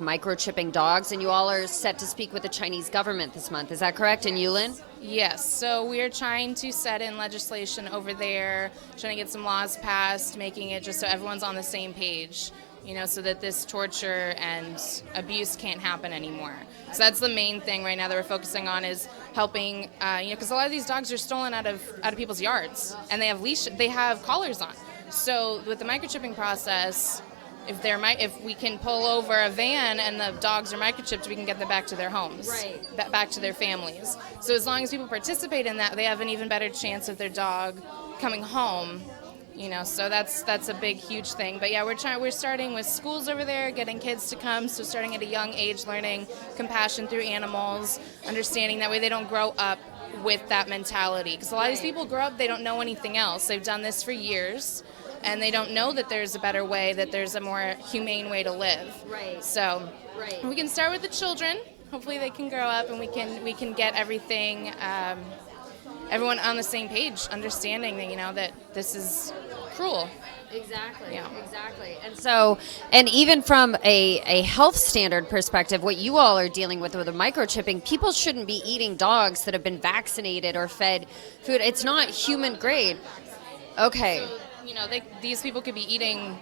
microchipping dogs, and you all are set to speak with the Chinese government this month. Is that correct, in Yulin? Yes, so we are trying to set in legislation over there, trying to get some laws passed, making it just so everyone's on the same page, so that this torture and abuse can't happen anymore. So that's the main thing right now that we're focusing on, is helping, because a lot of these dogs are stolen out of people's yards, and they have collars on. So with the microchipping process, if we can pull over a van and the dogs are microchipped, we can get them back to their homes, back to their families. So as long as people participate in that, they have an even better chance of their dog coming home. So that's a big, huge thing. But yeah, we're starting with schools over there, getting kids to come. So starting at a young age, learning compassion through animals, understanding that way they don't grow up with that mentality. Because a lot of these people grow up, they don't know anything else. They've done this for years, and they don't know that there's a better way, that there's a more humane way to live. Right. So we can start with the children. Hopefully they can grow up, and we can get everything, everyone on the same page, understanding that, that this is cruel. Exactly. Yeah. Exactly. And even from a health standard perspective, what you all are dealing with the microchipping, people shouldn't be eating dogs that have been vaccinated or fed food. It's not human grade. Okay. So, these people could be eating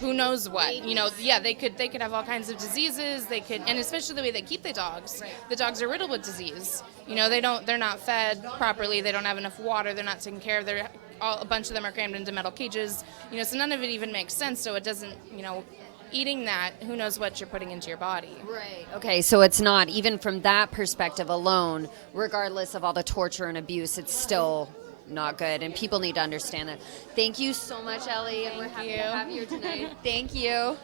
who knows what. They could have all kinds of diseases. They could, and especially the way they keep the dogs. Right. The dogs are riddled with disease. They're not fed properly. They don't have enough water. They're not taken care of. A bunch of them are crammed into metal cages. So none of it even makes sense. So it doesn't, eating that, who knows what you're putting into your body. Right. Okay, so it's not, even from that perspective alone, regardless of all the torture and abuse, it's still not good, and people need to understand that. Thank you so much, Ellie, and we're happy to have you here tonight. Thank you.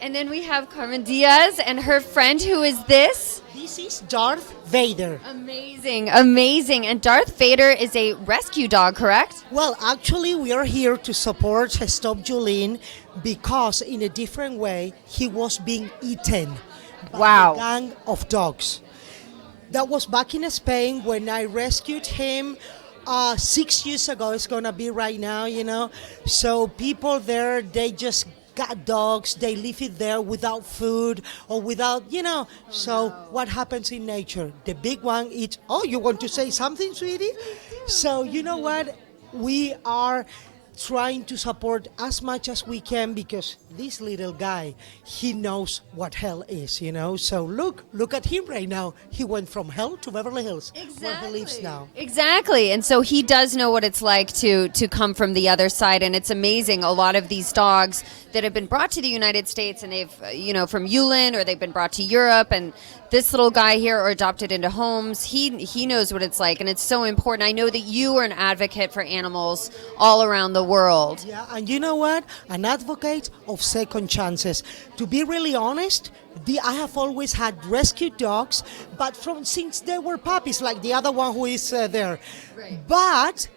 And then we have Carmen Diaz and her friend, who is this? This is Darth Vader. Amazing, amazing. And Darth Vader is a rescue dog, correct? Well, actually, we are here to support Stop Yulin because, in a different way, he was being eaten by a gang of dogs. That was back in Spain when I rescued him 6 years ago. It's going to be right now, So people there, they just got dogs. They leave it there without food or without, So what happens in nature? The big one eats. Oh, you want to say something, sweetie? So you know what? We are trying to support as much as we can because this little guy, he knows what hell is, So look at him right now. He went from hell to Beverly Hills, where he lives now. Exactly. And so he does know what it's like to come from the other side. And it's amazing. A lot of these dogs that have been brought to the United States, and they've, from Yulin, or they've been brought to Europe, and this little guy here, or adopted into homes, he knows what it's like. And it's so important. I know that you are an advocate for animals all around the world. Yeah, and you know what? An advocate of second chances. To be really honest, I have always had rescue dogs, but since they were puppies, like the other one who is there. Right. But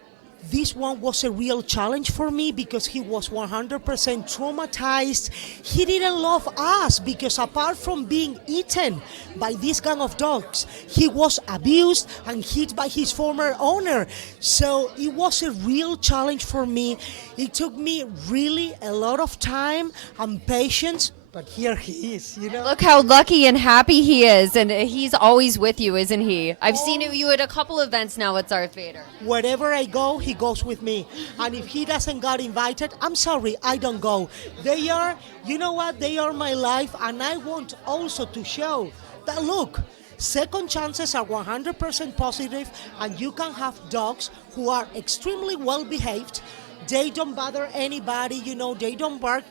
this one was a real challenge for me because he was 100% traumatized. He didn't love us because apart from being eaten by this gang of dogs, he was abused and hit by his former owner. So it was a real challenge for me. It took me really a lot of time and patience. But here he is, Look how lucky and happy he is, and he's always with you, isn't he? I've seen you at a couple events now with Darth Vader. Wherever I go, he goes with me. And if he doesn't get invited, I'm sorry, I don't go. They are, they are my life, and I want also to show that, look, second chances are 100% positive, and you can have dogs who are extremely well behaved. They don't bother anybody, they don't bark,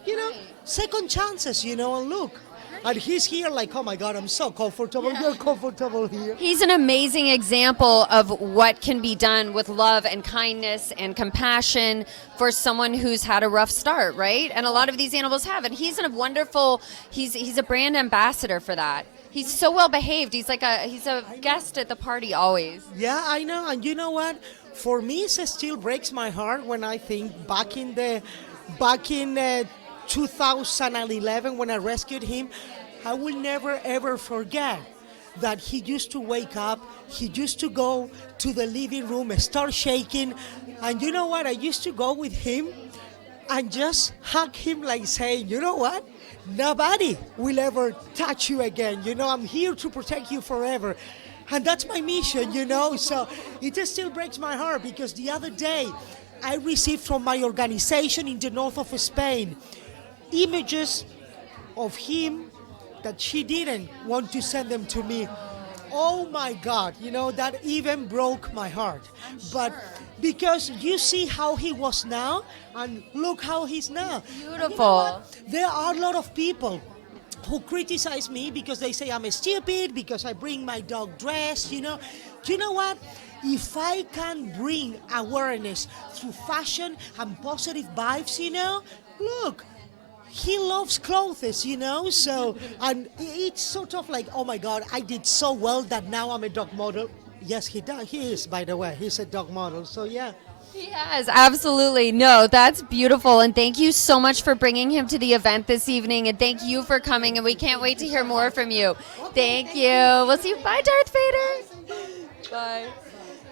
second chances, and look. And he's here like, oh my God, I'm so comfortable. You're comfortable here. He's an amazing example of what can be done with love and kindness and compassion for someone who's had a rough start, right? And a lot of these animals have. And he's a brand ambassador for that. He's so well behaved. He's a guest at the party always. Yeah, I know. And you know what? For me, it still breaks my heart when I think back in 2011 when I rescued him. I will never ever forget that he used to wake up, he used to go to the living room and start shaking. And you know what? I used to go with him and just hug him like saying, you know what? Nobody will ever touch you again. I'm here to protect you forever. And that's my mission. So it just still breaks my heart because the other day I received from my organization in the north of Spain images of him that she didn't want to send them to me. Oh my God, that even broke my heart. But because you see how he was now and look how he's now. Beautiful. There are a lot of people who criticize me because they say I'm stupid because I bring my dog dressed. Do you know what? If I can bring awareness through fashion and positive vibes, look, he loves clothes, so, and it's sort of like, oh my God, I did so well that now I'm a dog model. Yes, he does. He is, by the way. He's a dog model, so yeah. Yes, absolutely. No, that's beautiful. And thank you so much for bringing him to the event this evening. And thank you for coming. And we can't wait to hear more from you. Thank you. We'll see you. Bye, Darth Vader. Bye.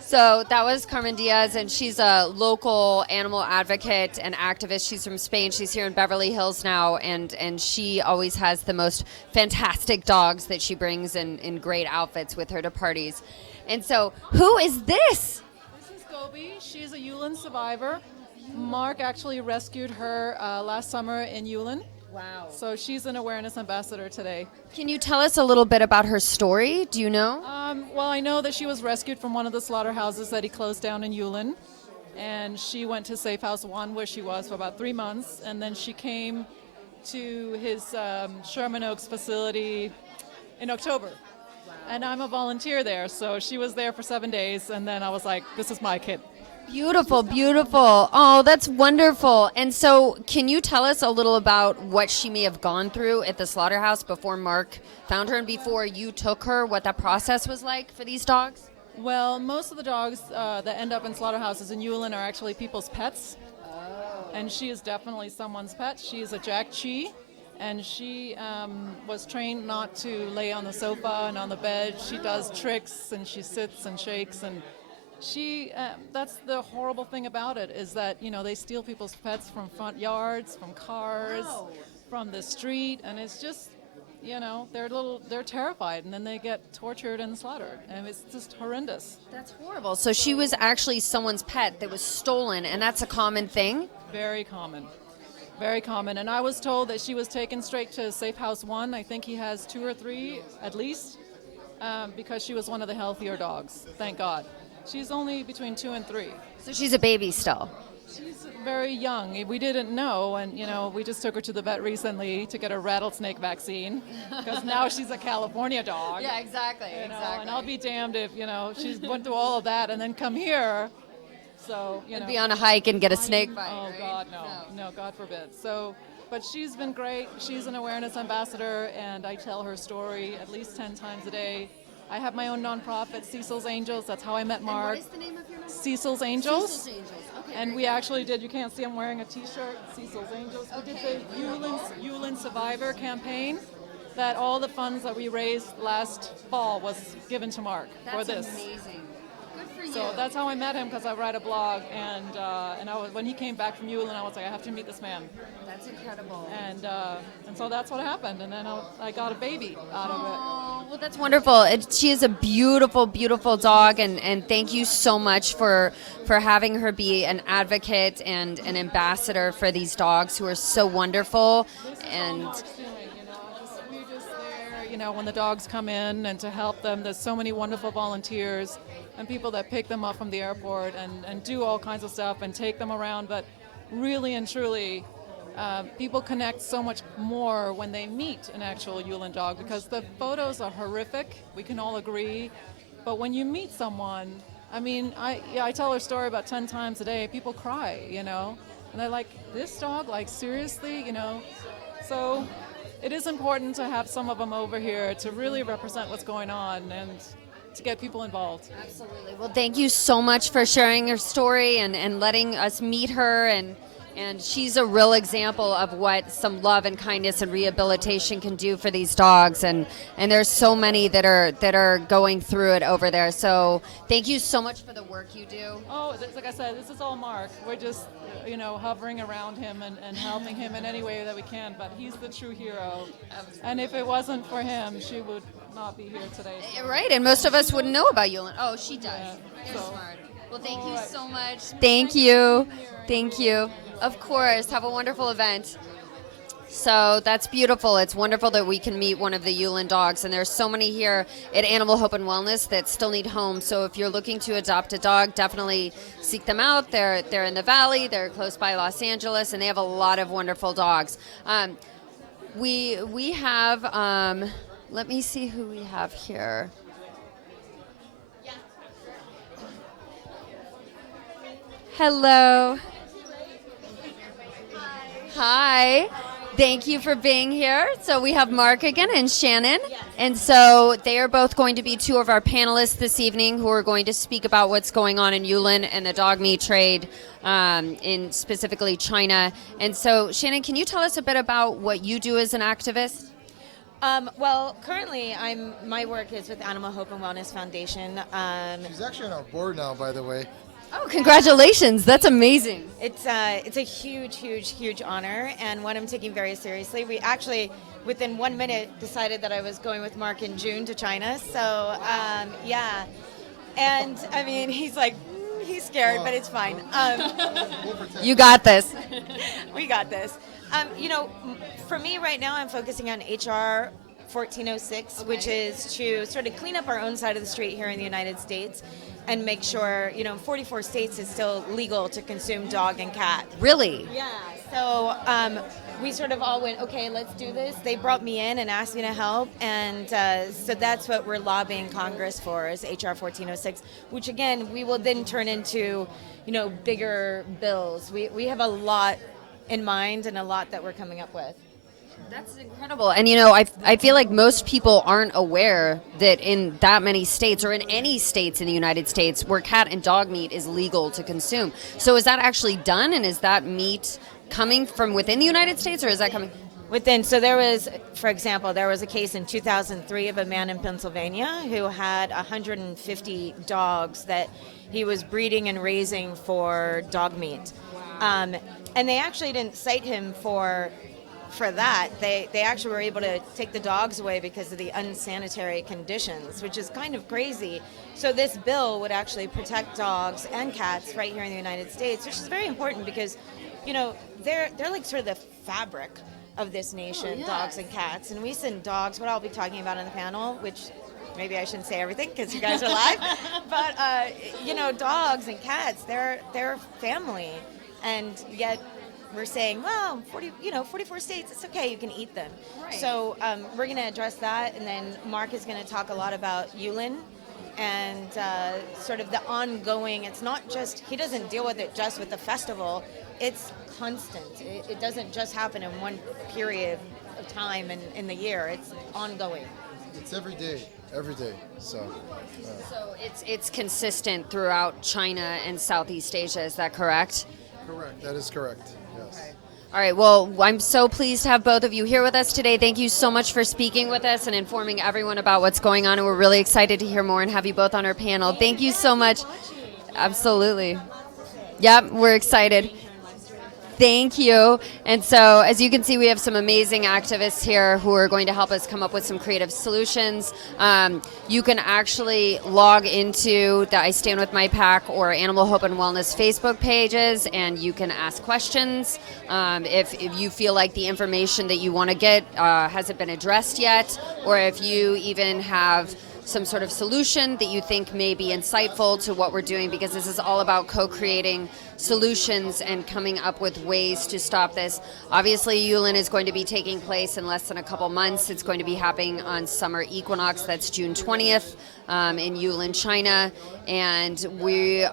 So that was Carmen Diaz, and she's a local animal advocate and activist. She's from Spain. She's here in Beverly Hills now, and she always has the most fantastic dogs that she brings in great outfits with her to parties. And so, who is this? This is Gobi. She's a Yulin survivor. Marc actually rescued her last summer in Yulin. Wow. So she's an awareness ambassador today. Can you tell us a little bit about her story? Do you know? Well, I know that she was rescued from one of the slaughterhouses that he closed down in Yulin. And she went to Safe House 1 where she was for about 3 months. And then she came to his Sherman Oaks facility in October. And I'm a volunteer there. So she was there for 7 days. And then I was like, this is my kid. Beautiful, beautiful. Oh, that's wonderful. And so can you tell us a little about what she may have gone through at the slaughterhouse before Marc found her and before you took her, what that process was like for these dogs? Well, most of the dogs that end up in slaughterhouses in Yulin are actually people's pets. And she is definitely someone's pet. She is a Jack Chi, and she was trained not to lay on the sofa and on the bed. She does tricks, and she sits and shakes, and that's the horrible thing about it, is that, they steal people's pets from front yards, from cars, from the street, and it's just, they're terrified, and then they get tortured and slaughtered, and it's just horrendous. That's horrible. So she was actually someone's pet that was stolen, and that's a common thing? Very common. Very common. And I was told that she was taken straight to Safe House 1. I think he has 2 or 3 at least, because she was one of the healthier dogs, thank God. She's only between 2 and 3. So she's a baby still? She's very young. We didn't know, and we just took her to the vet recently to get a rattlesnake vaccine, because now she's a California dog. Yeah, exactly. Exactly. And I'll be damned if she's went through all of that and then come here. So be on a hike and get a snake bite. Oh, right? God, no, God forbid. So, but she's been great. She's an awareness ambassador, and I tell her story at least 10 times a day. I have my own nonprofit, Cecil's Angels. That's how I met Marc. And what is the name of your nonprofit? Cecil's Angels. Cecil's Angels. Okay. And we actually did, you can't see I'm wearing a t-shirt, Cecil's Angels. We did the Yulin Survivor campaign, that all the funds that we raised last fall was given to Marc for this. That's amazing. Good for you. So that's how I met him, because I write a blog, and when he came back from Yulin, I was like, I have to meet this man. That's incredible. And so that's what happened, and then I got a baby out of it. Oh, well, that's wonderful. She is a beautiful, beautiful dog, and thank you so much for having her be an advocate and an ambassador for these dogs who are so wonderful. And We're just there, when the dogs come in, and to help them. There's so many wonderful volunteers and people that pick them up from the airport and do all kinds of stuff and take them around. But really and truly, people connect so much more when they meet an actual Yulin dog, because the photos are horrific. We can all agree. But when you meet someone, I tell her story about 10 times a day. People cry, and they're like, this dog, like, seriously, So it is important to have some of them over here to really represent what's going on and to get people involved. absolutely. Well, thank you so much for sharing your story and letting us meet her. And And she's a real example of what some love and kindness and rehabilitation can do for these dogs. And there's so many that are going through it over there. So thank you so much for the work you do. Oh, like I said, this is all Marc. We're just, hovering around him and helping him in any way that we can. But he's the true hero. And if it wasn't for him, she would not be here today. Right, and most of us wouldn't know about Yulin. Oh, she does. Yeah, They're so- smart. Well, thank you so much. Thank you. Thank you. Of course. Have a wonderful event. So that's beautiful. It's wonderful that we can meet one of the Yulin dogs. And there's so many here at Animal Hope and Wellness that still need homes. So if you're looking to adopt a dog, definitely seek them out. They're in the Valley. They're close by Los Angeles, and they have a lot of wonderful dogs. We have, let me see who we have here. Hello. Hi. Thank you for being here. So we have Marc again and Shannon. And so they are both going to be two of our panelists this evening who are going to speak about what's going on in Yulin and the dog meat trade in specifically China. And so, Shannon, can you tell us a bit about what you do as an activist? Well, currently, my work is with Animal Hope and Wellness Foundation. She's actually on our board now, by the way. Oh, congratulations. That's amazing. It's a huge honor, and one I'm taking very seriously. We actually, within 1 minute, decided that I was going with Marc in June to China. So, yeah. And, I mean, he's like, he's scared, but it's fine. You got this. We got this. For me right now, I'm focusing on HR 1406, which is to sort of clean up our own side of the street here in the United States and make sure, 44 states it's still legal to consume dog and cat. Really? Yeah. So we sort of all went, okay, let's do this. They brought me in and asked me to help, and so that's what we're lobbying Congress for is HR 1406, which again we will then turn into, bigger bills. We have a lot in mind and a lot that we're coming up with. That's incredible. And, I feel like most people aren't aware that in that many states or in any states in the United States where cat and dog meat is legal to consume. So is that actually done? And is that meat coming from within the United States, or is that coming? So there was, for example, there was a case in 2003 of a man in Pennsylvania who had 150 dogs that he was breeding and raising for dog meat. And they actually didn't cite him for that. They actually were able to take the dogs away because of the unsanitary conditions, which is kind of crazy. So this bill would actually protect dogs and cats right here in the United States, which is very important because, they're like sort of the fabric of this nation, dogs and cats. And we send dogs, what I'll be talking about on the panel, which maybe I shouldn't say everything because you guys are live, but, dogs and cats, they're family. And yet we're saying, well, 44 states, it's okay, you can eat them. Right. So we're going to address that, and then Marc is going to talk a lot about Yulin and sort of the ongoing, it's not just, he doesn't deal with it just with the festival, it's constant. It doesn't just happen in one period of time in the year, it's ongoing. It's every day. So it's consistent throughout China and Southeast Asia, is that correct? correct. That is correct. Yes. All right, well, I'm so pleased to have both of you here with us today. Thank you so much for speaking with us and informing everyone about what's going on, and we're really excited to hear more and have you both on our panel. Thank you so much. Absolutely. Yep, we're excited. Thank you. And so, as you can see, we have some amazing activists here who are going to help us come up with some creative solutions. You can actually log into the I Stand With My Pack or Animal Hope and Wellness Facebook pages, and you can ask questions. If you feel like the information that you want to get hasn't been addressed yet, or if you even have some sort of solution that you think may be insightful to what we're doing, because this is all about co-creating solutions and coming up with ways to stop this. Obviously, Yulin is going to be taking place in less than a couple months. It's going to be happening on summer equinox. That's June 20th in Yulin, China. And we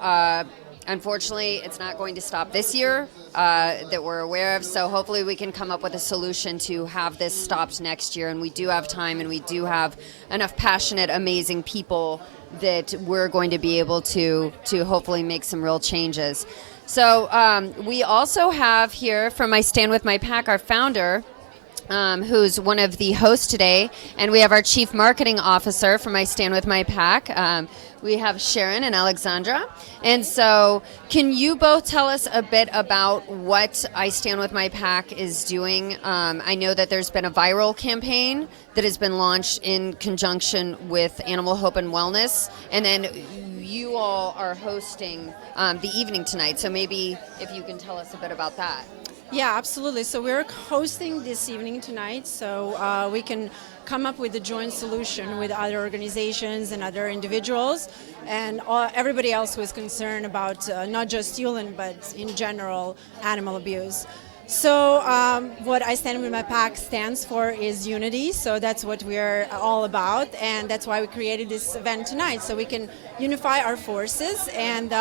Unfortunately, it's not going to stop this year that we're aware of. So hopefully we can come up with a solution to have this stopped next year. And we do have time, and we do have enough passionate, amazing people that we're going to be able to hopefully make some real changes. So we also have here from I Stand With My Pack, our founder, who's one of the hosts today. And we have our chief marketing officer from I Stand With My Pack. We have Sharon and Alexandra. And so can you both tell us a bit about what I Stand With My Pack is doing? I know that there's been a viral campaign that has been launched in conjunction with Animal Hope and Wellness. And then you all are hosting the evening tonight. So maybe if you can tell us a bit about that. Yeah, absolutely. So we're hosting this evening tonight, so we can come up with a joint solution with other organizations and other individuals and everybody else who is concerned about not just Yulin, but in general animal abuse. So what I Stand With My Pack stands for is unity, so that's what we're all about, and that's why we created this event tonight, so we can unify our forces and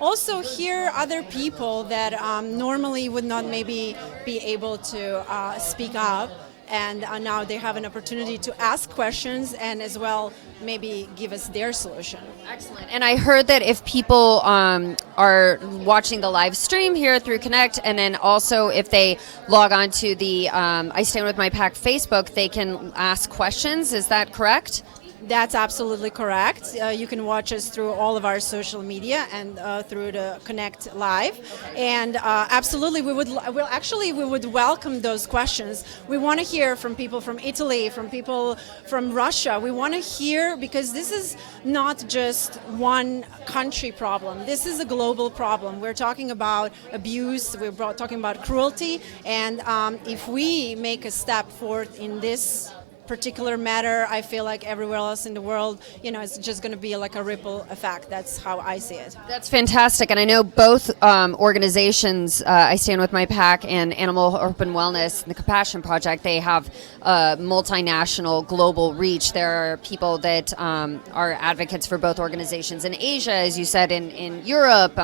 also hear other people that normally would not maybe be able to speak up, and now they have an opportunity to ask questions and as well maybe give us their solution. Excellent. And I heard that if people are watching the live stream here through KNEKT, and then also if they log on to the I Stand With My Pack Facebook, they can ask questions. Is that correct? That's absolutely correct. You can watch us through all of our social media and through the KNEKT Live. And absolutely, we would welcome those questions. We want to hear from people from Italy, from people from Russia. We want to hear, because this is not just one country problem. This is a global problem. We're talking about abuse. We're talking about cruelty. And if we make a step forward in this particular matter, I feel like everywhere else in the world, it's just going to be like a ripple effect. That's how I see it. That's fantastic. And I know both organizations, I Stand With My Pack and Animal Hope and Wellness, and the Compassion Project, they have multinational global reach. There are people that are advocates for both organizations in Asia, as you said, in Europe,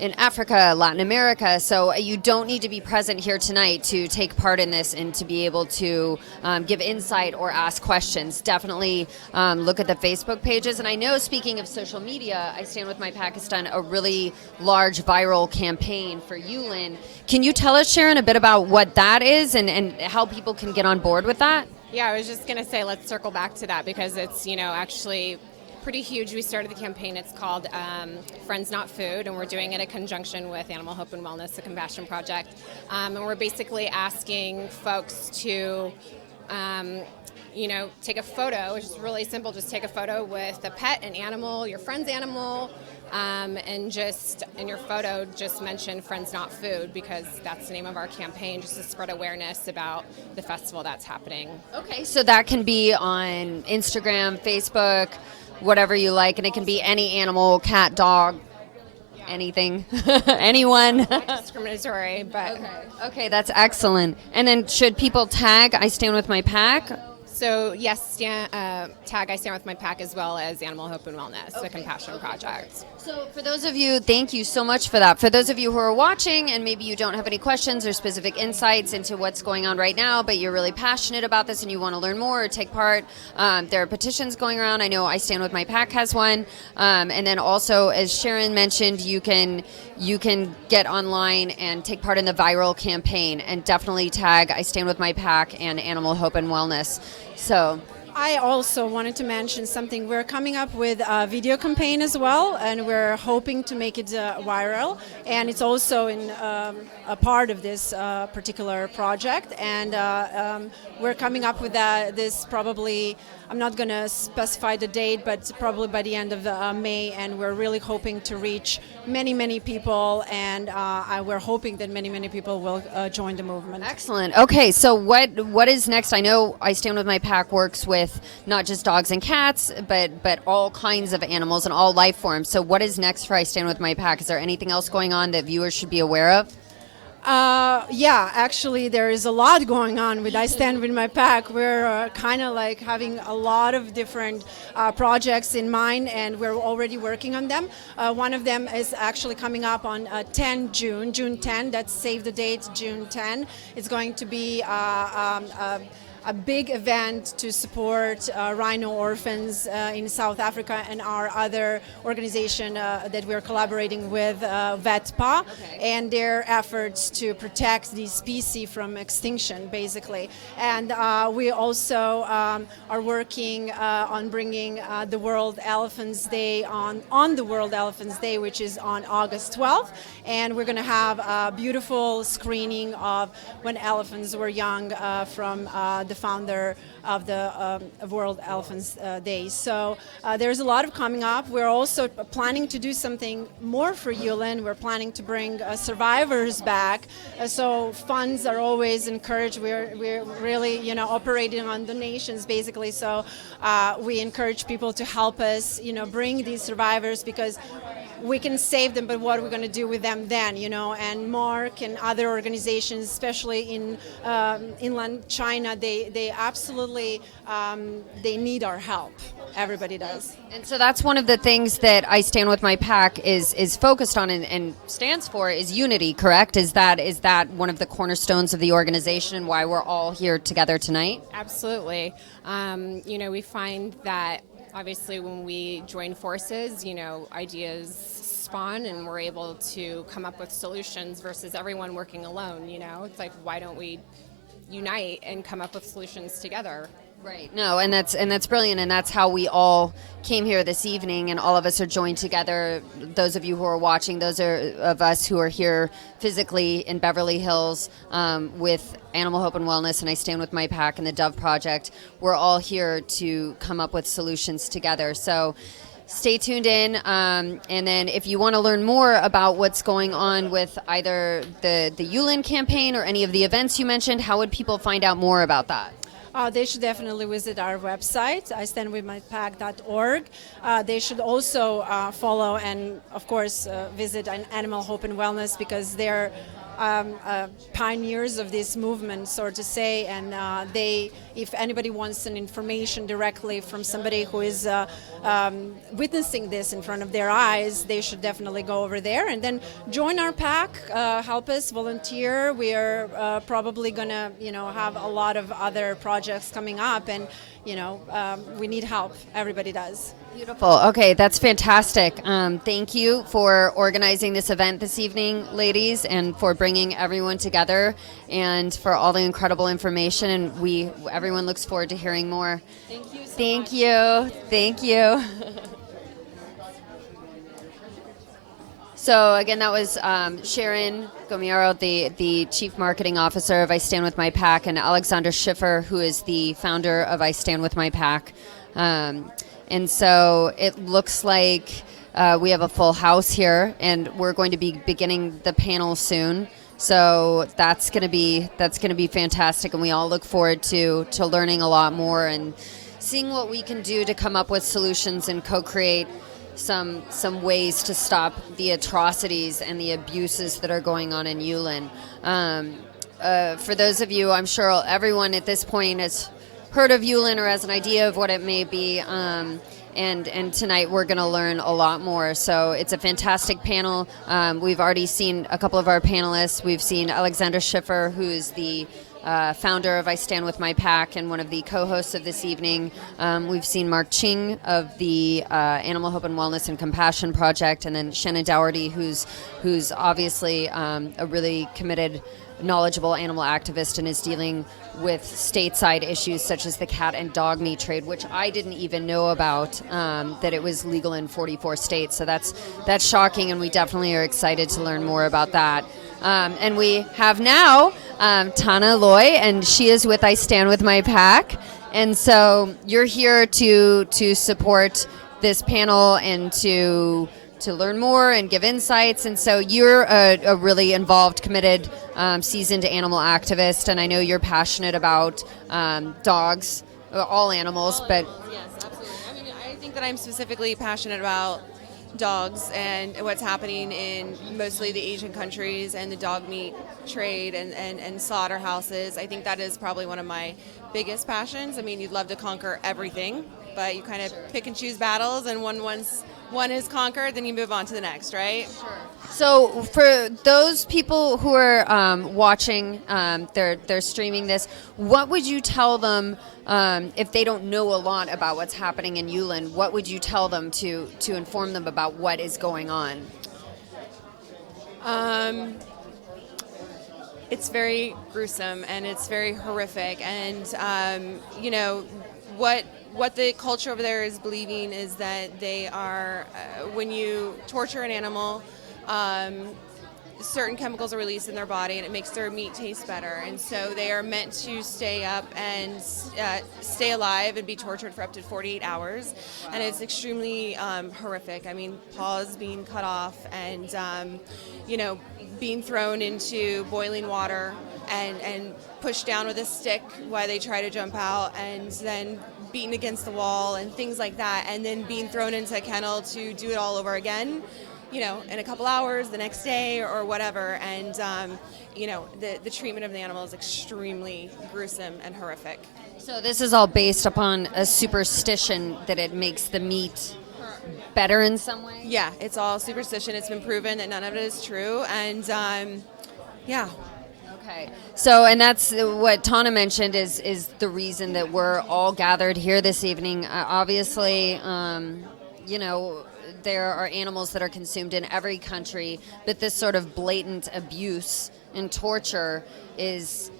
in Africa, Latin America. So you don't need to be present here tonight to take part in this and to be able to give insight or ask questions. Definitely look at the Facebook pages. And I know, speaking of social media, I Stand With My Pack has done a really large viral campaign for Yulin. Can you tell us, Sharon, a bit about what that is and how people can get on board with that? Yeah, I was just going to say, let's circle back to that because it's, actually pretty huge. We started the campaign. It's called Friends Not Food, and we're doing it in conjunction with Animal Hope and Wellness, the Compassion Project. And we're basically asking folks to, take a photo, which is really simple. Just take a photo with a pet, an animal, your friend's animal, and just in your photo, just mention Friends Not Food, because that's the name of our campaign, just to spread awareness about the festival that's happening. Okay, so that can be on Instagram, Facebook, whatever you like, and it can be any animal, cat, dog, anything, anyone. Not discriminatory, but Okay, that's excellent. And then should people tag I Stand With My Pack? so yes, tag I Stand With My Pack as well as Animal Hope and Wellness, the Compassion Project. So for those of you, thank you so much for that. For those of you who are watching and maybe you don't have any questions or specific insights into what's going on right now, but you're really passionate about this and you want to learn more or take part, there are petitions going around. I know I Stand With My Pack has one. And then also, as Sharon mentioned, you can get online and take part in the viral campaign, and definitely tag I Stand With My Pack and Animal Hope and Wellness. So I also wanted to mention something. We're coming up with a video campaign as well, and we're hoping to make it viral. And it's also in a part of this particular project. And we're coming up with this probably, I'm not going to specify the date, but probably by the end of May. And we're really hoping to reach many, many people. And we're hoping that many, many people will join the movement. excellent. Okay, so what is next? I know I Stand With My Pack works with not just dogs and cats, but all kinds of animals and all life forms. So what is next for I Stand With My Pack? Is there anything else going on that viewers should be aware of? Yeah, actually, there is a lot going on with I Stand With My Pack. We're kind of like having a lot of different projects in mind, and we're already working on them. One of them is actually coming up on June 10. That's save the date, June 10. It's going to be a big event to support rhino orphans in South Africa and our other organization that we're collaborating with, VETPA, and their efforts to protect the species from extinction, basically. And we also are working on bringing the World Elephants Day on the World Elephants Day, which is on August 12th. And we're going to have a beautiful screening of when elephants were young from the founder of the World Elephants Day. So there's a lot of coming up. We're also planning to do something more for Yulin. We're planning to bring survivors back. So funds are always encouraged. We're really, operating on donations basically. So we encourage people to help us, bring these survivors, because we can save them, but what are we going to do with them then, And Marc and other organizations, especially in inland China, they absolutely, they need our help. Everybody does. And so that's one of the things that I Stand With My Pack is focused on and stands for is unity, correct? Is that one of the cornerstones of the organization and why we're all here together tonight? Absolutely. We find that obviously when we join forces, ideas spawn and we're able to come up with solutions versus everyone working alone, It's like, why don't we unite and come up with solutions together? Right. No, and that's brilliant, and that's how we all came here this evening, and all of us are joined together. Those of you who are watching, those of us who are here physically in Beverly Hills with Animal Hope and Wellness, and I Stand With My Pack and the Dove Project. We're all here to come up with solutions together. So stay tuned in, and then if you want to learn more about what's going on with either the Yulin Campaign or any of the events you mentioned, how would people find out more about that? They should definitely visit our website, istandwithmypack.org. They should also follow and, of course, visit Animal Hope and Wellness, because they're pioneers of this movement, so to say, and if anybody wants an information directly from somebody who is witnessing this in front of their eyes, they should definitely go over there and then join our pack, help us, volunteer. We are probably gonna, have a lot of other projects coming up, and we need help. Everybody does. Beautiful. Okay, that's fantastic. Thank you for organizing this event this evening, ladies, and for bringing everyone together, and for all the incredible information. And everyone looks forward to hearing more. Thank you so much. Thank you. Thank you. So again, that was Sharon Gomiero, the Chief Marketing Officer of I Stand With My Pack, and Alexander Schiffer, who is the founder of I Stand With My Pack. And so it looks like we have a full house here, and we're going to be beginning the panel soon. So that's going to be fantastic, and we all look forward to learning a lot more and seeing what we can do to come up with solutions and co-create some ways to stop the atrocities and the abuses that are going on in Yulin. For those of you, I'm sure everyone at this point has heard of Yulin or has an idea of what it may be, and tonight we're going to learn a lot more. So it's a fantastic panel. We've already seen a couple of our panelists. We've seen Alexander Schiffer, who is the founder of I Stand With My Pack and one of the co-hosts of this evening. We've seen Marc Ching of the Animal Hope and Wellness and Compassion Project, and then Sheena Dougherty, who's obviously a really committed, knowledgeable animal activist and is dealing with stateside issues such as the cat and dog meat trade, which I didn't even know about, that it was legal in 44 states. So that's shocking, and we definitely are excited to learn more about that. And we have now Tana Loy, and she is with I Stand With My Pack. And so you're here to support this panel and to learn more and give insights. And so you're a really involved, committed, seasoned animal activist, and I know you're passionate about dogs, all animals, but... Yes, absolutely. I mean, I think that I'm specifically passionate about dogs and what's happening in mostly the Asian countries and the dog meat trade and slaughterhouses. I think that is probably one of my biggest passions. I mean, you'd love to conquer everything, but you kind of pick and choose battles, and once one is conquered, then you move on to the next, right? So for those people who are watching, they're streaming this, what would you tell them if they don't know a lot about what's happening in Yulin? What would you tell them to inform them about what is going on? It's very gruesome and it's very horrific, and you know what the culture over there is believing is that they are when you torture an animal, certain chemicals are released in their body and it makes their meat taste better, and so they are meant to stay up and stay alive and be tortured for up to 48 hours, and it's extremely horrific. I mean, paws being cut off and you know, being thrown into boiling water and pushed down with a stick while they try to jump out, and then beaten against the wall and things like that, and then being thrown into a kennel to do it all over again, you know, in a couple hours the next day or whatever. And you know, the treatment of the animal is extremely gruesome and horrific. So this is all based upon a superstition that it makes the meat better in some way? Yeah, it's all superstition. It's been proven that none of it is true, and yeah. Okay. So, and that's what Tana mentioned is the reason that we're all gathered here this evening. Obviously, you know, there are animals that are consumed in every country, but this sort of blatant abuse and torture is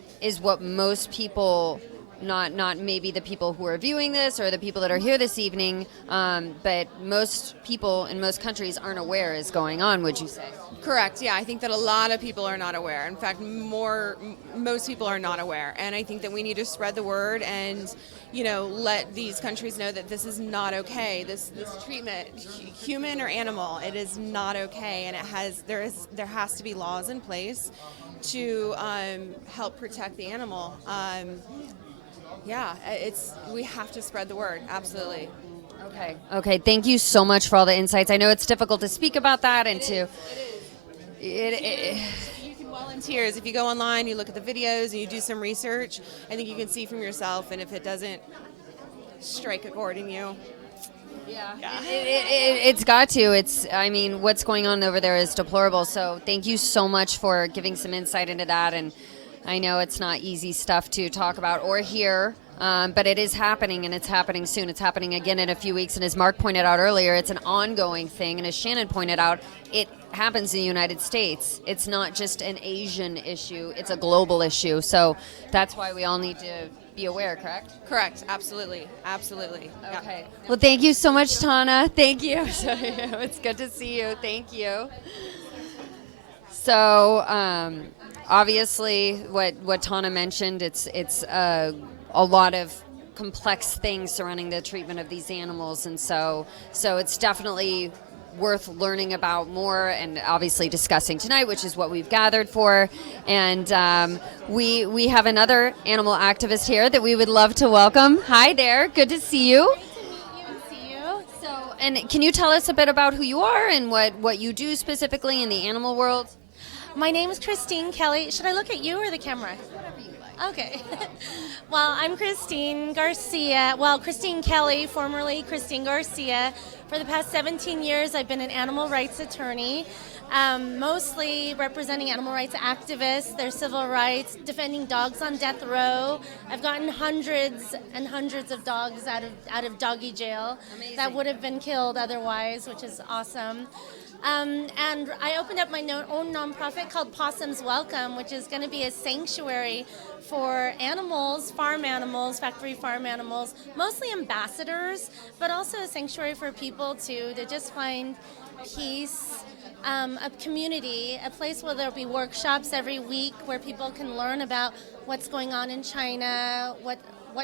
what most people, not maybe the people who are viewing this or the people that are here this evening, but most people in most countries aren't aware is going on, would you say? Correct. Yeah, I think that a lot of people are not aware. In fact, most people are not aware, and I think that we need to spread the word and, you know, let these countries know that this is not okay. This treatment, human or animal, it is not okay, and there has to be laws in place to help protect the animal. Yeah, we have to spread the word. Absolutely. Okay. Thank you so much for all the insights. I know it's difficult to speak about that and You can volunteers. If you go online, you look at the videos, and you do some research, I think you can see from yourself, and if it doesn't strike a chord in you. Yeah. It's got to. I mean, what's going on over there is deplorable. So thank you so much for giving some insight into that. And I know it's not easy stuff to talk about or hear, but it is happening, and it's happening soon. It's happening again in a few weeks. And as Marc pointed out earlier, it's an ongoing thing. And as Shannon pointed out, it happens in the United States. It's not just an Asian issue. It's a global issue. So that's why we all need to be aware, correct? Correct. Absolutely. Okay. Yeah. Well, thank you so much, Tana. Thank you. It's good to see you. Thank you. So, obviously, what Tana mentioned, it's a lot of complex things surrounding the treatment of these animals, and so it's definitely worth learning about more and obviously discussing tonight, which is what we've gathered for. And we have another animal activist here that we would love to welcome. Hi there, good to see you. So, and can you tell us a bit about who you are and what you do specifically in the animal world? My name is Christine Kelly. Should I look at you or the camera? Okay. Well, I'm Christine Garcia. Well, Christine Kelly, formerly Christine Garcia. For the past 17 years, I've been an animal rights attorney, mostly representing animal rights activists, their civil rights, defending dogs on death row. I've gotten hundreds and hundreds of dogs out of doggy jail. Amazing. That would have been killed otherwise, which is awesome. And I opened up my own nonprofit called Possum's Welcome, which is going to be a sanctuary for animals, farm animals, factory farm animals, mostly ambassadors, but also a sanctuary for people to just find peace, a community, a place where there'll be workshops every week where people can learn about what's going on in China, what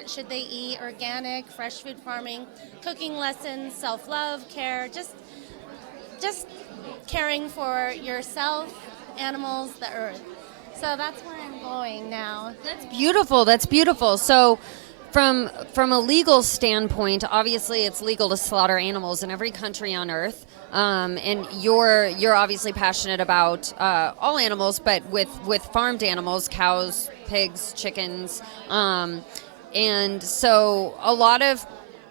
should they eat, organic, fresh food farming, cooking lessons, self-love, care, just caring for yourself, animals, the earth. So that's where I'm going now. That's beautiful. So from a legal standpoint, obviously it's legal to slaughter animals in every country on earth. and you're obviously passionate about all animals, but with farmed animals, cows, pigs, chickens, and so a lot of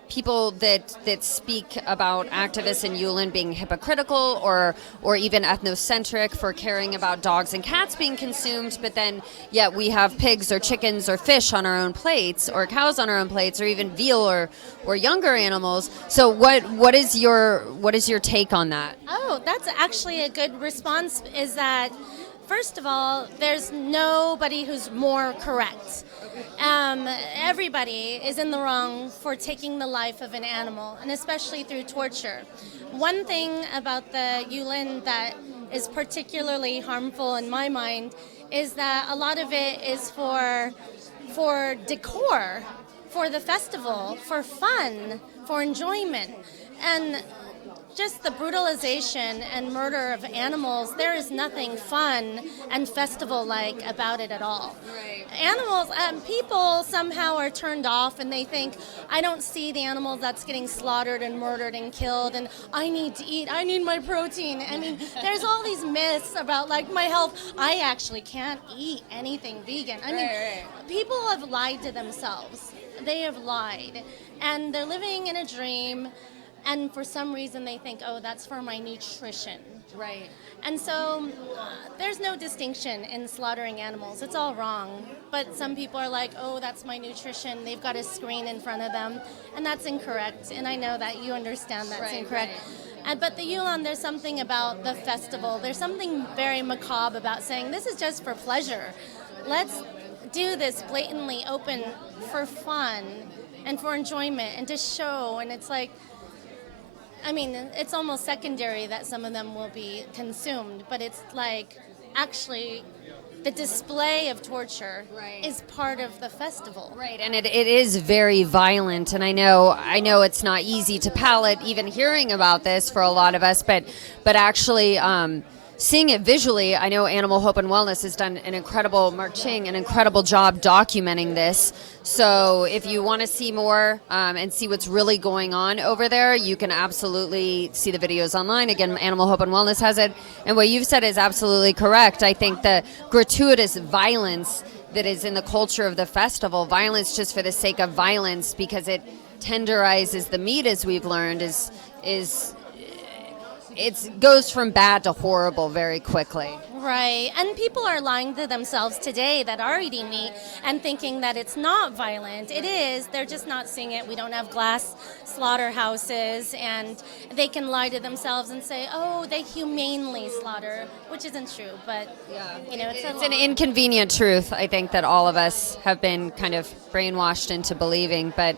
people that speak about activists in Yulin being hypocritical or even ethnocentric for caring about dogs and cats being consumed, but then yet we have pigs or chickens or fish on our own plates or cows on our own plates or even veal or younger animals. So what is your take on that? Oh, that's actually a good response, is that first of all, there's nobody who's more correct. Everybody is in the wrong for taking the life of an animal, and especially through torture. One thing about the Yulin that is particularly harmful in my mind is that a lot of it is for decor, for the festival, for fun, for enjoyment. And just the brutalization and murder of animals, there is nothing fun and festival-like about it at all. Right. Animals, people somehow are turned off and they think, I don't see the animals that's getting slaughtered and murdered and killed, and I need to eat, I need my protein. I mean, there's all these myths about like my health. I actually can't eat anything vegan. I mean, people have lied to themselves. They have lied. And they're living in a dream. And for some reason they think, oh, that's for my nutrition. Right. And so there's no distinction in slaughtering animals. It's all wrong. But some people are like, oh, that's my nutrition. They've got a screen in front of them. And that's incorrect. And I know that you understand that's incorrect. Right. But the Yulin, there's something about the festival. There's something very macabre about saying, this is just for pleasure. Let's do this blatantly open for fun and for enjoyment and to show. And it's like, I mean, it's almost secondary that some of them will be consumed, but it's like actually the display of torture is part of the festival. Right, and it is very violent, and I know it's not easy to palate even hearing about this for a lot of us, but actually seeing it visually, I know Animal Hope and Wellness has done Marc Ching, an incredible job documenting this. So if you want to see more and see what's really going on over there, you can absolutely see the videos online. Again, Animal Hope and Wellness has it. And what you've said is absolutely correct. I think the gratuitous violence that is in the culture of the festival, violence just for the sake of violence because it tenderizes the meat, as we've learned, it goes from bad to horrible very quickly. Right, and people are lying to themselves today that are eating meat and thinking that it's not violent. It is, they're just not seeing it. We don't have glass slaughterhouses, and they can lie to themselves and say, oh, they humanely slaughter, which isn't true, but it's an inconvenient truth, I think, that all of us have been kind of brainwashed into believing, but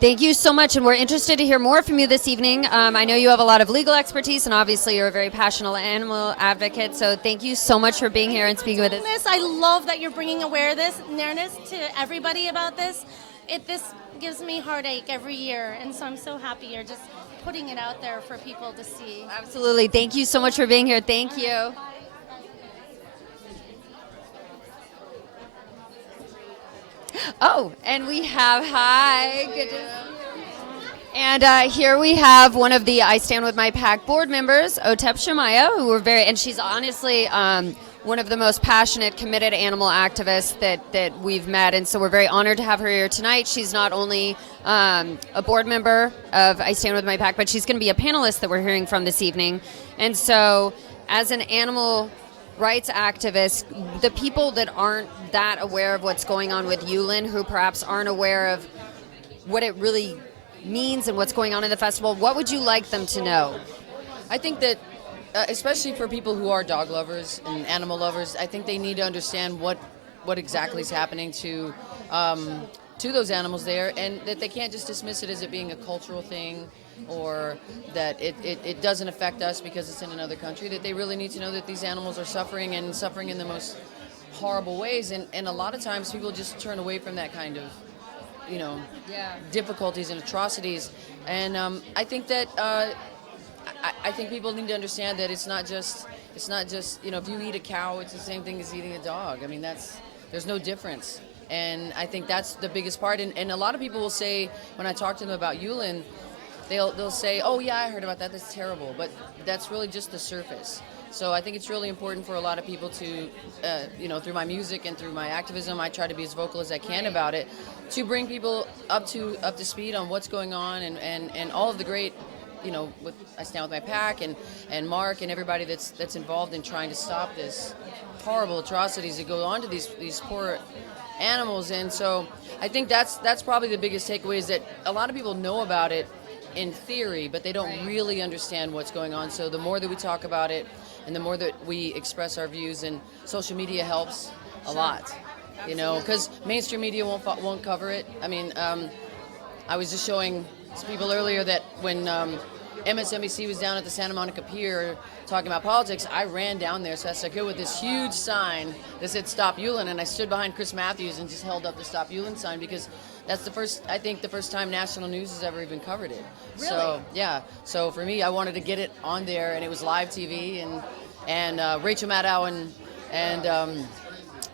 thank you so much, and we're interested to hear more from you this evening. I know you have a lot of legal expertise, and obviously you're a very passionate animal advocate, so thank you so much for being here and speaking with us. I love that you're bringing awareness to everybody about this. This gives me heartache every year, and so I'm so happy you're just putting it out there for people to see. Absolutely. Thank you so much for being here. Thank you. Oh, and we have, hi, good to see you. And here we have one of the I Stand With My Pack board members, Otep Shemaya, who we're and she's honestly one of the most passionate, committed animal activists that we've met, and so we're very honored to have her here tonight. She's not only a board member of I Stand With My Pack, but she's going to be a panelist that we're hearing from this evening. And so as an animal rights activists, the people that aren't that aware of what's going on with Yulin, who perhaps aren't aware of what it really means and what's going on in the festival, what would you like them to know? I think that, especially for people who are dog lovers and animal lovers, I think they need to understand what exactly is happening to those animals there, and that they can't just dismiss it as it being a cultural thing, or that it doesn't affect us because it's in another country, that they really need to know that these animals are suffering and suffering in the most horrible ways, and a lot of times people just turn away from that kind of difficulties and atrocities, and I think that I think people need to understand that it's not just if you eat a cow, it's the same thing as eating a dog. I mean, there's no difference, and I think that's the biggest part, and a lot of people will say when I talk to them about Yulin, they'll say, oh yeah, I heard about that, that's terrible, but that's really just the surface. So I think it's really important for a lot of people to, through my music and through my activism, I try to be as vocal as I can about it, to bring people up to speed on what's going on and all of the great, I Stand With My Pack and Marc and everybody that's involved in trying to stop this horrible atrocities that go on to these poor animals. And so I think that's probably the biggest takeaway, is that a lot of people know about it in theory, but they don't really understand what's going on. So the more that we talk about it and the more that we express our views, and social media helps a lot, because mainstream media won't cover it. I mean, I was just showing people earlier that when MSNBC was down at the Santa Monica Pier talking about politics, I ran down there as fast as I could with this huge sign that said "Stop Yulin," and I stood behind Chris Matthews and just held up the "Stop Yulin" sign, because that's the first time national news has ever even covered it. Really? So yeah. So for me, I wanted to get it on there, and it was live TV, and Rachel Maddow and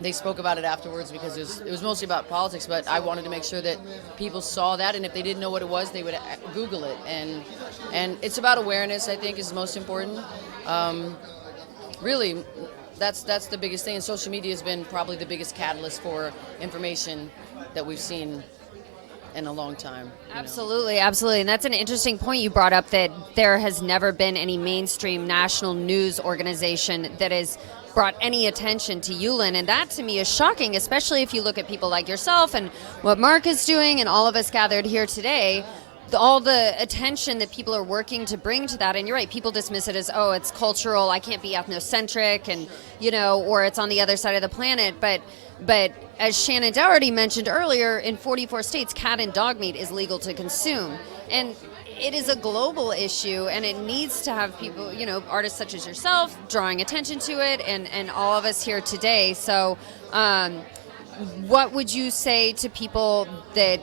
they spoke about it afterwards, because it was mostly about politics, but I wanted to make sure that people saw that, and if they didn't know what it was, they would Google it. And it's about awareness, I think, is most important. Really, that's the biggest thing, and social media has been probably the biggest catalyst for information that we've seen in a long time. Absolutely, absolutely. And that's an interesting point you brought up, that there has never been any mainstream national news organization that has brought any attention to Yulin, and that to me is shocking, especially if you look at people like yourself and what Marc is doing and all of us gathered here today. All the attention that people are working to bring to that, and you're right, people dismiss it as, oh, it's cultural, I can't be ethnocentric, and or it's on the other side of the planet, but as Shannon Dougherty mentioned earlier, in 44 states, cat and dog meat is legal to consume, and it is a global issue, and it needs to have people, artists such as yourself drawing attention to it, and all of us here today. So what would you say to people that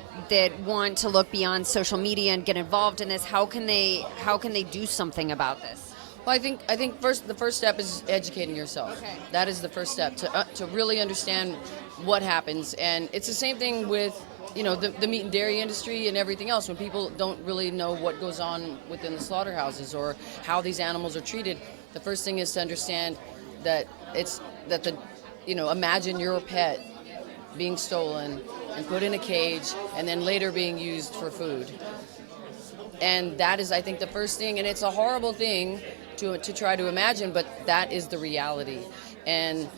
want to look beyond social media and get involved in this? How can they do something about this? Well, I think the first step is educating yourself. Okay. That is the first step, to really understand what happens. And it's the same thing with the meat and dairy industry and everything else. When people don't really know what goes on within the slaughterhouses or how these animals are treated, the first thing is to understand that imagine your pet being stolen and put in a cage and then later being used for food. And that is, I think, the first thing, and it's a horrible thing to try to imagine, but that is the reality. And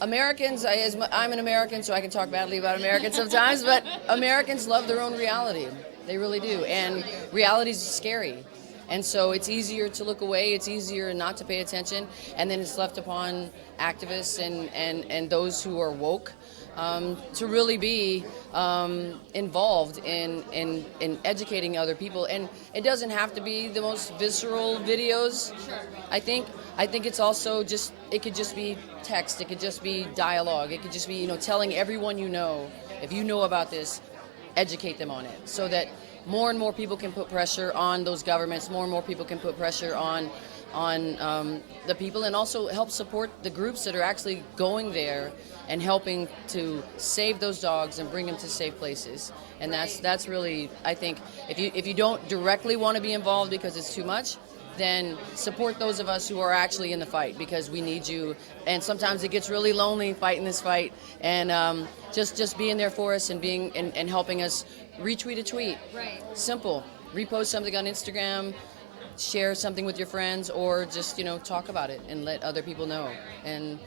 Americans, I'm an American, so I can talk badly about Americans sometimes, but Americans love their own reality. They really do. And reality is scary. And so it's easier to look away, it's easier not to pay attention, and then it's left upon activists and those who are woke to really be involved in educating other people. And it doesn't have to be the most visceral videos. Sure. I think it's also it could just be text, it could just be dialogue, it could just be, telling everyone if you know about this, educate them on it, so that more and more people can put pressure on those governments, more and more people can put pressure on the people, and also help support the groups that are actually going there and helping to save those dogs and bring them to safe places. And that's really, I think, if you don't directly want to be involved because it's too much, then support those of us who are actually in the fight, because we need you. And sometimes it gets really lonely fighting this fight, and just being there for us and being and helping us. Retweet a tweet. Right. Simple. Repost something on Instagram, share something with your friends, or just, talk about it and let other people know. And,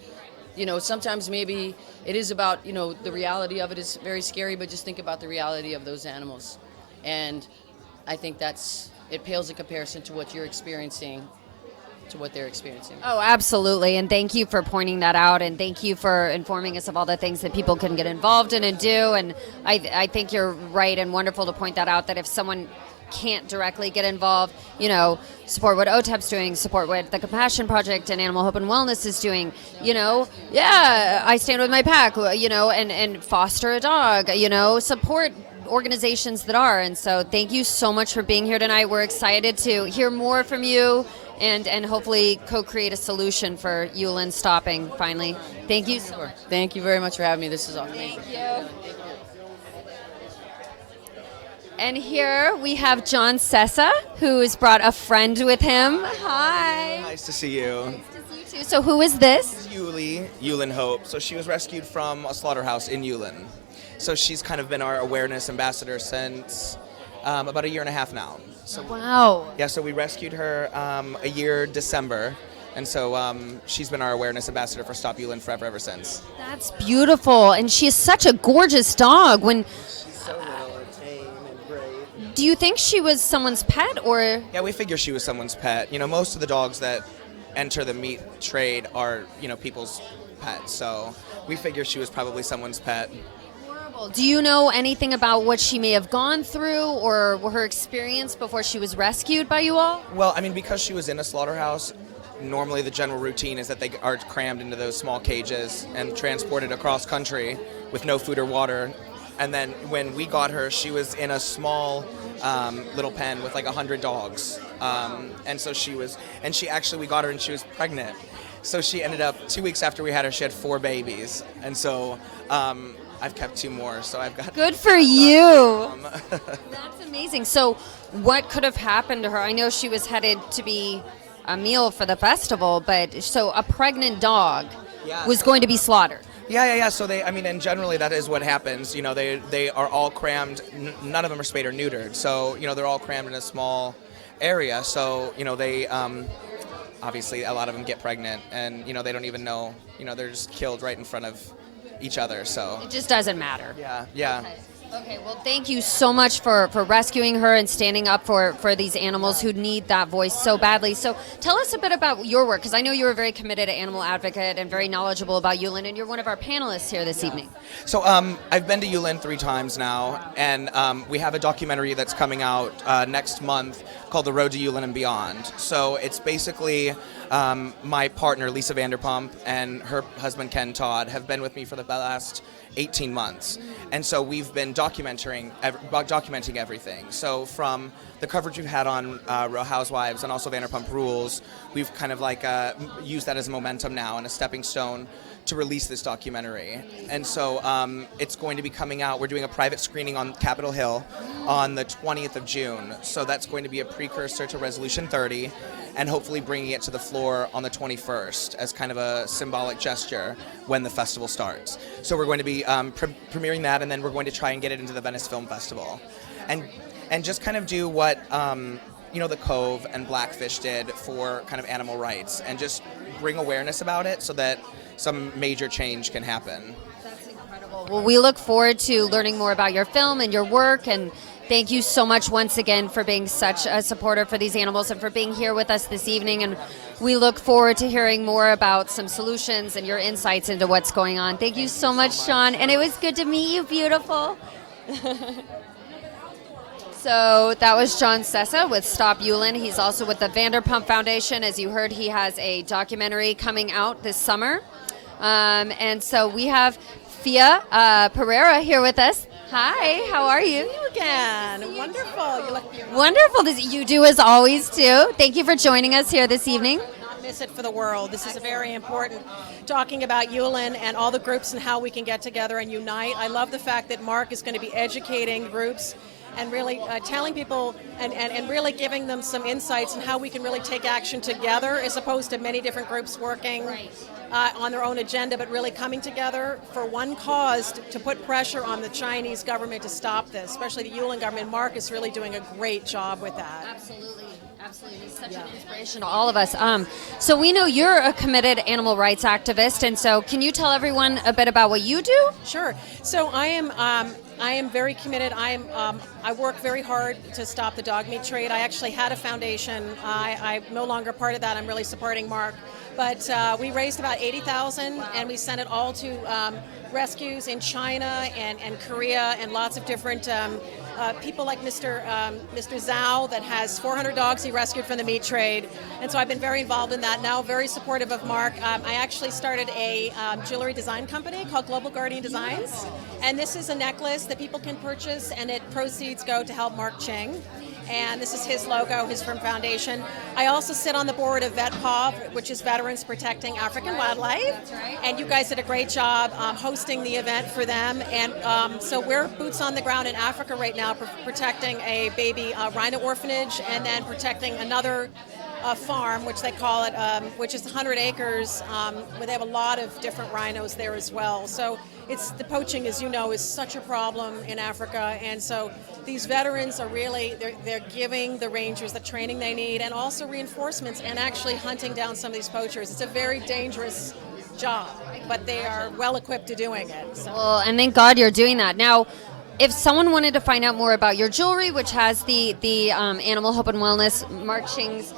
sometimes maybe it is about, the reality of it is very scary, but just think about the reality of those animals. And I think it pales in comparison to what you're experiencing, to what they're experiencing. Oh, absolutely. And thank you for pointing that out, and thank you for informing us of all the things that people can get involved in and do. And I think you're right and wonderful to point that out, that if someone can't directly get involved, support what OTEP's doing, support what the Compassion Project and Animal Hope and Wellness is doing, I stand with my pack, and foster a dog, support organizations that are. And so thank you so much for being here tonight. We're excited to hear more from you and hopefully co-create a solution for Yulin stopping finally. Thank you. Sure. Thank you very much for having me. This is awesome. Thank you. And here we have John Sessa, who's brought a friend with him. Hi. Nice to see you. Nice to see you too. So who is this? Yulin Hope. So she was rescued from a slaughterhouse in Yulin. So she's kind of been our awareness ambassador since about a year and a half now. So, wow. Yeah, so we rescued her a year December. And so she's been our awareness ambassador for Stop Yulin Forever ever since. That's beautiful. And she is such a gorgeous dog. She's so little and tame and brave. Do you think she was someone's pet or? Yeah, we figure she was someone's pet. You know, most of the dogs that enter the meat trade are, you know, people's pets. So we figure she was probably someone's pet. Horrible. Do you know anything about what she may have gone through or her experience before she was rescued by you all? Well, I mean, because she was in a slaughterhouse, normally the general routine is that they are crammed into those small cages and transported across country with no food or water. And then when we got her, she was in a small little pen with like 100 dogs. And so we got her and she was pregnant. So she ended up, 2 weeks after we had her, she had 4 babies. And so I've kept 2 more, so I've got... Good for you. That's amazing. So what could have happened to her? I know she was headed to be a meal for the festival, but so a pregnant dog was going to be slaughtered. Yeah. So and generally that is what happens. You know, they are all crammed. None of them are spayed or neutered. So, you know, they're all crammed in a small area. So, you know, they obviously a lot of them get pregnant, and you know they don't even know. You know, they're just killed right in front of each other. So it just doesn't matter. Yeah. Okay, well, thank you so much for rescuing her and standing up for these animals who need that voice so badly. So tell us a bit about your work, because I know you're a very committed animal advocate and very knowledgeable about Yulin, and you're one of our panelists here this evening. So I've been to Yulin 3 times now, and we have a documentary that's coming out next month called The Road to Yulin and Beyond. So it's basically my partner, Lisa Vanderpump, and her husband, Ken Todd, have been with me for the last 18 months. And so we've been documenting everything. So from the coverage we've had on Real Housewives and also Vanderpump Rules, we've kind of like used that as a momentum now and a stepping stone to release this documentary. And so it's going to be coming out. We're doing a private screening on Capitol Hill on the 20th of June. So that's going to be a precursor to Resolution 30, and hopefully bringing it to the floor on the 21st as kind of a symbolic gesture when the festival starts. So we're going to be premiering that, and then we're going to try and get it into the Venice Film Festival. And just kind of do what the Cove and Blackfish did for kind of animal rights, and just bring awareness about it so that some major change can happen. That's incredible. Well, we look forward to learning more about your film and your work, and thank you so much once again for being such a supporter for these animals and for being here with us this evening. And we look forward to hearing more about some solutions and your insights into what's going on. Thank you so much, Sean. And it was good to meet you, beautiful. So that was John Sessa with Stop Yulin. He's also with the Vanderpump Foundation. As you heard, he has a documentary coming out this summer. And so we have Fia Pereira here with us. Hi, how are you? See you again. Wonderful. You look beautiful. Wonderful. You do as always, too. Thank you for joining us here this evening. Not miss it for the world. This is a very important, talking about Yulin and all the groups and how we can get together and unite. I love the fact that Marc is going to be educating groups and really telling people and really giving them some insights on how we can really take action together, as opposed to many different groups working on their own agenda, but really coming together for one cause to put pressure on the Chinese government to stop this, especially the Yulin government. Marc is really doing a great job with that. Absolutely. He's such an inspiration to all of us. So we know you're a committed animal rights activist, and so can you tell everyone a bit about what you do? Sure. So I am very committed. I work very hard to stop the dog meat trade. I actually had a foundation. I'm no longer part of that. I'm really supporting Marc. But we raised about $80,000, and we sent it all to rescues in China and Korea, and lots of different people like Mr. Zhao that has 400 dogs he rescued from the meat trade. And so I've been very involved in that, now very supportive of Marc. I actually started a jewelry design company called Global Guardian Designs. And this is a necklace that people can purchase, and proceeds go to help Marc Ching. and this is his logo, his firm foundation. I also sit on the board of VetPov, which is Veterans Protecting African Wildlife, and you guys did a great job hosting the event for them. And so we're boots on the ground in Africa right now, protecting a baby rhino orphanage, and then protecting another farm, which they call it, which is 100 acres, where they have a lot of different rhinos there as well. So the poaching, as you know, is such a problem in Africa, and so these veterans are really, they're giving the rangers the training they need, and also reinforcements, and actually hunting down some of these poachers. It's a very dangerous job, but they are well equipped to doing it. So. Well, and thank God you're doing that. Now, if someone wanted to find out more about your jewelry, which has the Animal Hope and Wellness Marc Ching's,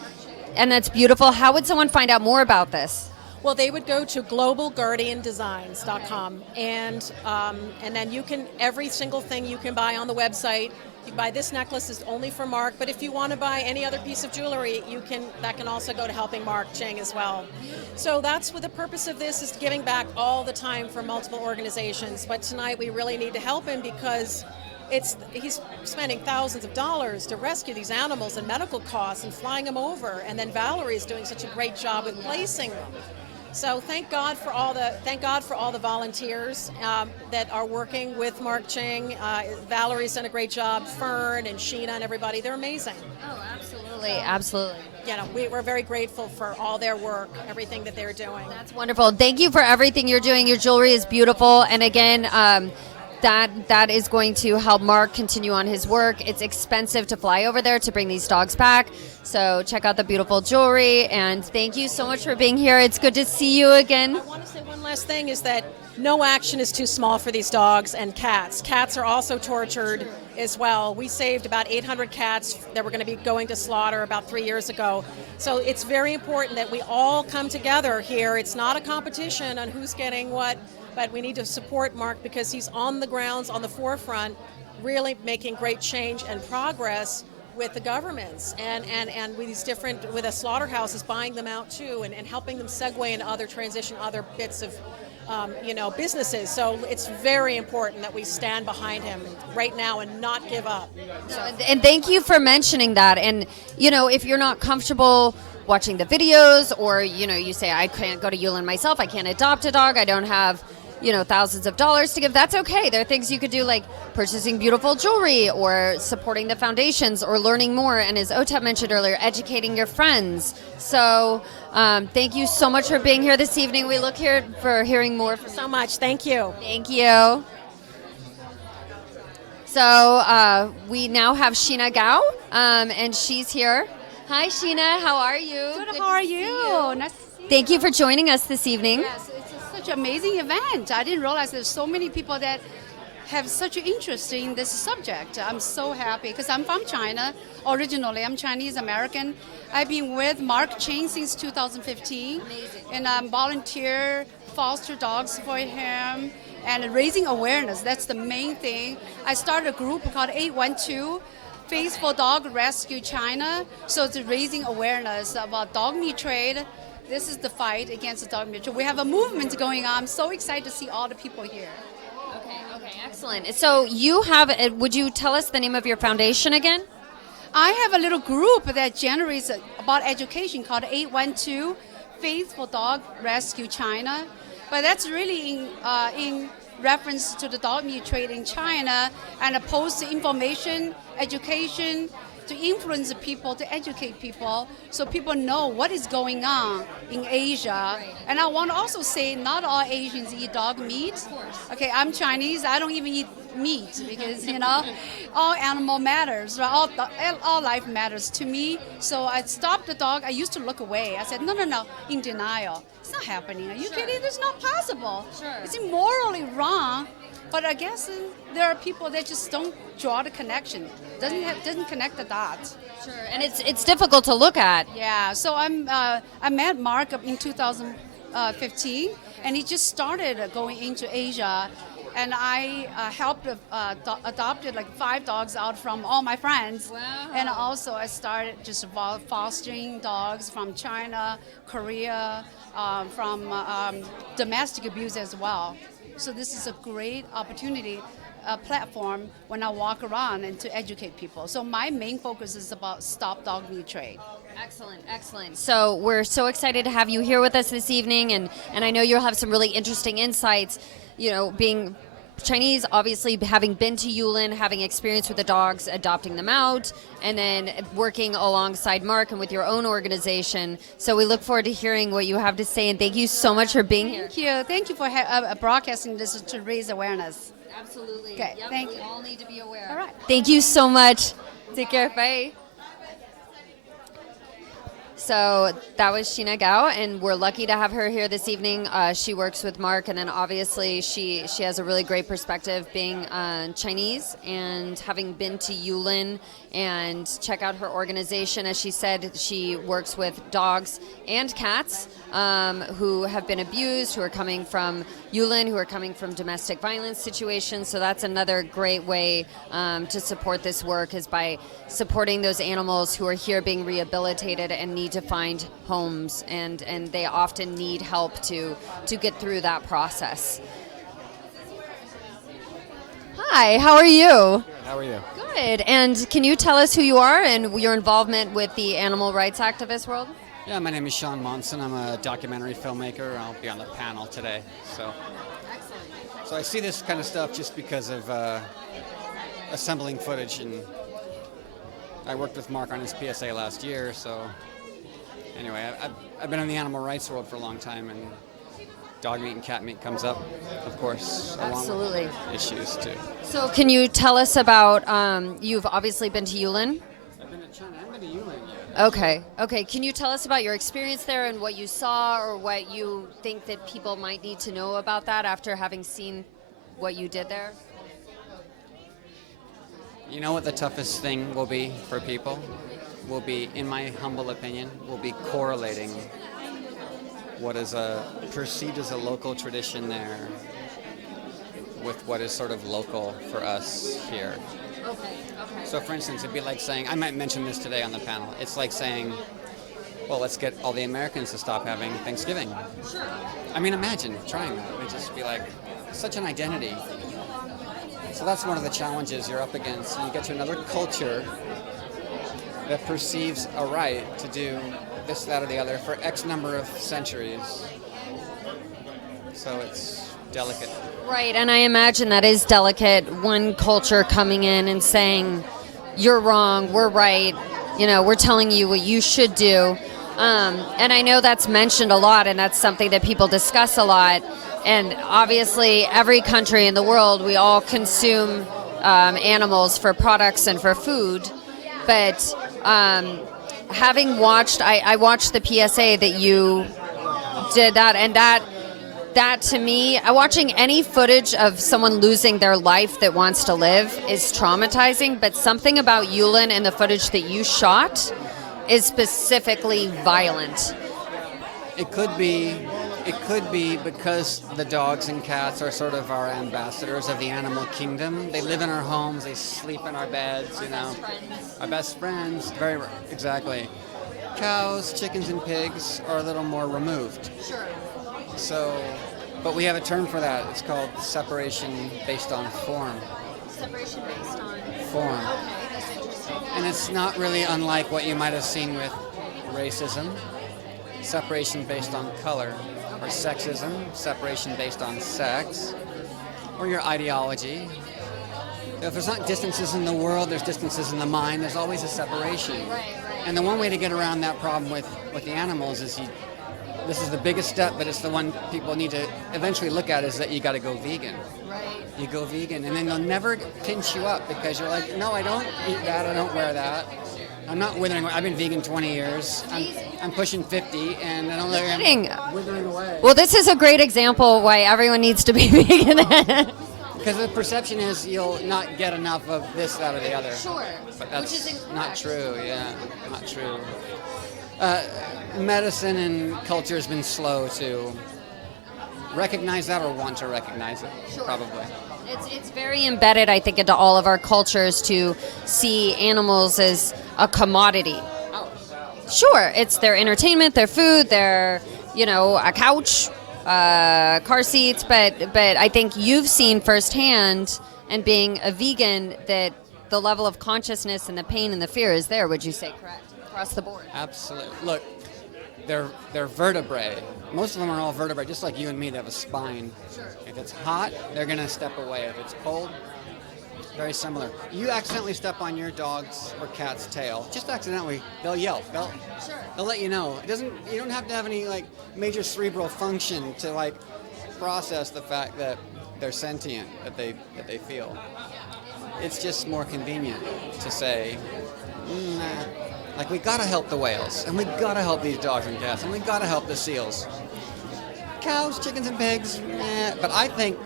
and that's beautiful, how would someone find out more about this? Well, they would go to globalguardiandesigns.com, and then you can, every single thing you can buy on the website. You buy this necklace is only for Marc, but if you want to buy any other piece of jewelry, that can also go to helping Marc Ching as well. So that's what the purpose of this is, giving back all the time for multiple organizations. But tonight we really need to help him because he's spending thousands of dollars to rescue these animals and medical costs and flying them over, and then Valerie's doing such a great job with placing them. So thank God for all the volunteers that are working with Marc Ching. Valerie's done a great job. Fern and Sheena and everybody, they're amazing. Oh, absolutely. You know, we're very grateful for all their work, everything that they're doing. That's wonderful. Thank you for everything you're doing. Your jewelry is beautiful, and again, that is going to help Marc continue on his work. It's expensive to fly over there to bring these dogs back, so check out the beautiful jewelry, and thank you so much for being here. It's good to see you again. I want to say one last thing is that no action is too small for these dogs and cats. Cats are also tortured as well. We saved about 800 cats that were going to be going to slaughter about 3 years ago. So it's very important that we all come together here. It's not a competition on who's getting what, but we need to support Marc because he's on the grounds, on the forefront, really making great change and progress with the governments and with these different, with the slaughterhouses buying them out too, and helping them segue into other bits of businesses. So it's very important that we stand behind him right now and not give up. So. And thank you for mentioning that. And, if you're not comfortable watching the videos, or, you say, I can't go to Yulin myself, I can't adopt a dog, I don't have thousands of dollars to give, that's okay. There are things you could do, like purchasing beautiful jewelry or supporting the foundations or learning more. And as Otep mentioned earlier, educating your friends. So thank you so much for being here this evening. We look here for hearing more from you. So much. Thank you. Thank you. So we now have Sheena Gow, and she's here. Hi, Sheena. How are you? Good. How are you? Nice to see you. Thank you for joining us this evening. Yes, it's such an amazing event. I didn't realize there's so many people that have such an interest in this subject. I'm so happy because I'm from China. Originally, I'm Chinese American. I've been with Marc Ching since 2015. Amazing. And I'm volunteer foster dogs for him and raising awareness. That's the main thing. I started a group called 812. Faithful Dog Rescue China, so it's raising awareness about dog meat trade. This is the fight against the dog meat trade. We have a movement going on. I'm so excited to see all the people here. Okay, excellent. So you have, would you tell us the name of your foundation again? I have a little group that generates about education called 812 Faithful Dog Rescue China, but that's really in reference to the dog meat trade in China, and post information, education, to influence people, to educate people, so people know what is going on in Asia. And I want to also say, not all Asians eat dog meat. Of course. Okay, I'm Chinese. I don't even eat meat because all animal matters. All life matters to me. So I stopped the dog. I used to look away. I said, no, in denial. It's not happening. Are you kidding? It's not possible. Sure. It's morally wrong. But I guess there are people that just don't draw the connection. Doesn't connect the dots. Sure. And it's difficult to look at. Yeah. So I met Marc in 2015, and he just started going into Asia, and I helped adopted like 5 dogs out from all my friends. Wow. And also I started just fostering dogs from China, Korea, from domestic abuse as well. So this is a great opportunity. a platform when I walk around and to educate people. So my main focus is about stop dog meat trade. Excellent, excellent. So we're so excited to have you here with us this evening, and I know you'll have some really interesting insights, you know, being Chinese, obviously having been to Yulin, having experience with the dogs, adopting them out, and then working alongside Marc and with your own organization. So we look forward to hearing what you have to say, and thank you so much for being here. Thank you. Thank you for broadcasting this to raise awareness. Absolutely. Okay, Yep, thank we you. all need to be aware. All right. Thank you so much. Take care. Bye. So that was Sheena Gow, and we're lucky to have her here this evening. She works with Marc, and then obviously she has a really great perspective being Chinese and having been to Yulin, and check out her organization. As she said, she works with dogs and cats who have been abused, who are coming from Yulin, who are coming from domestic violence situations. So that's another great way to support this work, is by supporting those animals who are here being rehabilitated and need to find homes, and they often need help to get through that process. Hi, how are you? How are you? Good. And can you tell us who you are and your involvement with the animal rights activist world? Yeah, my name is Monson. I'm a documentary filmmaker. I'll be on the panel today. So I see this kind of stuff just because of assembling footage, and I worked with Marc on his PSA last year. So anyway, I've been in the animal rights world for a long time, and dog meat and cat meat comes up, of course, Absolutely. along with issues too. So can you tell us about, you've obviously been to Yulin? I've been to China. I haven't been to Yulin yet. Okay. Can you tell us about your experience there and what you saw, or what you think that people might need to know about that after having seen what you did there? You know what the toughest thing will be for people? Will be, in my humble opinion, will be correlating what is perceived as a local tradition there with what is sort of local for us here. Okay. So for instance, it'd be like saying, I might mention this today on the panel, it's like saying, well, let's get all the Americans to stop having Thanksgiving. Sure. I mean, imagine trying that. It would just be like, such an identity. So that's one of the challenges you're up against. You get to another culture that perceives a right to do this, that, or the other for X number of centuries. So it's delicate. Right, and I imagine that is delicate. One culture coming in and saying, you're wrong, we're right, you know, we're telling you what you should do. And I know that's mentioned a lot, and that's something that people discuss a lot. And obviously, every country in the world, we all consume animals for products and for food. But having watched, I watched the PSA that you did that, and that to me, watching any footage of someone losing their life that wants to live is traumatizing, but something about Yulin and the footage that you shot is specifically violent. It could be because the dogs and cats are sort of our ambassadors of the animal kingdom. They live in our homes, they sleep in our beds, you know. Our best friends, exactly. Cows, chickens, and pigs are a little more removed. Sure. So, but we have a term for that. It's called separation based on form. Separation based on form. Okay, that's interesting. And it's not really unlike what you might have seen with racism, separation based on color, or sexism, separation based on sex, or your ideology. If there's not distances in the world, there's distances in the mind. There's always a separation. Right. And the one way to get around that problem with the animals is this is the biggest step, but it's the one people need to eventually look at, is that you got to go vegan. Right. You go vegan, and then they'll never pinch you up because you're like, no, I don't eat that, I don't wear that. I'm not withering away. I've been vegan 20 years. I'm pushing 50, and I don't look like I'm withering away. Well, this is a great example why everyone needs to be vegan. Because the perception is you'll not get enough of this, that, or the other. Sure. But that's not true, not true. Medicine and culture has been slow to recognize that, or want to recognize it, probably. It's very embedded, I think, into all of our cultures to see animals as a commodity. Sure, it's their entertainment, their food, their, a couch, car seats, but I think you've seen firsthand and being a vegan, that the level of consciousness and the pain and the fear is there. Would you say correct across the board? Absolutely. Look, they're vertebrae. Most of them are all vertebrae, just like you and me. They have a spine. Sure. If it's hot, they're going to step away. If it's cold, very similar. You accidentally step on your dog's or cat's tail, just accidentally, they'll yelp. They'll let you know. You don't have to have any like major cerebral function to like process the fact that they're sentient, that they feel. It's just more convenient to say, nah. Like, we gotta help the whales, and we gotta help these dogs and cats, and we gotta help the seals. Cows, chickens, and pigs, but I think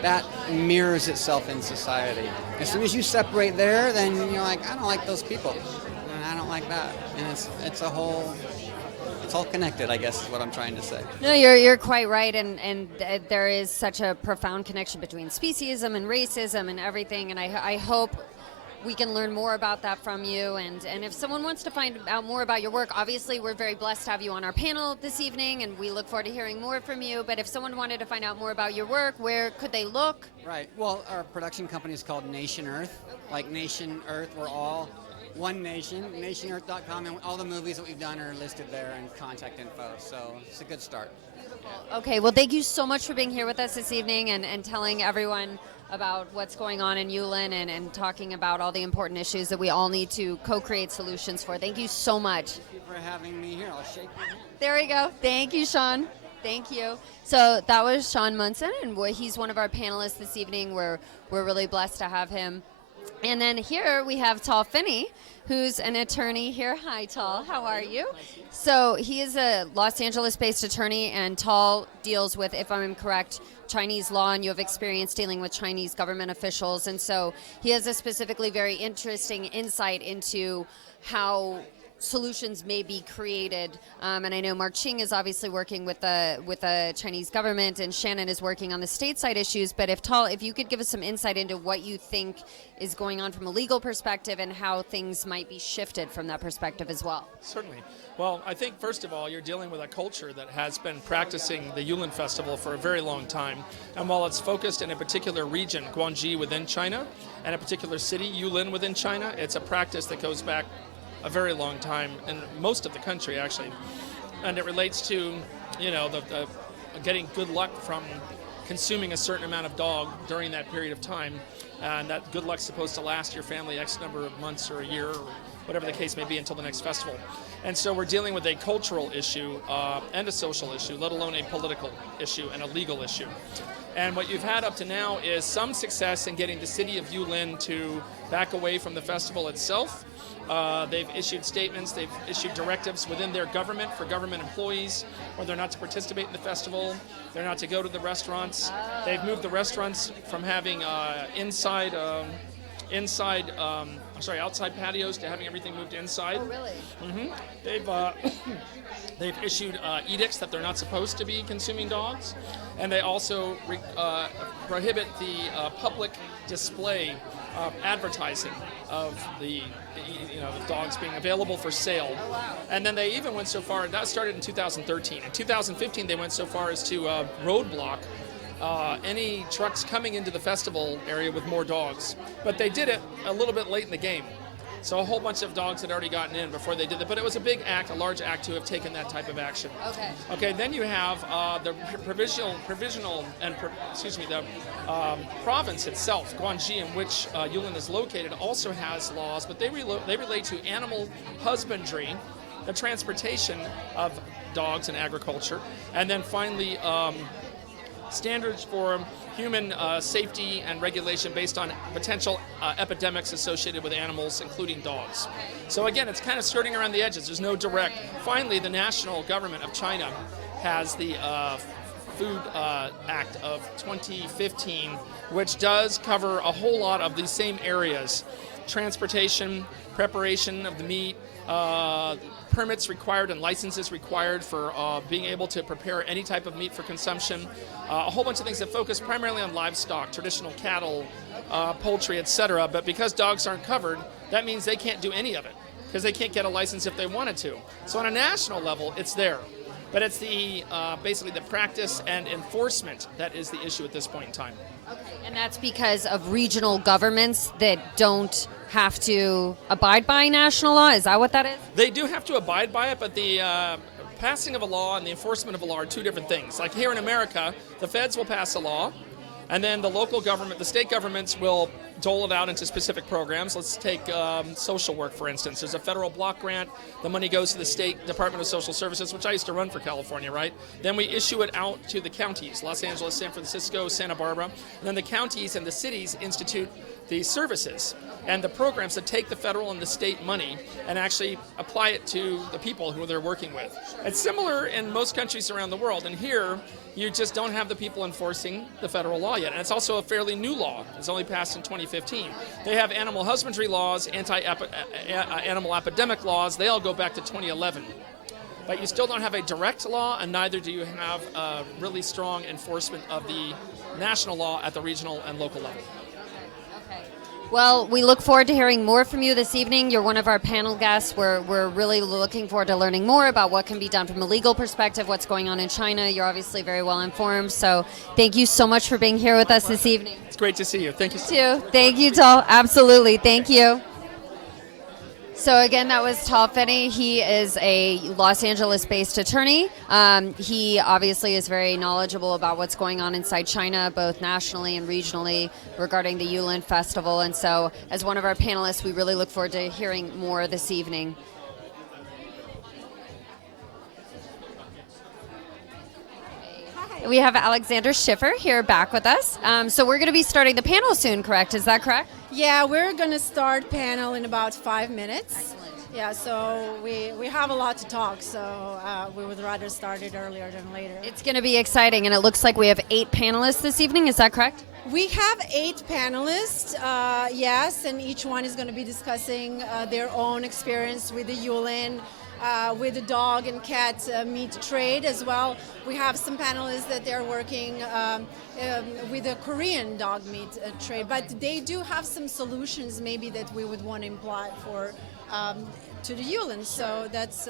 that mirrors itself in society. As soon as you separate there, then you're like, I don't like those people, and I don't like that. And it's all connected, I guess, is what I'm trying to say. No, you're quite right, and there is such a profound connection between speciesism and racism and everything, and I hope we can learn more about that from you. And if someone wants to find out more about your work, obviously we're very blessed to have you on our panel this evening, and we look forward to hearing more from you. But if someone wanted to find out more about your work, where could they look? Right. Well, our production company is called Nation Earth. Like Nation Earth, we're all one nation, nationearth.com, and all the movies that we've done are listed there and contact info. So it's a good start. Okay, well, thank you so much for being here with us this evening and telling everyone about what's going on in Yulin and talking about all the important issues that we all need to co-create solutions for. Thank you so much. Thank you for having me here. I'll shake your hand. There we go. Thank you, Sean. Thank you. So that was Sean Monson, and he's one of our panelists this evening. We're really blessed to have him. And then here we have Tal Finney, who's an attorney here. Hi, Tal. How are you? So he is a Los Angeles-based attorney, and Tal deals with, if I'm correct, Chinese law, and you have experience dealing with Chinese government officials. And so he has a specifically very interesting insight into how solutions may be created. And I know Marc Ching is obviously working with the Chinese government, and Shannon is working on the stateside issues. But if you could give us some insight into what you think is going on from a legal perspective and how things might be shifted from that perspective as well. Certainly. Well, I think first of all, you're dealing with a culture that has been practicing the Yulin Festival for a very long time. And while it's focused in a particular region, Guangxi within China, and a particular city, Yulin within China, it's a practice that goes back a very long time in most of the country, actually. And it relates to, the getting good luck from consuming a certain amount of dog during that period of time. And that good luck's supposed to last your family X number of months or a year or whatever the case may be until the next festival. And so we're dealing with a cultural issue and a social issue, let alone a political issue and a legal issue. And what you've had up to now is some success in getting the city of Yulin to back away from the festival itself. They've issued statements, they've issued directives within their government for government employees, where they're not to participate in the festival, they're not to go to the restaurants. They've moved the restaurants from having outside patios to having everything moved inside. Oh, really? Mm-hmm. They've issued edicts that they're not supposed to be consuming dogs, and they also prohibit the public display of advertising of the dogs being available for sale. Oh, wow. And then they even went so far, that started in 2013. In 2015, they went so far as to roadblock any trucks coming into the festival area with more dogs. But they did it a little bit late in the game. So a whole bunch of dogs had already gotten in before they did that. But it was a big act, a large act to have taken that type of action. Okay. Okay, then you have the province itself, Guangxi, in which Yulin is located, also has laws, but they relate to animal husbandry, the transportation of dogs and agriculture, and then finally standards for human safety and regulation based on potential epidemics associated with animals, including dogs. So again, it's kind of skirting around the edges. There's no direct. Finally, the national government of China has the Food Act of 2015, which does cover a whole lot of these same areas: transportation, preparation of the meat, permits required and licenses required for being able to prepare any type of meat for consumption, a whole bunch of things that focus primarily on livestock, traditional cattle, poultry, etc. But because dogs aren't covered, that means they can't do any of it because they can't get a license if they wanted to. So on a national level, it's there. But it's the basically the practice and enforcement that is the issue at this point in time. And that's because of regional governments that don't have to abide by national law? Is that what that is? They do have to abide by it, but the passing of a law and the enforcement of a law are two different things. Like here in America, the feds will pass a law, and then the local government, the state governments will dole it out into specific programs. Let's take social work, for instance. There's a federal block grant. The money goes to the state Department of Social Services, which I used to run for California, right? Then we issue it out to the counties, Los Angeles, San Francisco, Santa Barbara. And then the counties and the cities institute the services and the programs that take the federal and the state money and actually apply it to the people who they're working with. It's similar in most countries around the world, and here you just don't have the people enforcing the federal law yet. And it's also a fairly new law. It's only passed in 2015. They have animal husbandry laws, anti-animal epidemic laws. They all go back to 2011. But you still don't have a direct law, and neither do you have a really strong enforcement of the national law at the regional and local level. Well, we look forward to hearing more from you this evening. You're one of our panel guests. We're really looking forward to learning more about what can be done from a legal perspective, what's going on in China. You're obviously very well informed. So thank you so much for being here with us this evening. It's great to see you. Thank you. You too. Thank you, Tal. Absolutely. Thank you. So again, that was Tal Fenny. He is a Los Angeles-based attorney. He obviously is very knowledgeable about what's going on inside China, both nationally and regionally, regarding the Yulin Festival. And so as one of our panelists, we really look forward to hearing more this evening. We have Alexander Schiffer here back with us. So we're going to be starting the panel soon, correct? Is that correct? Yeah, we're going to start panel in about 5 minutes. Excellent. Yeah, so we have a lot to talk, so we would rather start it earlier than later. It's going to be exciting, and it looks like we have 8 panelists this evening. Is that correct? We have 8 panelists, yes, and each one is going to be discussing their own experience with the Yulin, with the dog and cat meat trade as well. We have some panelists that they're working with the Korean dog meat trade, but they do have some solutions maybe that we would want to imply for to the Yulin. So that's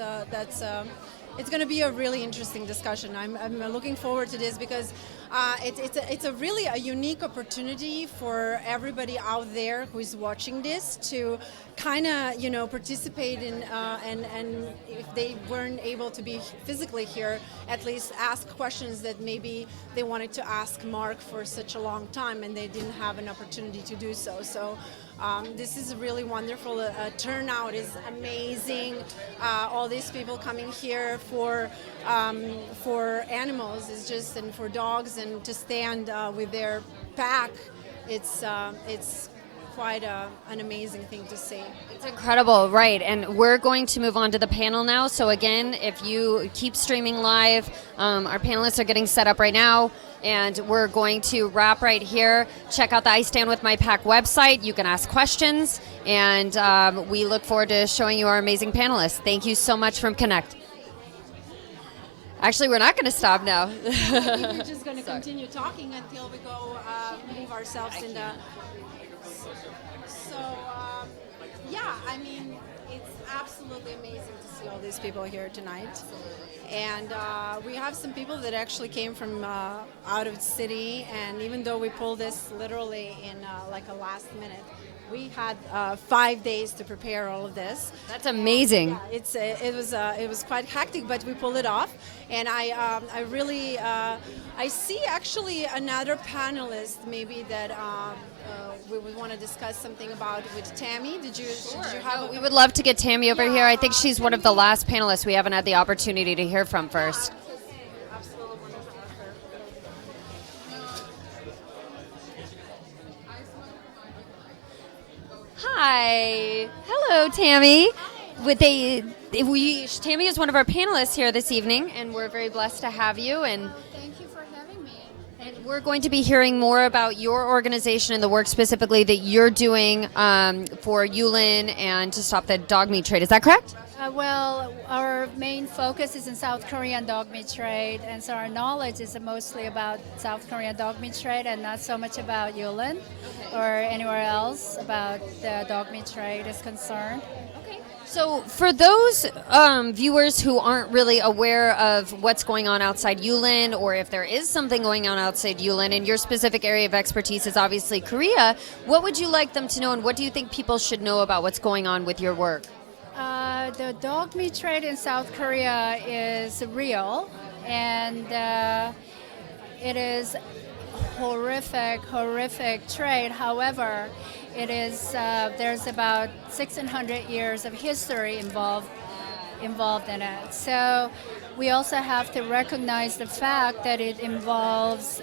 it's going to be a really interesting discussion. I'm looking forward to this because it's a really a unique opportunity for everybody out there who is watching this to kind of participate in and if they weren't able to be physically here, at least ask questions that maybe they wanted to ask Marc for such a long time and they didn't have an opportunity to do so. So this is really wonderful. Turnout is amazing. All these people coming here for animals is just, and for dogs, and to stand with their pack. It's quite an amazing thing to see. It's incredible, right? And we're going to move on to the panel now. So again, if you keep streaming live, our panelists are getting set up right now. And we're going to wrap right here. Check out the I Stand With My Pack website. You can ask questions. And we look forward to showing you our amazing panelists. Thank you so much from KNEKT. Actually, we're not going to stop now. We're just going to continue talking until we go move ourselves in the... So, yeah, I mean, it's absolutely amazing to see all these people here tonight. And we have some people that actually came from out of the city, and even though we pulled this literally in like a last minute, we had 5 days to prepare all of this. That's amazing. Yeah, it was quite hectic, but we pulled it off. And I really I see actually another panelist maybe that we would want to discuss something about with Tammy. Did you have? We would love to get Tammy over here. I think she's one of the last panelists we haven't had the opportunity to hear from first. Hi. Hello, Tammy. Tammy is one of our panelists here this evening, and we're very blessed to have you. And thank you for having me. And we're going to be hearing more about your organization and the work specifically that you're doing for Yulin and to stop the dog meat trade. Is that correct? Well, our main focus is in South Korean dog meat trade, and so our knowledge is mostly about South Korean dog meat trade and not so much about Yulin or anywhere else about the dog meat trade is concerned. So, for those viewers who aren't really aware of what's going on outside Yulin, or if there is something going on outside Yulin, and your specific area of expertise is obviously Korea, what would you like them to know, and what do you think people should know about what's going on with your work? The dog meat trade in South Korea is real, and it is horrific trade. However, it is there's about 600 years of history involved in it. So we also have to recognize the fact that it involves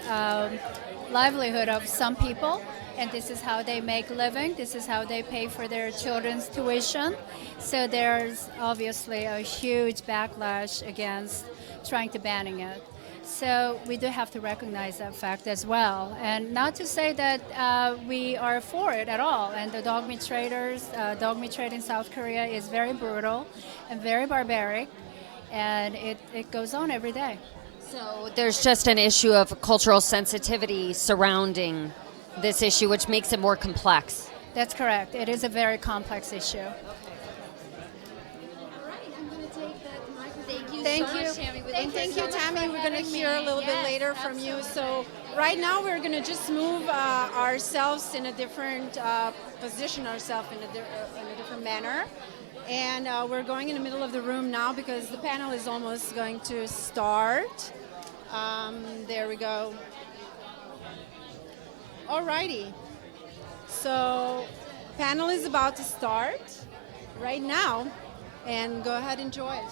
livelihood of some people, and this is how they make a living. This is how they pay for their children's tuition. So there's obviously a huge backlash against trying to banning it. So we do have to recognize that fact as well. And not to say that we are for it at all. And the dog meat trade in South Korea is very brutal and very barbaric. And it goes on every day. So there's just an issue of cultural sensitivity surrounding this issue, which makes it more complex. That's correct. It is a very complex issue. Thank you. And thank you, Tammy. We're going to hear a little bit later from you. So right now we're going to just move ourselves in a different, position ourselves in a different manner. And we're going in the middle of the room now because the panel is almost going to start. There we go. Alrighty. So panel is about to start right now. And go ahead and enjoy it.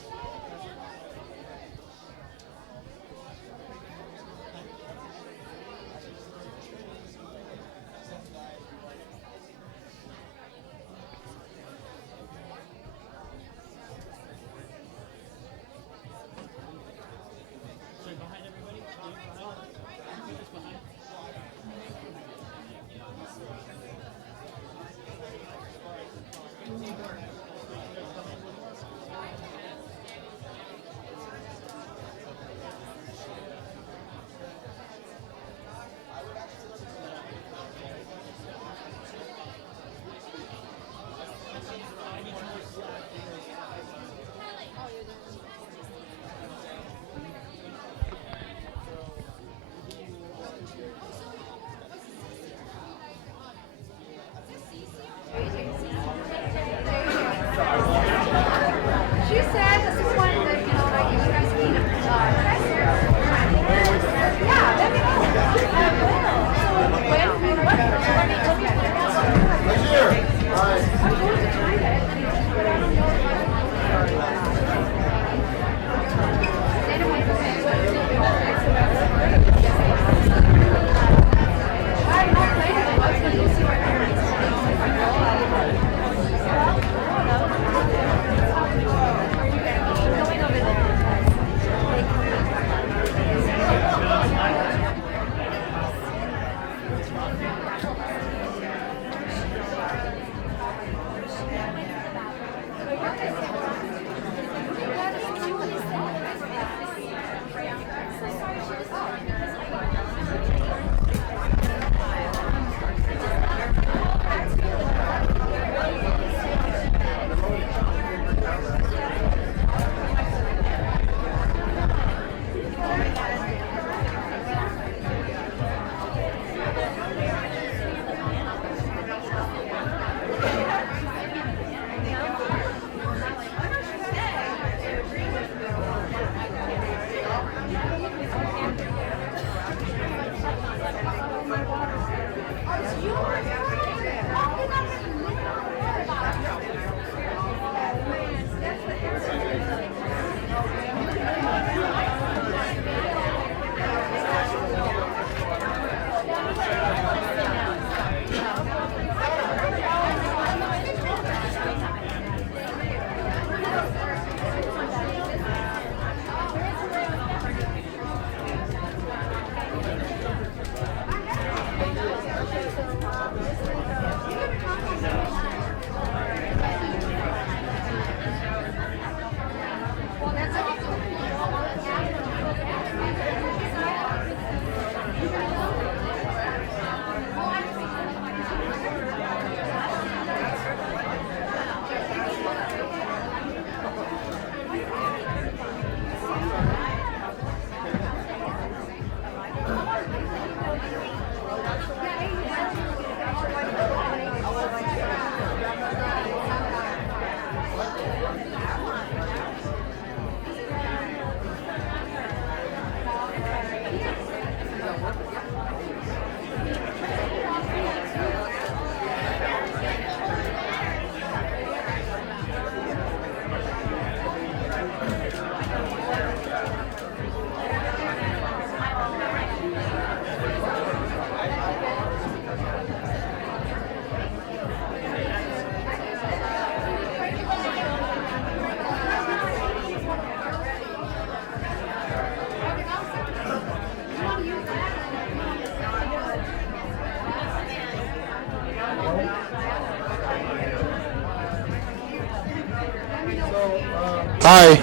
Hi.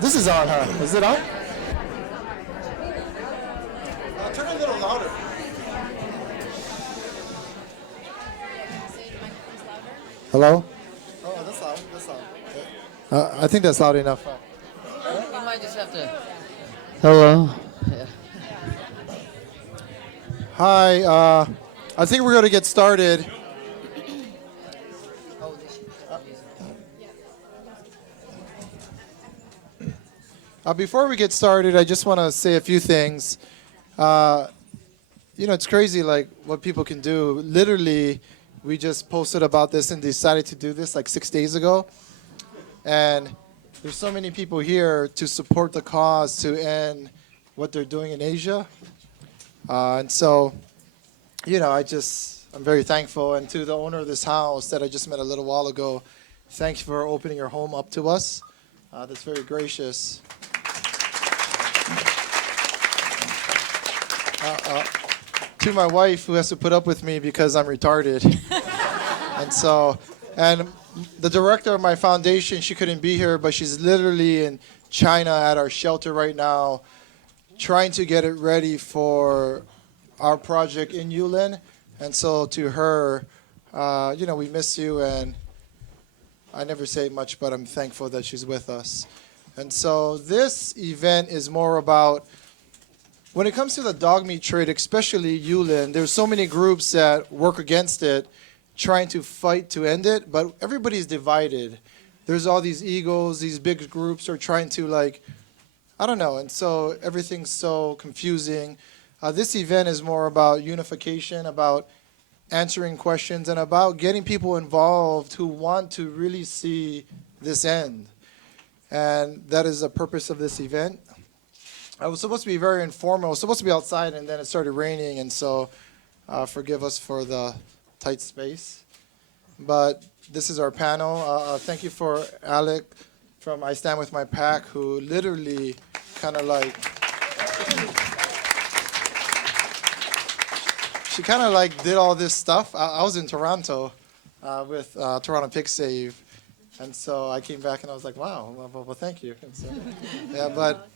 This is on, huh? Is it on? Turn it a little louder. Hello? Oh, that's loud. That's loud. I think that's loud enough. You might just have to. Hello. Yeah. Hi. I think we're going to get started. Before we get started, I just want to say a few things. It's crazy, like, what people can do. Literally, we just posted about this and decided to do this like 6 days ago. And there's so many people here to support the cause to end what they're doing in Asia. And so, I'm very thankful. And to the owner of this house that I just met a little while ago, thanks for opening your home up to us. That's very gracious. To my wife, who has to put up with me because I'm retarded. and the director of my foundation, she couldn't be here, but she's literally in China at our shelter right now, trying to get it ready for our project in Yulin. And so to her, we miss you, and I never say much, but I'm thankful that she's with us. And so this event is more about, when it comes to the dog meat trade, especially Yulin, there's so many groups that work against it, trying to fight to end it, but everybody's divided. There's all these egos, these big groups are trying to, I don't know, and so everything's so confusing. This event is more about unification, about answering questions, and about getting people involved who want to really see this end. And that is the purpose of this event. I was supposed to be very informal. I was supposed to be outside, and then it started raining, and so forgive us for the tight space. But this is our panel. Thank you for Alec from I Stand With My Pack, who literally she did all this stuff. I was in Toronto with Toronto Pig Save, and so I came back and I was like, wow, well thank you. And so, but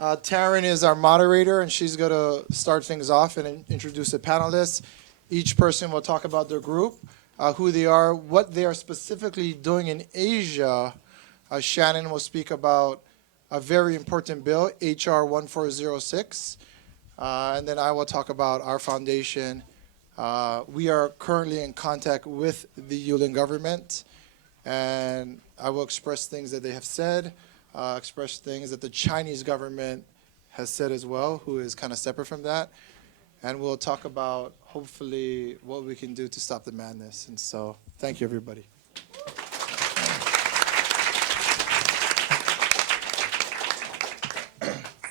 Taryn is our moderator, and she's going to start things off and introduce the panelists. Each person will talk about their group, who they are, what they are specifically doing in Asia. Shannon will speak about a very important bill, HR 1406. And then I will talk about our foundation. We are currently in contact with the Yulin government, and I will express things that they have said, express things that the Chinese government has said as well, who is kind of separate from that. And we'll talk about, hopefully, what we can do to stop the madness. And so, thank you, everybody.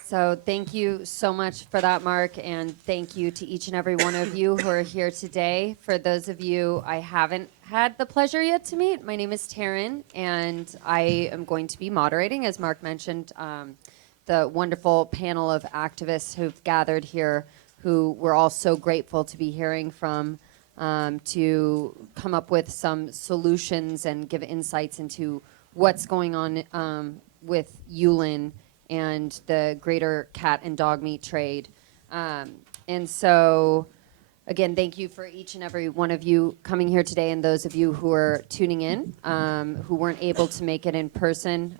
So thank you so much for that, Marc, and thank you to each and every one of you who are here today. For those of you I haven't had the pleasure yet to meet, my name is Taryn, and I am going to be moderating, as Marc mentioned, the wonderful panel of activists who've gathered here, who we're all so grateful to be hearing from, to come up with some solutions and give insights into what's going on with Yulin and the greater cat and dog meat trade. And so, again, thank you for each and every one of you coming here today, and those of you who are tuning in, who weren't able to make it in person.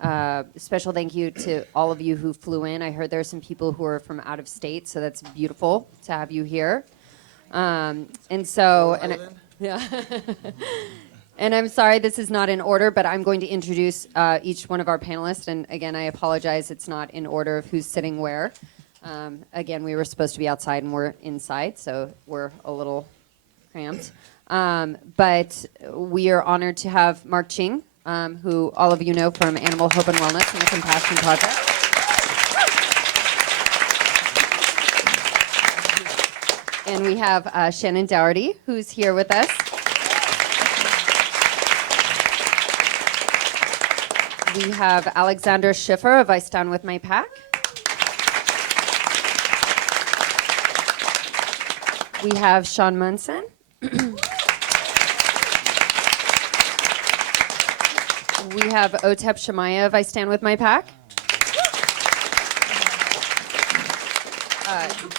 Special thank you to all of you who flew in. I heard there are some people who are from out of state, so that's beautiful to have you here. Yeah. And I'm sorry this is not in order, but I'm going to introduce each one of our panelists. And again, I apologize, it's not in order of who's sitting where. Again, we were supposed to be outside and we're inside, so we're a little cramped. But we are honored to have Marc Ching, who all of you know from Animal Hope and Wellness and the Compassion Project. And we have Shannon Dougherty, who's here with us. We have Alexandra Schiffer of I Stand With My Pack. We have Sean Monson. We have Otep Shemaev, I Stand With My Pack.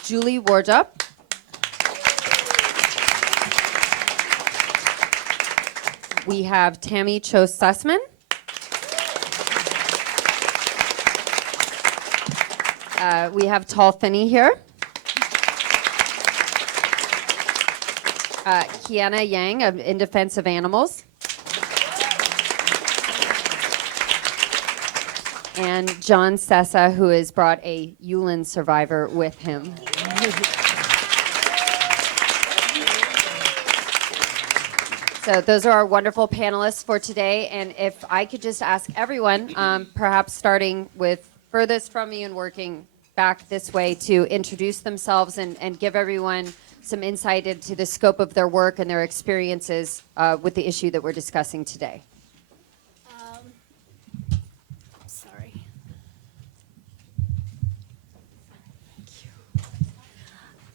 Julie Warjup. We have Tammy Cho Sussman. We have Tall Finney here. Kiana Yang of In Defense of Animals. And John Sessa, who has brought a Yulin survivor with him. So those are our wonderful panelists for today. And if I could just ask everyone, perhaps starting with furthest from me and working back this way, to introduce themselves and give everyone some insight into the scope of their work and their experiences with the issue that we're discussing today. Sorry.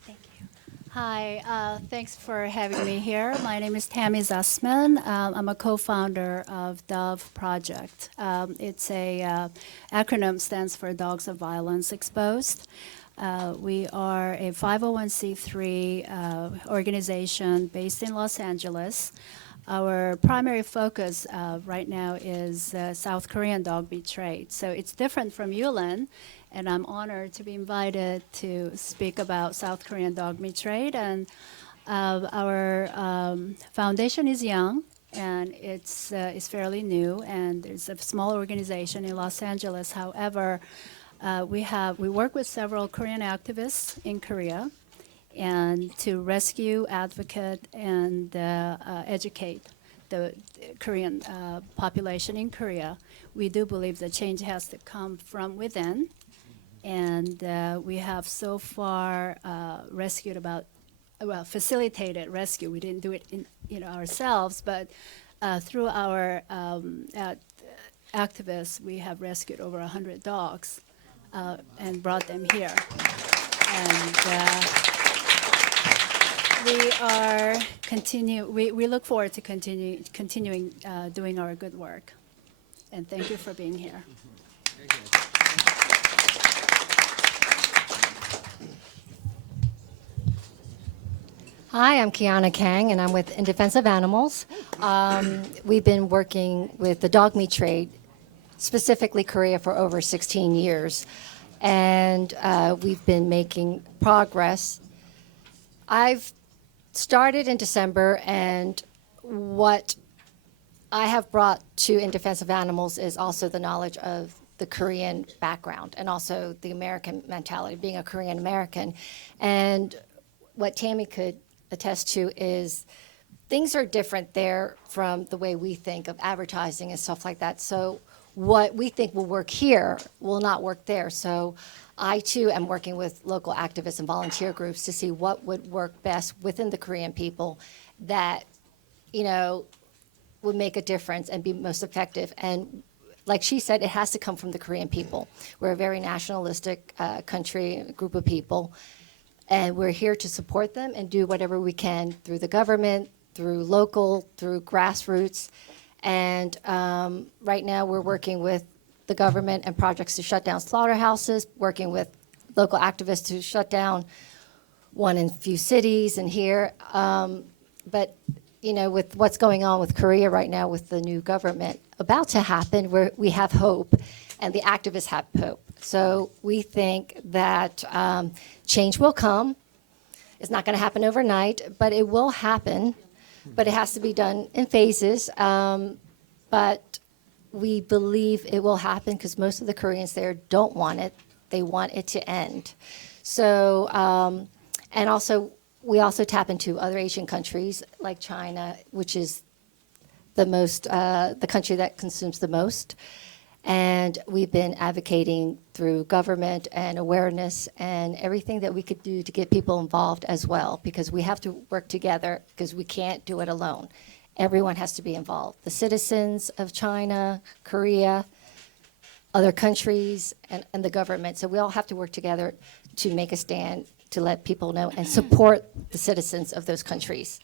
Thank you. Hi, thanks for having me here. My name is Tammy Zussman. I'm a co-founder of Dove Project. It's a acronym, stands for Dogs of Violence Exposed. We are a 501c3 organization based in Los Angeles. Our primary focus right now is South Korean dog meat trade. So it's different from Yulin, and I'm honored to be invited to speak about South Korean dog meat trade. And our foundation is young, and it's fairly new, and it's a small organization in Los Angeles. However, we work with several Korean activists in Korea, and to rescue, advocate, and educate the Korean population in Korea. We do believe that change has to come from within, and we have so far rescued facilitated rescue. We didn't do it ourselves, but through our activists, we have rescued over 100 dogs and brought them here. And we look forward to continuing doing our good work. And thank you for being here. Hi, I'm Kiana Kang, and I'm with In Defense of Animals. We've been working with the dog meat trade, specifically Korea, for over 16 years. And we've been making progress. I've started in December, and what I have brought to In Defense of Animals is also the knowledge of the Korean background and also the American mentality, being a Korean American. And what Tammy could attest to is things are different there from the way we think of advertising and stuff like that. So what we think will work here will not work there. So I, too, am working with local activists and volunteer groups to see what would work best within the Korean people that, would make a difference and be most effective. And like she said, it has to come from the Korean people. We're a very nationalistic country, group of people, and we're here to support them and do whatever we can through the government, through local, through grassroots. And right now we're working with the government and projects to shut down slaughterhouses, working with local activists to shut down one in a few cities and here. But, with what's going on with Korea right now with the new government about to happen, we have hope, and the activists have hope. So we think that change will come. It's not going to happen overnight, but it will happen. But it has to be done in phases. But we believe it will happen because most of the Koreans there don't want it. They want it to end. So, and also, we also tap into other Asian countries like China, which is the country that consumes the most. And we've been advocating through government and awareness and everything that we could do to get people involved as well, because we have to work together because we can't do it alone. Everyone has to be involved. The citizens of China, Korea, other countries, and the government. So we all have to work together to make a stand, to let people know and support the citizens of those countries.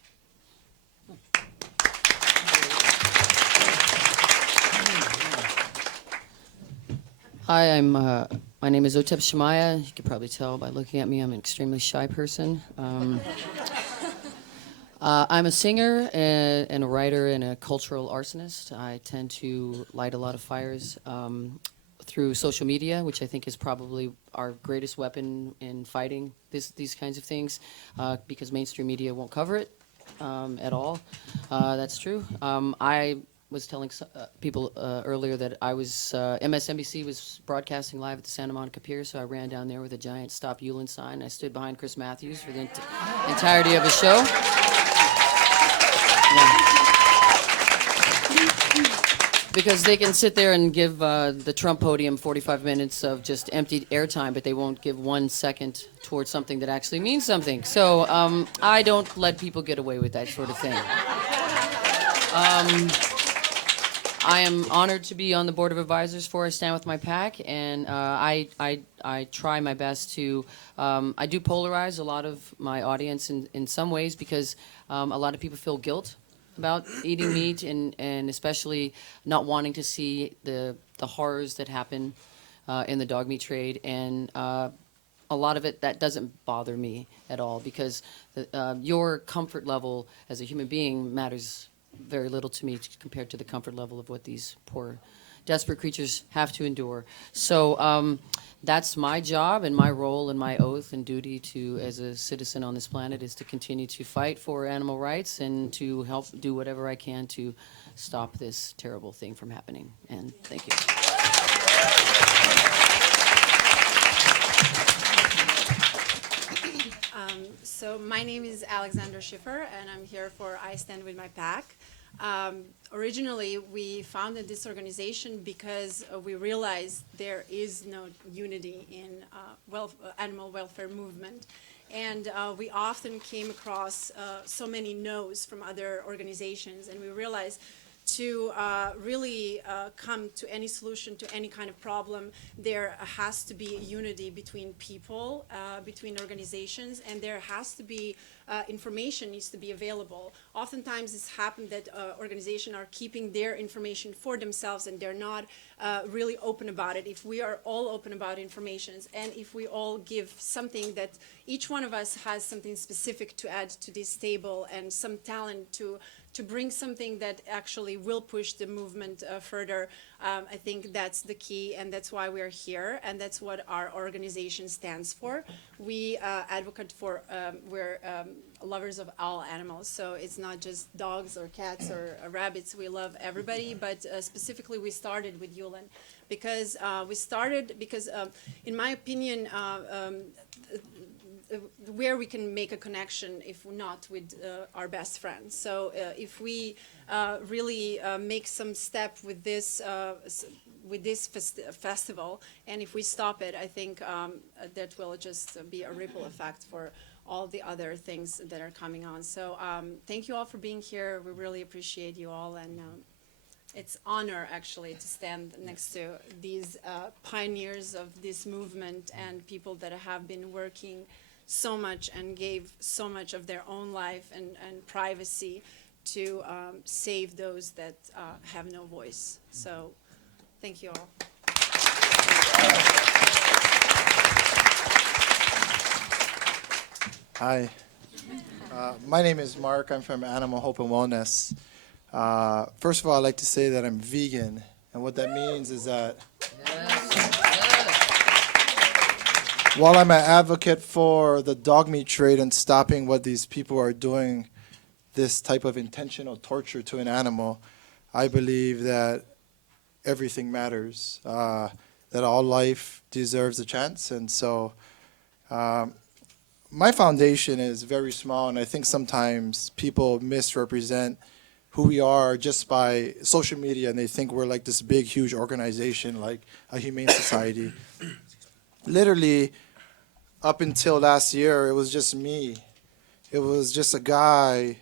Hi, my name is Otep Shemaya. You can probably tell by looking at me, I'm an extremely shy person. I'm a singer and a writer and a cultural arsonist. I tend to light a lot of fires through social media, which I think is probably our greatest weapon in fighting these kinds of things, because mainstream media won't cover it at all. That's true. I was telling people earlier that I was MSNBC was broadcasting live at the Santa Monica Pier, so I ran down there with a giant "Stop Yulin" sign. I stood behind Chris Matthews for the entirety of the show. Yeah. Because they can sit there and give the Trump podium 45 minutes of just empty airtime, but they won't give 1 second towards something that actually means something. So I don't let people get away with that sort of thing. I am honored to be on the board of advisors for I Stand With My Pack, and I try my best to, I do polarize a lot of my audience in some ways, because a lot of people feel guilt about eating meat, and especially not wanting to see the horrors that happen in the dog meat trade, and a lot of it, that doesn't bother me at all, because your comfort level as a human being matters very little to me compared to the comfort level of what these poor, desperate creatures have to endure. So that's my job and my role and my oath and duty to, as a citizen on this planet, is to continue to fight for animal rights and to help do whatever I can to stop this terrible thing from happening. And thank you. So my name is Alexander Schiffer, and I'm here for I Stand With My Pack. Originally, we founded this organization because we realized there is no unity in animal welfare movement. And we often came across so many no's from other organizations, and we realized to really come to any solution to any kind of problem, there has to be unity between people, between organizations, and there has to be information needs to be available. Oftentimes it's happened that organizations are keeping their information for themselves, and they're not really open about it. If we are all open about information, and if we all give something that each one of us has something specific to add to this table and some talent to bring something that actually will push the movement further, I think that's the key, and that's why we're here, and that's what our organization stands for. We advocate for, we're lovers of all animals, so it's not just dogs or cats or rabbits. We love everybody, but specifically we started with Yulin because in my opinion, where we can make a connection if not with our best friends. So if we really make some step with this festival, and if we stop it, I think that will just be a ripple effect for all the other things that are coming on. So thank you all for being here. We really appreciate you all, and it's honor actually to stand next to these pioneers of this movement and people that have been working so much and gave so much of their own life and privacy to save those that have no voice. So thank you all. Hi, my name is Marc. I'm from Animal Hope and Wellness. First of all, I'd like to say that I'm vegan, and what that means is that while I'm an advocate for the dog meat trade and stopping what these people are doing, this type of intentional torture to an animal, I believe that everything matters, that all life deserves a chance. And so my foundation is very small, and I think sometimes people misrepresent who we are just by social media, and they think we're like this big, huge organization, like a humane society. Literally, up until last year, it was just me. It was just a guy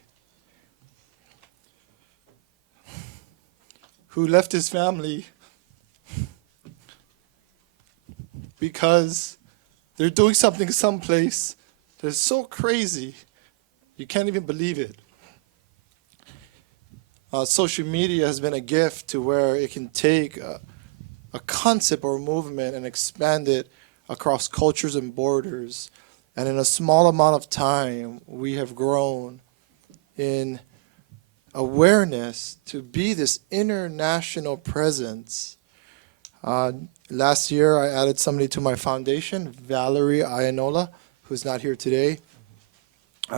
who left his family because they're doing something someplace that's so crazy, you can't even believe it. Social media has been a gift to where it can take a concept or movement and expand it across cultures and borders. And in a small amount of time, we have grown in awareness to be this international presence. Last year, I added somebody to my foundation, Valerie Ayanola, who's not here today.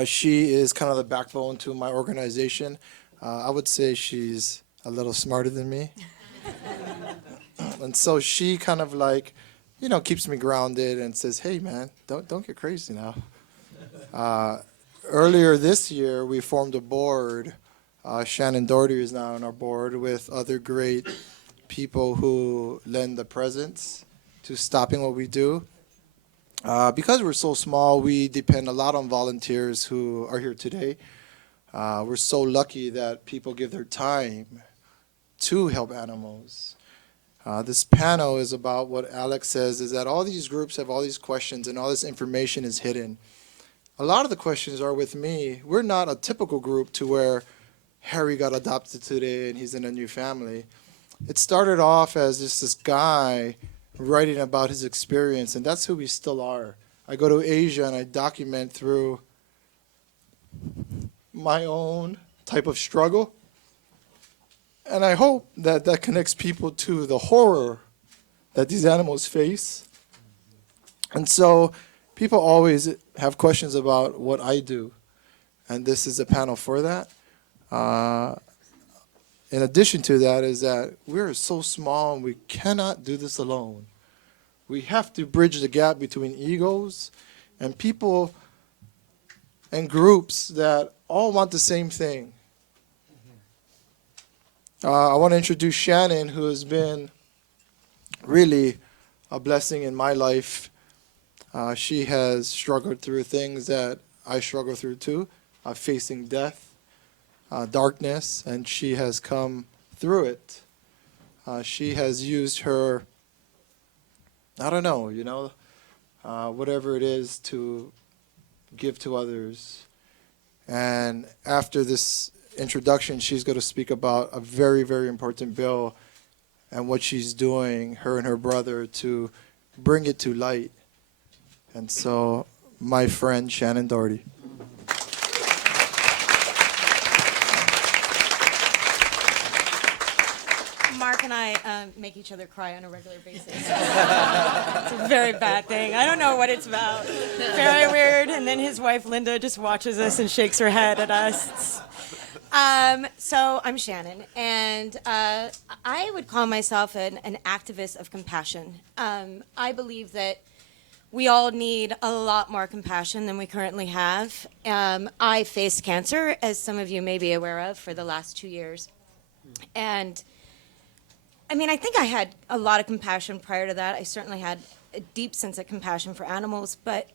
She is kind of the backbone to my organization. I would say she's a little smarter than me. And so she kind of like, keeps me grounded and says, hey, man, don't get crazy now. Earlier this year, we formed a board. Shannon Doherty is now on our board with other great people who lend the presence to stopping what we do. Because we're so small, we depend a lot on volunteers who are here today. We're so lucky that people give their time to help animals. This panel is about what Alex says, is that all these groups have all these questions and all this information is hidden. A lot of the questions are with me. We're not a typical group to where Harry got adopted today and he's in a new family. It started off as just this guy writing about his experience, and that's who we still are. I go to Asia and I document through my own type of struggle. And I hope that that connects people to the horror that these animals face. And so people always have questions about what I do. And this is a panel for that. In addition to that is that we're so small and we cannot do this alone. We have to bridge the gap between egos and people and groups that all want the same thing. I want to introduce Shannon, who has been really a blessing in my life. She has struggled through things that I struggle through too, facing death, darkness, and she has come through it. She has used her, whatever it is to give to others. And after this introduction, she's going to speak about a very, very important bill and what she's doing, her and her brother, to bring it to light. And so, my friend Shannon Doherty. Marc and I make each other cry on a regular basis. It's a very bad thing. I don't know what it's about. Very weird. And then his wife, Linda, just watches us and shakes her head at us. So I'm Shannon, and I would call myself an activist of compassion. I believe that we all need a lot more compassion than we currently have. I faced cancer, as some of you may be aware of, for the last 2 years. And I think I had a lot of compassion prior to that. I certainly had a deep sense of compassion for animals, but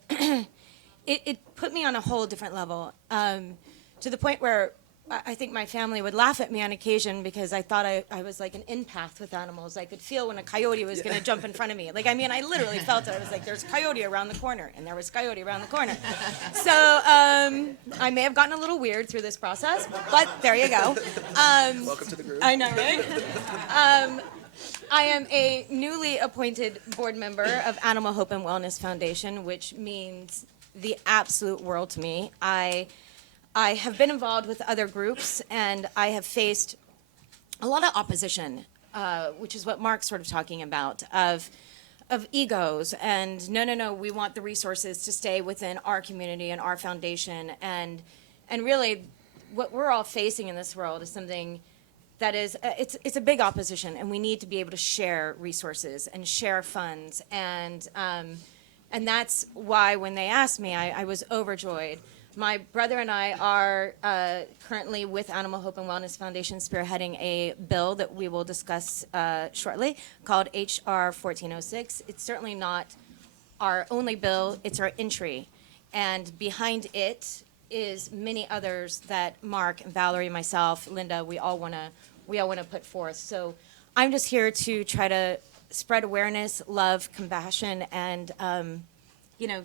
it put me on a whole different level, to the point where I think my family would laugh at me on occasion because I thought I was like an empath with animals. I could feel when a coyote was going to jump in front of me. I literally felt it. I was like, there's a coyote around the corner, and there was coyote around the corner. So I may have gotten a little weird through this process, but there you go. Welcome to the group. I know, right? I am a newly appointed board member of Animal Hope and Wellness Foundation, which means the absolute world to me. I have been involved with other groups, and I have faced a lot of opposition, which is what Marc's sort of talking about, of egos, and no, we want the resources to stay within our community and our foundation, and really what we're all facing in this world is something that is, it's a big opposition, and we need to be able to share resources and share funds, and that's why when they asked me, I was overjoyed. My brother and I are currently with Animal Hope and Wellness Foundation spearheading a bill that we will discuss shortly called H.R. 1406. It's certainly not our only bill, it's our entry. And behind it is many others that Marc, Valerie, myself, Linda, we all want to put forth. So I'm just here to try to spread awareness, love, compassion, and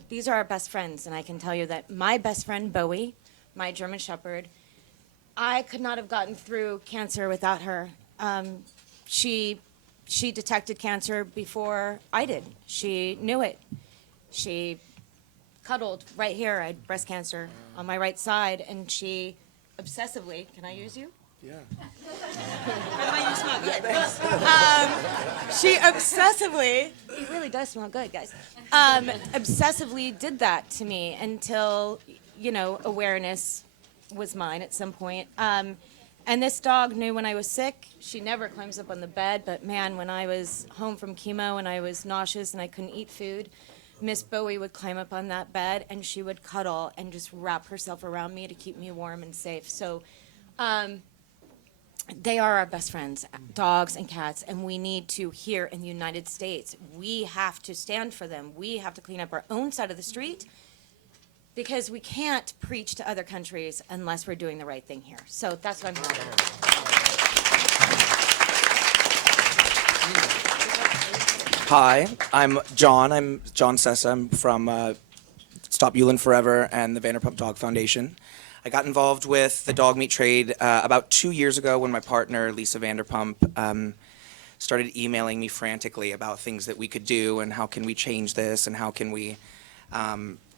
these are our best friends, and I can tell you that my best friend, Bowie, my German Shepherd, I could not have gotten through cancer without her. She she detected cancer before I did. She knew it. She cuddled right here. I had breast cancer on my right side, and she obsessively, can I use you? Yeah. By the way, you smell good. She obsessively, it really does smell good, guys. Obsessively did that to me until, you know, awareness was mine at some point. And this dog knew when I was sick. She never climbs up on the bed, but man, when I was home from chemo and I was nauseous and I couldn't eat food, Miss Bowie would climb up on that bed and she would cuddle and just wrap herself around me to keep me warm and safe. So they are our best friends, dogs and cats, and we need to, here in the United States, we have to stand for them. We have to clean up our own side of the street because we can't preach to other countries unless we're doing the right thing here. So that's what I'm here for. Hi, I'm John. I'm John Sessa. I'm from Stop Yulin Forever and the Vanderpump Dog Foundation. I got involved with the dog meat trade about 2 years ago when my partner, Lisa Vanderpump, started emailing me frantically about things that we could do and how can we change this and how can we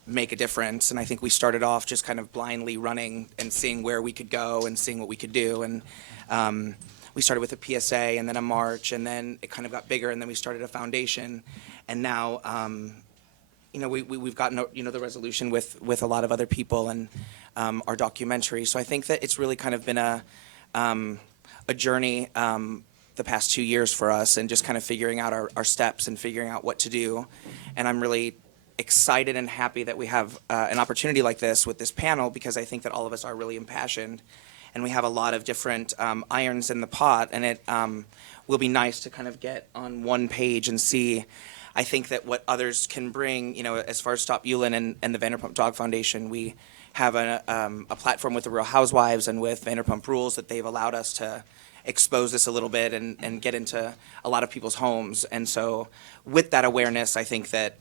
make a difference. And I think we started off just kind of blindly running and seeing where we could go and seeing what we could do. And we started with a PSA and then a march, and then it kind of got bigger, and then we started a foundation. And now, you know, we've gotten, you know, the resolution with a lot of other people and our documentary. So I think that it's really kind of been a journey the past 2 years for us, and just kind of figuring out our steps and figuring out what to do. And I'm really excited and happy that we have an opportunity like this with this panel, because I think that all of us are really impassioned and we have a lot of different irons in the pot, and it will be nice to kind of get on one page and see, I think, that what others can bring, you know, as far as Stop Yulin and the Vanderpump Dog Foundation. We have a platform with the Real Housewives and with Vanderpump Rules that they've allowed us to expose this a little bit and get into a lot of people's homes. And so with that awareness, I think that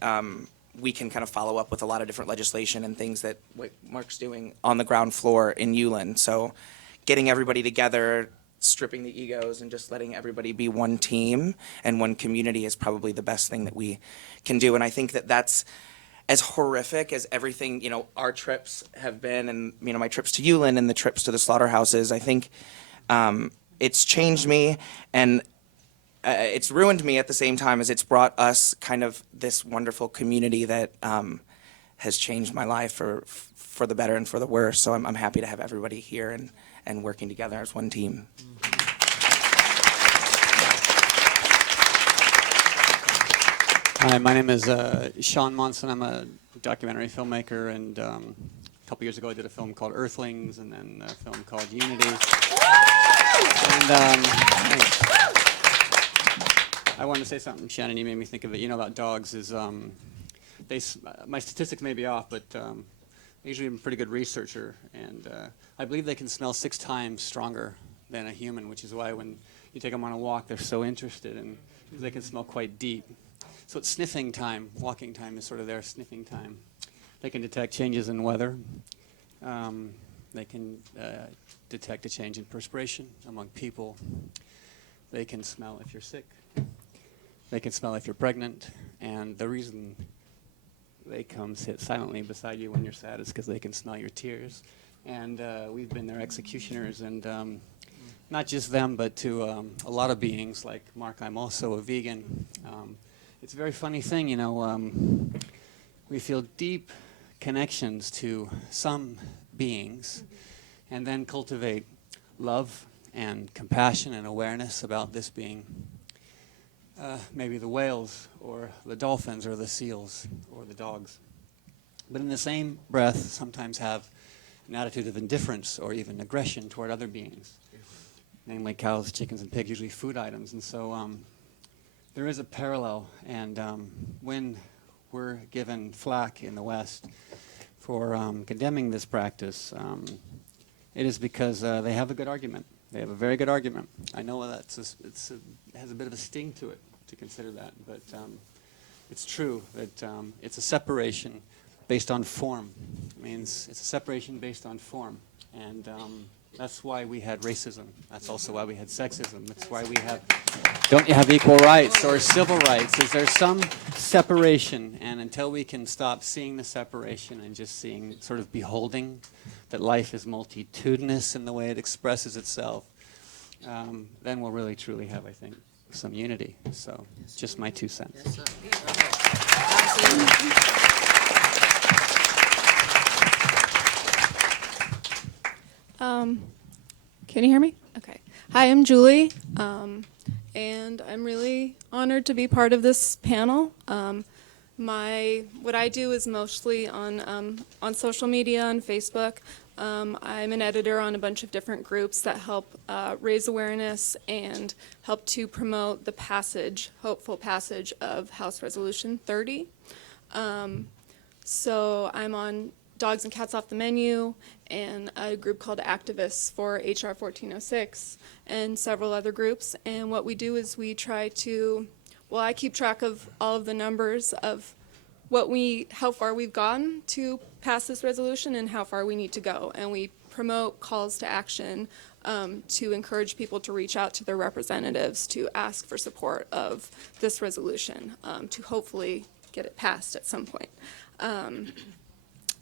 we can kind of follow up with a lot of different legislation and things that what Marc's doing on the ground floor in Yulin. So getting everybody together, stripping the egos, and just letting everybody be one team and one community is probably the best thing that we can do. And I think that that's as horrific as everything, you know, our trips have been, and, you know, my trips to Yulin and the trips to the slaughterhouses. I think it's changed me, and it's ruined me at the same time as it's brought us kind of this wonderful community that has changed my life for the better and for the worse. So I'm happy to have everybody here and working together as one team. Hi, my name is Sean Monson. I'm a documentary filmmaker, and a couple years ago I did a film called Earthlings, and then a film called Unity. And thanks. I wanted to say something, Shannon, you made me think of it. You know about dogs is, my statistics may be off, but usually I'm a pretty good researcher, and I believe they can smell 6 times stronger than a human, which is why when you take them on a walk, they're so interested, and they can smell quite deep. So it's sniffing time. Walking time is sort of their sniffing time. They can detect changes in weather. They can detect a change in perspiration among people. They can smell if you're sick. They can smell if you're pregnant. And the reason they come sit silently beside you when you're sad is because they can smell your tears. And we've been their executioners, and not just them, but to a lot of beings. Like Marc, I'm also a vegan. It's a very funny thing, you know. We feel deep connections to some beings, and then cultivate love and compassion and awareness about this being. Maybe the whales, or the dolphins, or the seals, or the dogs. But in the same breath, sometimes have an attitude of indifference or even aggression toward other beings, namely cows, chickens, and pigs, usually food items. And so there is a parallel, and when we're given flack in the West for condemning this practice, it is because they have a good argument. They have a very good argument. I know that it has a bit of a sting to it to consider that, but it's true that it's a separation based on form. It means it's a separation based on form, and That's why we had racism. That's also why we had sexism. That's why we have, don't you have equal rights or civil rights? Is there some separation? And until we can stop seeing the separation and just seeing, sort of beholding that life is multitudinous in the way it expresses itself, then we'll really truly have, I think, some unity. So just my 2 cents. Yes, sir. Can you hear me? Okay. Hi, I'm Julie, and I'm really honored to be part of this panel. What I do is mostly on social media, on Facebook. I'm an editor on a bunch of different groups that help raise awareness and help to promote the hopeful passage of House Resolution 30. So I'm on Dogs and Cats Off the Menu and a group called Activists for HR 1406 and several other groups. And what we do is we try to, I keep track of all of the numbers of how far we've gotten to pass this resolution and how far we need to go. And we promote calls to action to encourage people to reach out to their representatives to ask for support of this resolution to hopefully get it passed at some point.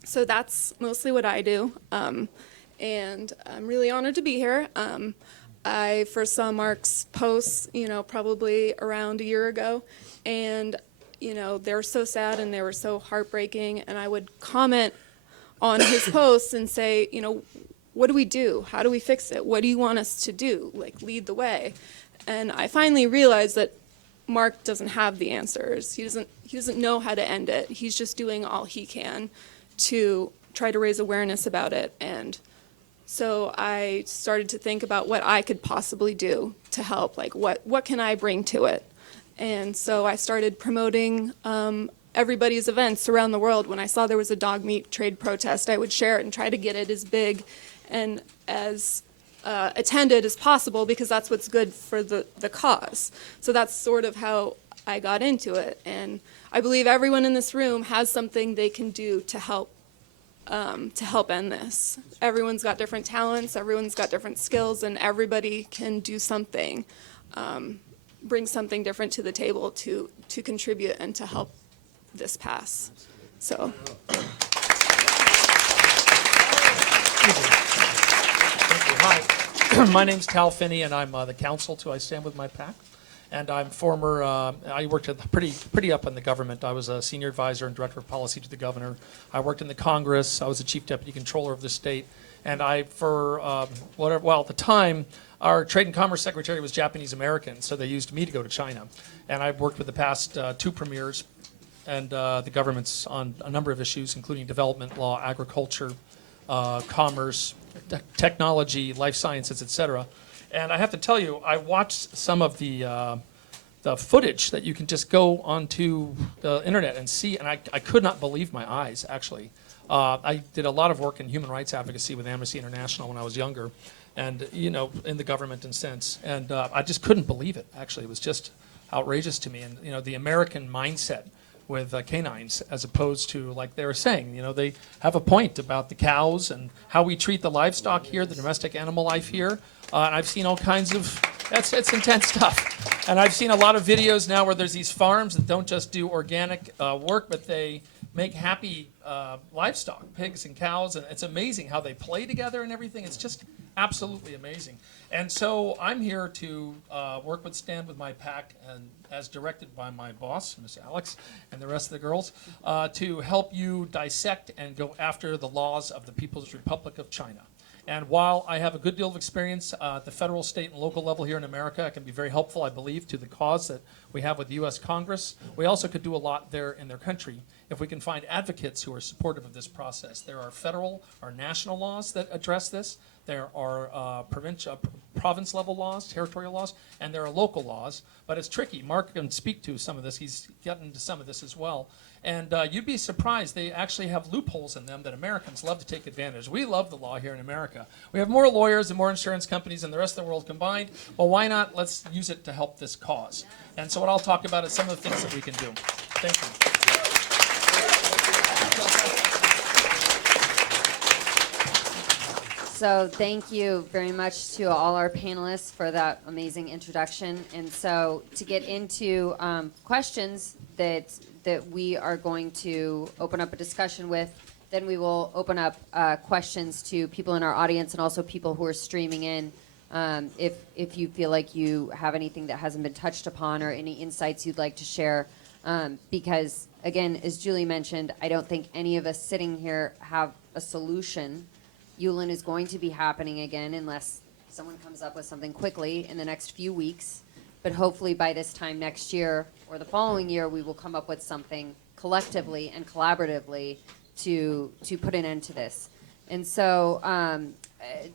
So that's mostly what I do, and I'm really honored to be here. I first saw Marc's posts, probably around a year ago, and they were so sad and they were so heartbreaking, and I would comment on his posts and say, what do we do? How do we fix it? What do you want us to do? Like, lead the way. And I finally realized that Marc doesn't have the answers. He doesn't know how to end it. He's just doing all he can to try to raise awareness about it. And so I started to think about what I could possibly do to help, like what can I bring to it? And so I started promoting everybody's events around the world. When I saw there was a dog meat trade protest, I would share it and try to get it as big and as attended as possible, because that's what's good for the cause. So that's sort of how I got into it. And I believe everyone in this room has something they can do to help end this. Everyone's got different talents, everyone's got different skills, and everybody can do something, bring something different to the table to contribute and to help this pass. So. Hi, my name's Tal Finney, and I'm the counsel to I Stand With My PAC. And I'm former, I worked at pretty up in the government. I was a senior advisor and director of policy to the governor. I worked in the Congress. I was the chief deputy controller of the state. And at the time, our trade and commerce secretary was Japanese American, so they used me to go to China. And I've worked with the past 2 premiers and the governments on a number of issues, including development law, agriculture, commerce, technology, life sciences, et cetera. And I have to tell you, I watched some of the footage that you can just go onto the internet and see, and I could not believe my eyes, actually. I did a lot of work in human rights advocacy with Amnesty International when I was younger, and in the government and since, and I just couldn't believe it. Actually, it was just outrageous to me, and the American mindset with canines, as opposed to, like they were saying, they have a point about the cows and how we treat the livestock here, the domestic animal life here. And I've seen all kinds of, it's intense stuff. And I've seen a lot of videos now where there's these farms that don't just do organic work, but they make happy livestock, pigs and cows, and it's amazing how they play together and everything. It's just absolutely amazing. And so I'm here to work with Stand With My PAC, and as directed by my boss, Miss Alex, and the rest of the girls, to help you dissect and go after the laws of the People's Republic of China. And while I have a good deal of experience at the federal, state, and local level here in America, I can be very helpful, I believe, to the cause that we have with the U.S. Congress. We also could do a lot there in their country if we can find advocates who are supportive of this process. There are federal or national laws that address this. There are province-level laws, territorial laws, and there are local laws. But it's tricky. Marc can speak to some of this. He's gotten into some of this as well. And you'd be surprised, they actually have loopholes in them that Americans love to take advantage. We love the law here in America. We have more lawyers and more insurance companies than the rest of the world combined. Well, why not? Let's use it to help this cause. And so what I'll talk about is some of the things that we can do. Thank you. So thank you very much to all our panelists for that amazing introduction. And so to get into questions that we are going to open up a discussion with, then we will open up questions to people in our audience and also people who are streaming in. If you feel like you have anything that hasn't been touched upon or any insights you'd like to share. Because, again, as Julie mentioned, I don't think any of us sitting here have a solution. Yulin is going to be happening again unless someone comes up with something quickly in the next few weeks. But hopefully by this time next year or the following year, we will come up with something collectively and collaboratively to put an end to this. And so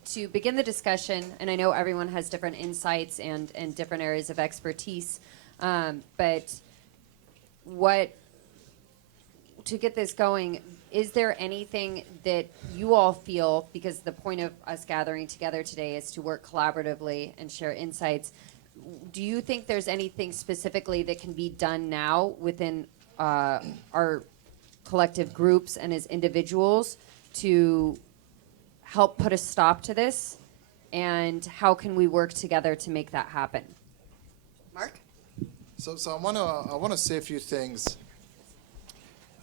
to begin the discussion, and I know everyone has different insights and different areas of expertise, but to get this going, is there anything that you all feel, because the point of us gathering together today is to work collaboratively and share insights, do you think there's anything specifically that can be done now within our collective groups and as individuals to help put a stop to this? And how can we work together to make that happen? Marc? So I want to say a few things.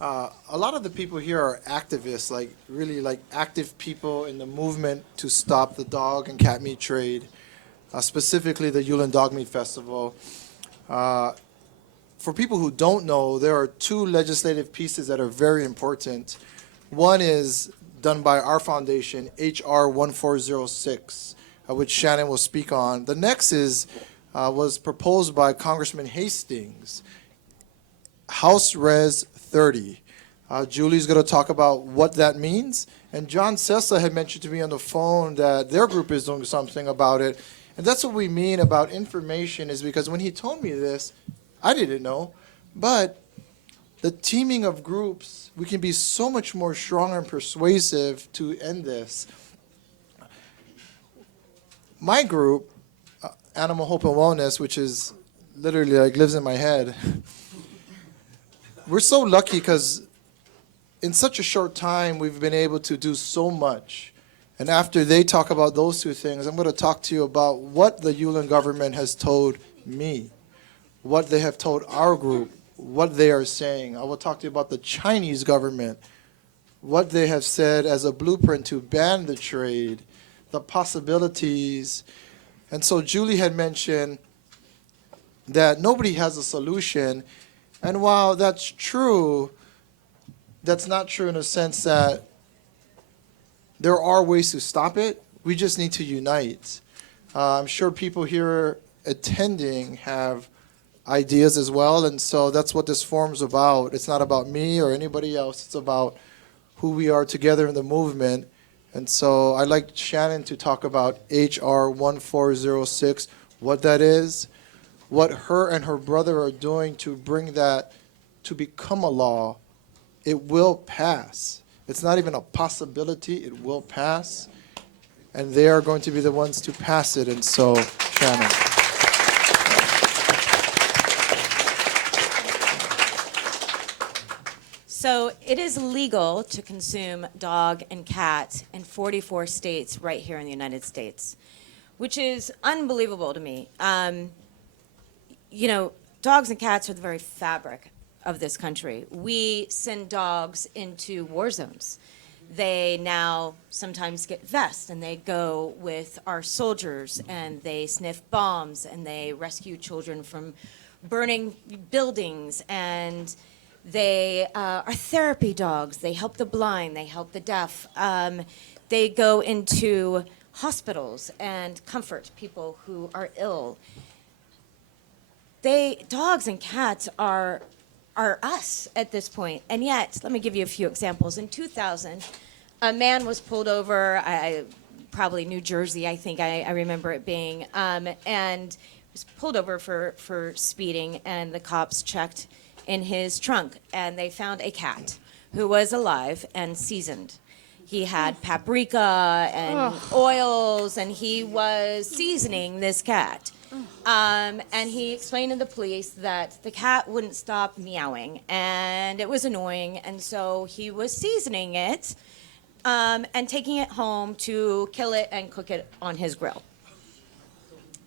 A lot of the people here are activists, like really like active people in the movement to stop the dog and cat meat trade, specifically the Yulin Dog Meat Festival. For people who don't know, there are two legislative pieces that are very important. One is done by our foundation, HR 1406, which Shannon will speak on. The next was proposed by Congressman Hastings, House Res 30. Julie's going to talk about what that means. And John Sessa had mentioned to me on the phone that their group is doing something about it. And that's what we mean about information, is because when he told me this, I didn't know. But the teaming of groups, we can be so much more stronger and persuasive to end this. My group, Animal Hope and Wellness, which is literally like lives in my head, we're so lucky because in such a short time we've been able to do so much. And after they talk about those two things, I'm going to talk to you about what the Yulin government has told me, what they have told our group, what they are saying. I will talk to you about the Chinese government, what they have said as a blueprint to ban the trade, the possibilities. And so Julie had mentioned that nobody has a solution. And while that's true, that's not true in a sense that there are ways to stop it. We just need to unite. I'm sure people here attending have ideas as well, and so that's what this forum's about. It's not about me or anybody else. It's about who we are together in the movement. And so I'd like Shannon to talk about HR 1406, what that is, what her and her brother are doing to bring that to become a law. It will pass. It's not even a possibility. It will pass. And they are going to be the ones to pass it. And so, Shannon. So it is legal to consume dog and cat in 44 states right here in the United States, which is unbelievable to me. You know, dogs and cats are the very fabric of this country. We send dogs into war zones. They now sometimes get vests and they go with our soldiers and they sniff bombs and they rescue children from burning buildings, and they are therapy dogs. They help the blind, they help the deaf. They go into hospitals and comfort people who are ill. Dogs and cats are us at this point. And yet, let me give you a few examples. In 2000, a man was pulled over, probably New Jersey, I think I remember it being, and was pulled over for speeding, and the cops checked in his trunk, and they found a cat who was alive and seasoned. He had paprika and oils, and he was seasoning this cat. And he explained to the police that the cat wouldn't stop meowing, and it was annoying, and so he was seasoning it and taking it home to kill it and cook it on his grill.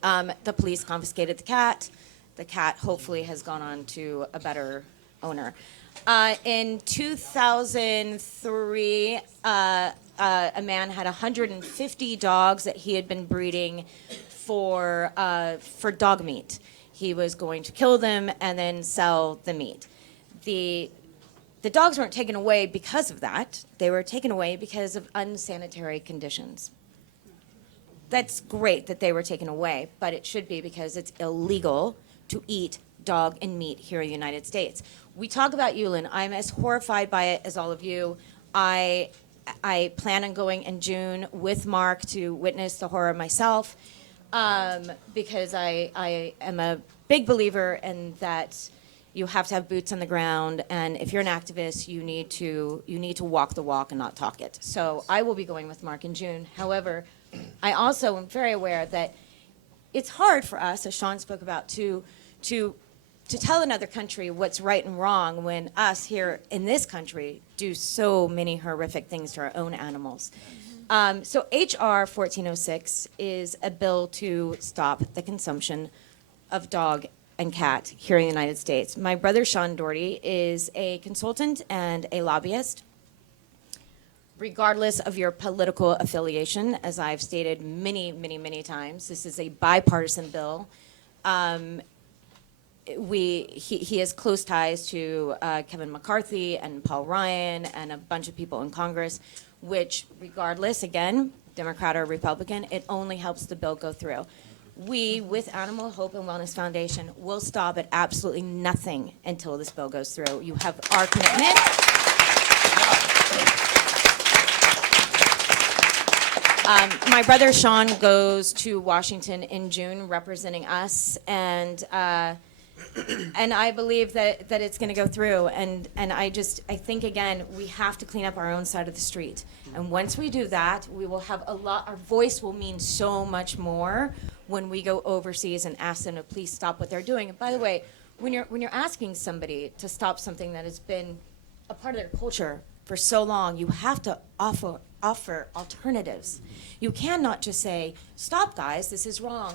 The police confiscated the cat. The cat hopefully has gone on to a better owner. In 2003, a man had 150 dogs that he had been breeding for dog meat. He was going to kill them and then sell the meat. The dogs weren't taken away because of that. They were taken away because of unsanitary conditions. That's great that they were taken away, but it should be because it's illegal to eat dog and meat here in the United States. We talk about Yulin. I'm as horrified by it as all of you. I plan on going in June with Marc to witness the horror myself, because I am a big believer in that you have to have boots on the ground, and if you're an activist, you need to walk the walk and not talk it. So I will be going with Marc in June. However, I also am very aware that it's hard for us, as Sean spoke about, to tell another country what's right and wrong when us here in this country do so many horrific things to our own animals. So HR 1406 is a bill to stop the consumption of dog and cat here in the United States. My brother Sean Doherty is a consultant and a lobbyist. Regardless of your political affiliation, as I've stated many, many, many times, this is a bipartisan bill. He has close ties to Kevin McCarthy and Paul Ryan and a bunch of people in Congress, which regardless, again, Democrat or Republican, it only helps the bill go through. We, with Animal Hope and Wellness Foundation, will stop at absolutely nothing until this bill goes through. You have our commitment. My brother Sean goes to Washington in June representing us, and I believe that it's going to go through. And I think, again, we have to clean up our own side of the street. And once we do that, we will have our voice will mean so much more when we go overseas and ask them to please stop what they're doing. And by the way, when you're asking somebody to stop something that has been a part of their culture for so long, you have to offer alternatives. You cannot just say, stop guys, this is wrong.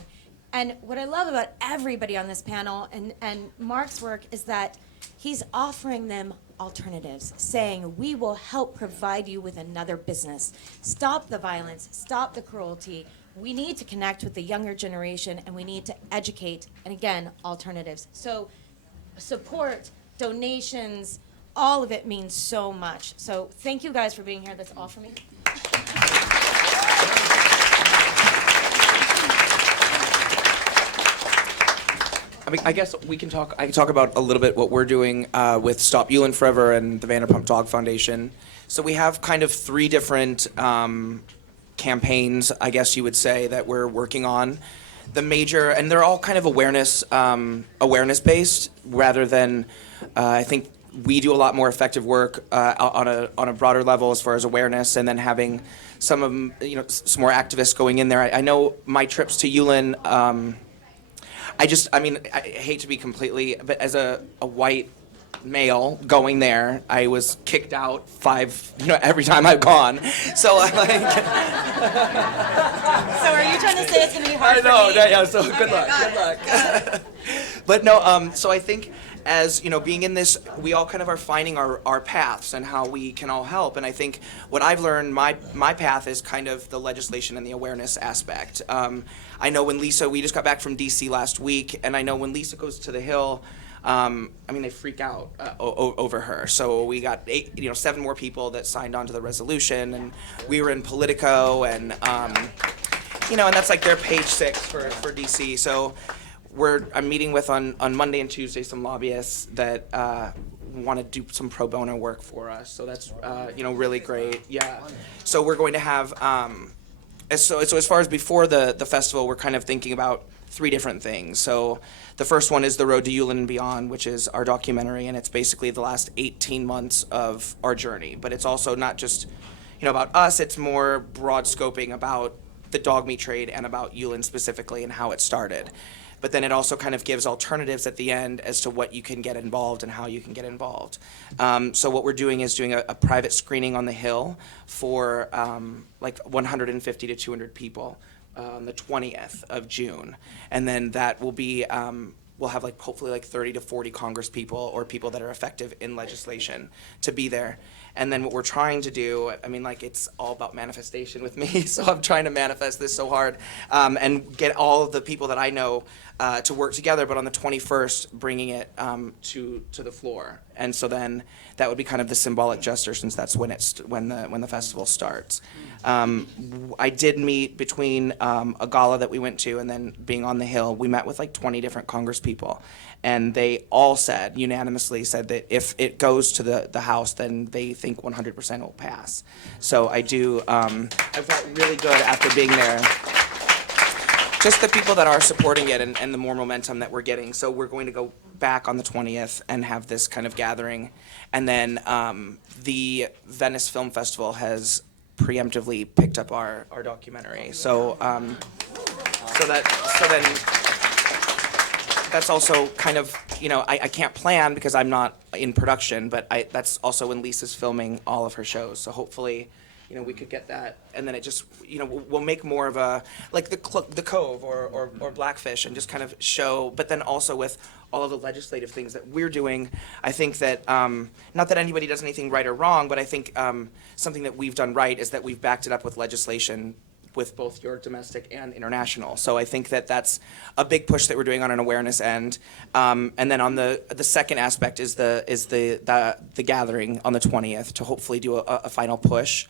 And what I love about everybody on this panel and Marc's work is that he's offering them alternatives, saying we will help provide you with another business. Stop the violence, stop the cruelty. We need to connect with the younger generation, and we need to educate, and again, alternatives. So support, donations, all of it means so much. So thank you guys for being here. That's all for me. I guess I can talk about a little bit what we're doing with Stop Yulin Forever and the Vanderpump Dog Foundation. So we have kind of three different campaigns, I guess you would say, that we're working on. The major, and they're all kind of awareness based, rather than I think we do a lot more effective work on a broader level as far as awareness, and then having some of them, some more activists going in there. I know my trips to Yulin. I hate to be completely, but as a white male going there, I was kicked out every time I've gone. So I'm like. So are you trying to say it's going to be hard for me? Yeah, so good luck. But no, so I think as, being in this, we all kind of are finding our paths and how we can all help. And I think what I've learned, my path is kind of the legislation and the awareness aspect. I know when Lisa, we just got back from DC last week, and I know when Lisa goes to the Hill, they freak out over her. So we got 7 more people that signed on to the resolution, and we were in Politico, and and that's like their page 6 for DC. So I'm meeting with on Monday and Tuesday some lobbyists that want to do some pro bono work for us. So that's really great. Yeah. So we're going to have so as far as before the festival, we're kind of thinking about 3 different things. So the first one is The Road to Yulin and Beyond, which is our documentary, and it's basically the last 18 months of our journey. But it's also not just about us, it's more broad scoping about the dog meat trade and about Yulin specifically and how it started. but then it also kind of gives alternatives at the end as to what you can get involved and how you can get involved. So what we're doing is doing a private screening on the Hill for like 150 to 200 people on the 20th of June. And then that will be, we'll have like hopefully like 30 to 40 Congress people or people that are effective in legislation to be there. And then what we're trying to do, I mean, like, it's all about manifestation with me, so I'm trying to manifest this so hard and get all of the people that I know to work together, but on the 21st, bringing it to the floor. And so then that would be kind of the symbolic gesture, since that's when when the festival starts. I did meet between a gala that we went to and then being on the Hill. We met with like 20 different Congress people, and they all said, unanimously said, that if it goes to the House, then they think 100% will pass. So I do, I felt really good after being there. Just the people that are supporting it and the more momentum that we're getting. So we're going to go back on the 20th and have this kind of gathering. And then the Venice Film Festival has preemptively picked up our documentary. So so then that's also kind of, you know, I can't plan because I'm not in production, but that's also when Lisa's filming all of her shows. So hopefully, you know, we could get that, and then it just, you know, we'll make more of a, like the Cove or Blackfish, and just kind of show, but then also with all of the legislative things that we're doing. I think that, not that anybody does anything right or wrong, but I think something that we've done right is that we've backed it up with legislation with both your domestic and international. So I think that that's a big push that we're doing on an awareness end. And then on the second aspect is the gathering on the 20th to hopefully do a final push.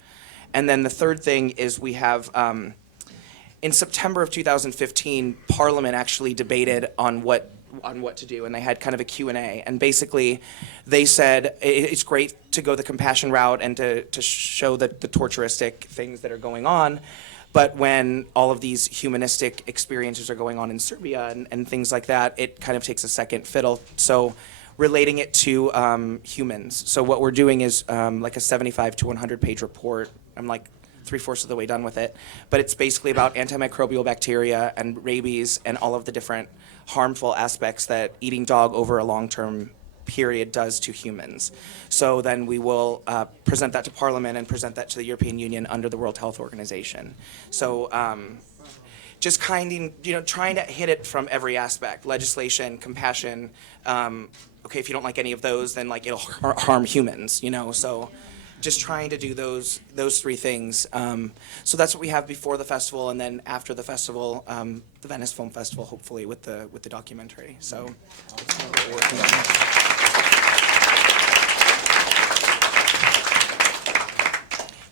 And then the third thing is we have, in September of 2015, Parliament actually debated on what to do, and they had kind of a Q&A. And basically, they said it's great to go the compassion route and to show the torturistic things that are going on, but when all of these humanistic experiences are going on in Serbia and things like that, it kind of takes a second fiddle. So relating it to humans. So what we're doing is like a 75 to 100-page report. I'm like 3/4 of the way done with it. But it's basically about antimicrobial bacteria and rabies and all of the different harmful aspects that eating dog over a long-term period does to humans. So then we will present that to Parliament and present that to the European Union under the World Health Organization. So just kind of, you know, trying to hit it from every aspect: legislation, compassion. Okay, if you don't like any of those, then like it'll harm humans, you know. So just trying to do those three things. So that's what we have before the festival, and then after the festival, the Venice Film Festival, hopefully with the documentary. So that's kind of what we're working on.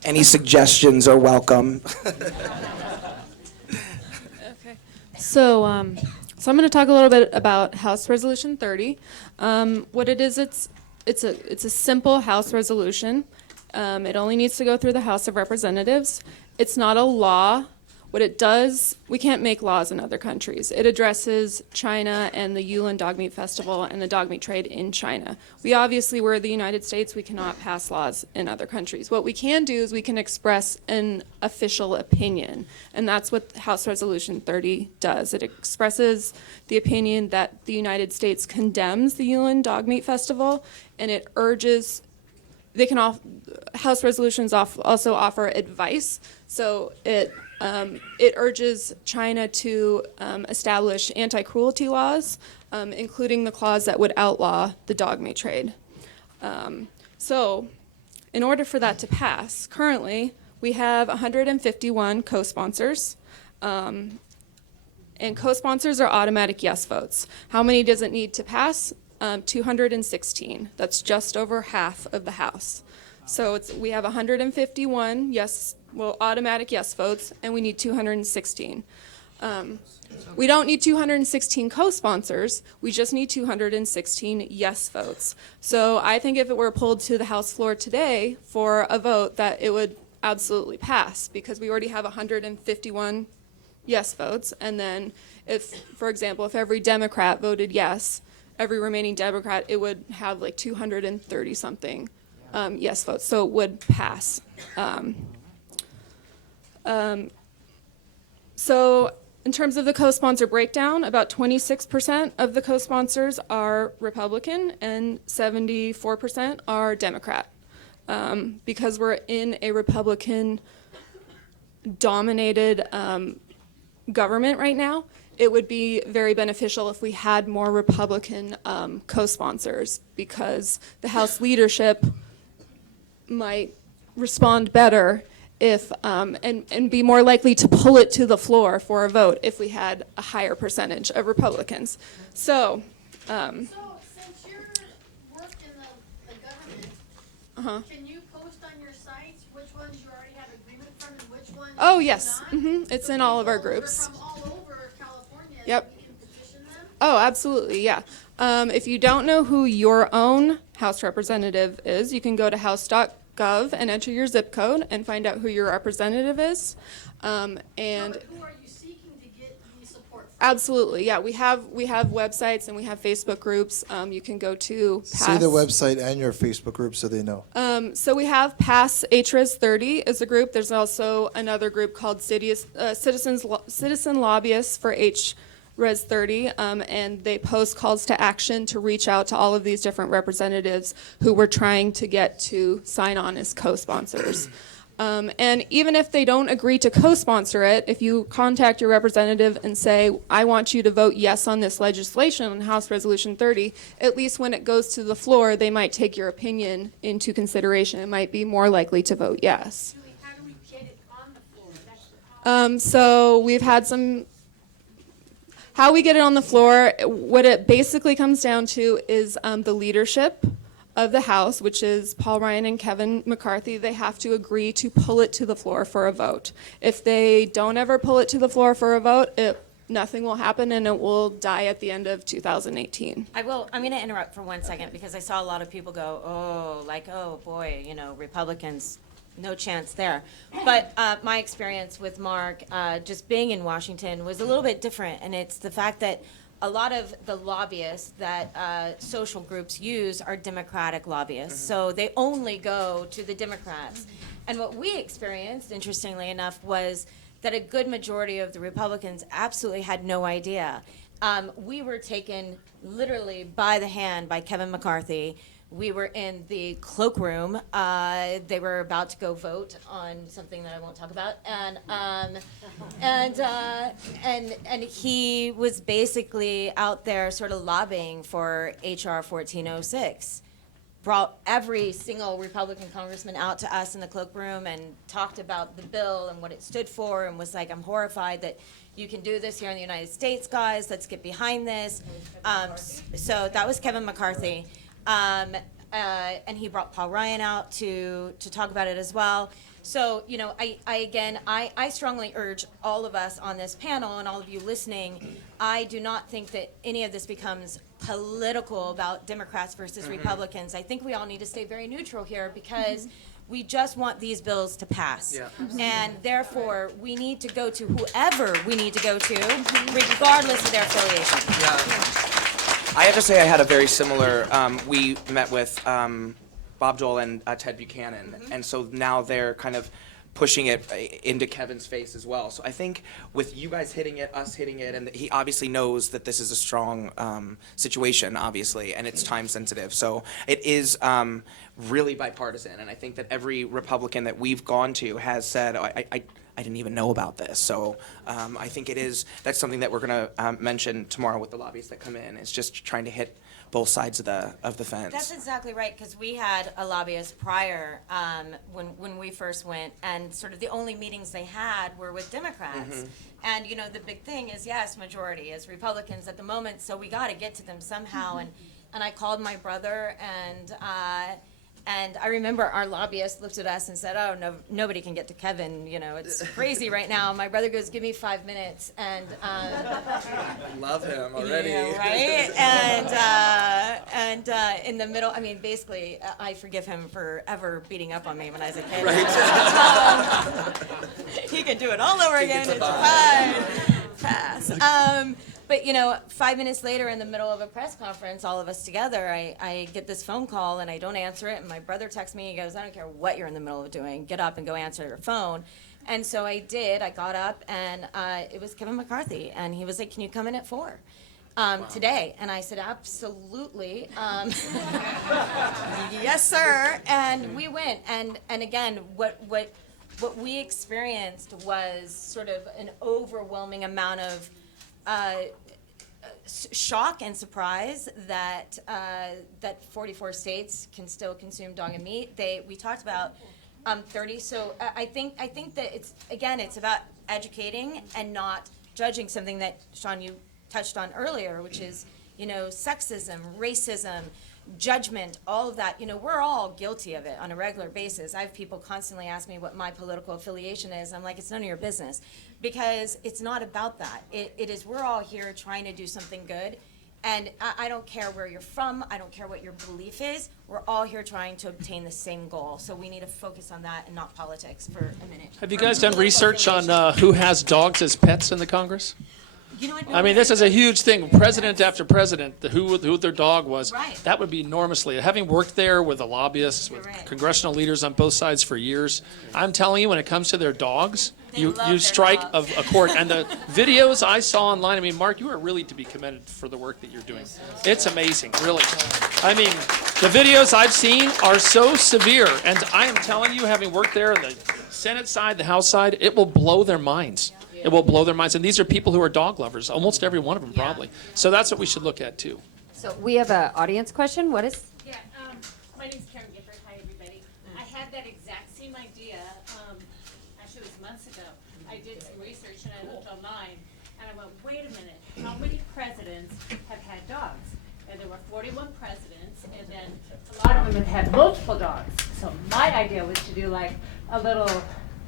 Any suggestions are welcome. Okay. So I'm going to talk a little bit about House Resolution 30. What it is, it's a simple House resolution. It only needs to go through the House of Representatives. It's not a law. What it does, we can't make laws in other countries. It addresses China and the Yulin Dog Meat Festival and the dog meat trade in China. We're the United States, we cannot pass laws in other countries. What we can do is we can express an official opinion, and that's what House Resolution 30 does. It expresses the opinion that the United States condemns the Yulin Dog Meat Festival, and it urges, House resolutions also offer advice. So it urges China to establish anti-cruelty laws, including the clause that would outlaw the dog meat trade. So in order for that to pass, currently we have 151 co-sponsors. And co-sponsors are automatic yes votes. How many does it need to pass? 216. That's just over half of the House. So we have 151 automatic yes votes, and we need 216. We don't need 216 co-sponsors. We just need 216 yes votes. So I think if it were pulled to the House floor today for a vote, that it would absolutely pass, because we already have 151 yes votes. And then if, for example, if every Democrat voted yes, every remaining Democrat, it would have like 230 something yes votes, so it would pass. So In terms of the co-sponsor breakdown, about 26% of the co-sponsors are Republican and 74% are Democrat. Because we're in a Republican-dominated government right now, it would be very beneficial if we had more Republican co-sponsors, because the House leadership might respond better if and be more likely to pull it to the floor for a vote if we had a higher percentage of Republicans. So, since you're worked in the government, can you post on your sites which ones you already have agreement from and which ones oh you yes, do not? it's So in all of our people groups. From all over California, Yep. you can petition them? Oh, absolutely, yeah. If you don't know who your own House representative is, you can go to house.gov and enter your zip code and find out who your representative is. And Who are you seeking to get the support from? absolutely, yeah, we have websites and we have Facebook groups. You can go to Say the website and your Facebook group so they know. So we have Pass HRES 30 as a group. There's also another group called Citizen Lobbyists for HRES 30, and they post calls to action to reach out to all of these different representatives who we're trying to get to sign on as co-sponsors. And even if they don't agree to co-sponsor it, if you contact your representative and say, I want you to vote yes on this legislation on House Resolution 30, at least when it goes to the floor, they might take your opinion into consideration. It might be more likely to vote yes. How do we get it on the floor? That's the problem. So we've had some, how we get it on the floor, what it basically comes down to is the leadership of the House, which is Paul Ryan and Kevin McCarthy. They have to agree to pull it to the floor for a vote. If they don't ever pull it to the floor for a vote, nothing will happen and it will die at the end of 2018. I'm going to interrupt for 1 second because I saw a lot of people go, oh boy, Republicans, no chance there. But my experience with Marc, just being in Washington, was a little bit different, and it's the fact that a lot of the lobbyists that social groups use are Democratic lobbyists, so they only go to the Democrats. And what we experienced, interestingly enough, was that a good majority of the Republicans absolutely had no idea. We were taken literally by the hand by Kevin McCarthy. We were in the cloakroom. They were about to go vote on something that I won't talk about, and he was basically out there sort of lobbying for HR 1406. Brought every single Republican congressman out to us in the cloakroom and talked about the bill and what it stood for, and was like, "I'm horrified that you can do this here in the United States, guys. Let's get behind this." So that was Kevin McCarthy. And he brought Paul Ryan out to talk about it as well. So, I strongly urge all of us on this panel and all of you listening, I do not think that any of this becomes political about Democrats versus Republicans. I think we all need to stay very neutral here because we just want these bills to pass. Yeah. And therefore, we need to go to whoever we need to go to, regardless of their affiliation. Yeah. I have to say I had a very similar, we met with Bob Dole and Ted Buchanan, and so now they're kind of pushing it into Kevin's face as well. So I think with you guys hitting it, us hitting it, and he obviously knows that this is a strong situation, obviously, and it's time sensitive. So it is really bipartisan, and I think that every Republican that we've gone to has said, I didn't even know about this. So I think that's something that we're going to mention tomorrow with the lobbyists that come in. It's just trying to hit both sides of the fence. That's exactly right, because we had a lobbyist prior when we first went, and sort of the only meetings they had were with Democrats. And the big thing is, yes, majority is Republicans at the moment, so we got to get to them somehow. And I called my brother, and I remember our lobbyist looked at us and said, "Oh, no, nobody can get to Kevin. It's crazy right now." My brother goes, "Give me 5 minutes," and love him already. yeah, right? And in the middle, basically, I forgive him for ever beating up on me when I was a kid. Right. He can do it all over again. It's fine. Pass. But 5 minutes later, in the middle of a press conference, all of us together, I get this phone call and I don't answer it. And my brother texts me. He goes, "I don't care what you're in the middle of doing. Get up and go answer your phone." And so I did. I got up, and it was Kevin McCarthy, and he was like, "Can you come in at 4 today?" And I said, "Absolutely, yes, sir." And we went. And again, what we experienced was sort of an overwhelming amount of shock and surprise that 44 states can still consume dog and meat. We talked about 30. So I think that it's about educating and not judging, something that Sean, you touched on earlier, which is, sexism, racism, judgment, all of that. We're all guilty of it on a regular basis. I have people constantly ask me what my political affiliation is. I'm like, it's none of your business, because it's not about that. It is, we're all here trying to do something good. And I don't care where you're from. I don't care what your belief is. We're all here trying to obtain the same goal. So we need to focus on that and not politics for a minute. Have you guys done research on who has dogs as pets in the Congress? I mean, this is a huge thing. President after president, who their dog was, that would be enormously. Having worked there with the lobbyists, with congressional leaders on both sides for years, I'm telling you, when it comes to their dogs, you strike a chord. And the videos I saw online, I mean, Marc, you are really to be commended for the work that you're doing. It's amazing, really. I mean, the videos I've seen are so severe. And I am telling you, having worked there on the Senate side, the House side, it will blow their minds. It will blow their minds. And these are people who are dog lovers, almost every one of them probably. So that's what we should look at too. So we have an audience question. What is? Yeah, my name's Karen Gifford. Hi, everybody. I had that exact same idea. Actually, it was months ago. I did some research and I looked online, and I went, wait a minute, how many presidents have had dogs? And there were 41 presidents, and then a lot of them have had multiple dogs. So my idea was to do like a little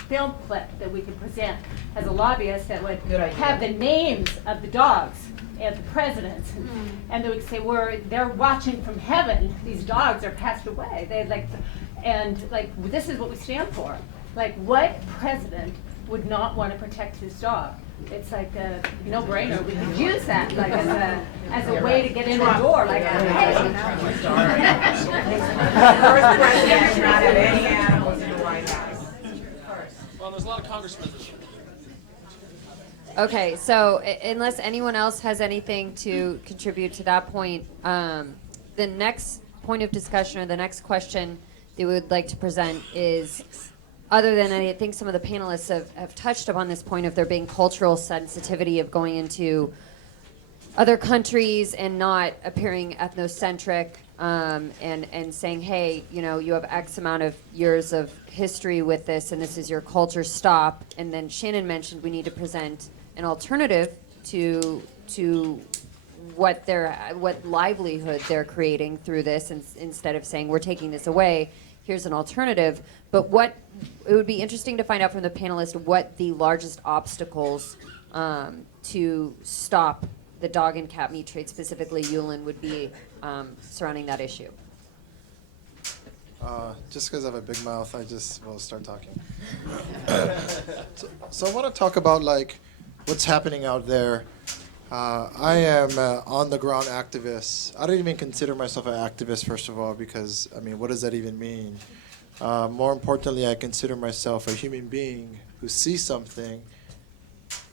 film clip that we could present as a lobbyist that would have the names of the dogs and the presidents, and they would say, they're watching from heaven. These dogs are passed away. This is what we stand for. Like, what president would not want to protect his dog? It's like a no-brainer. We could use that like as a way to get in the door. Like, hey, First president to not have any animals in the White House. Well, there's a lot of congressmen this year. Okay, so unless anyone else has anything to contribute to that point, the next point of discussion or the next question that we would like to present is, other than I think some of the panelists have touched upon this point of there being cultural sensitivity of going into other countries and not appearing ethnocentric, and saying, hey, you have X amount of years of history with this and this is your culture, stop. And then Shannon mentioned we need to present an alternative to what livelihood they're creating through this, and instead of saying we're taking this away, here's an alternative. But it would be interesting to find out from the panelists what the largest obstacles to stop the dog and cat meat trade, specifically Yulin, would be surrounding that issue. Just because I have a big mouth, I just will start talking. So I want to talk about what's happening out there. I am on the ground activist. I don't even consider myself an activist, first of all, because what does that even mean? More importantly, I consider myself a human being who sees something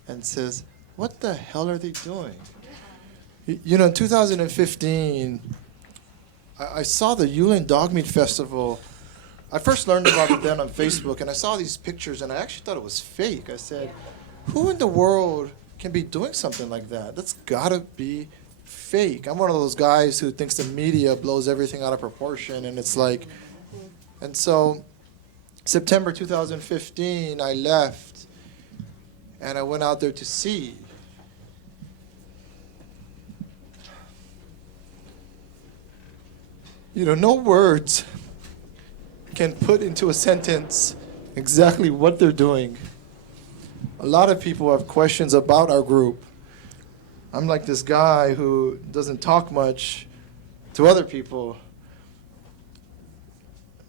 and says, what the hell are they doing? In 2015, I saw the Yulin Dog Meat Festival. I first learned about it then on Facebook, and I saw these pictures, and I actually thought it was fake. I said, who in the world can be doing something like that? That's gotta be fake. I'm one of those guys who thinks the media blows everything out of proportion, and it's like, and so September 2015, I left, and I went out there to see. No words can put into a sentence exactly what they're doing. A lot of people have questions about our group. I'm like this guy who doesn't talk much to other people,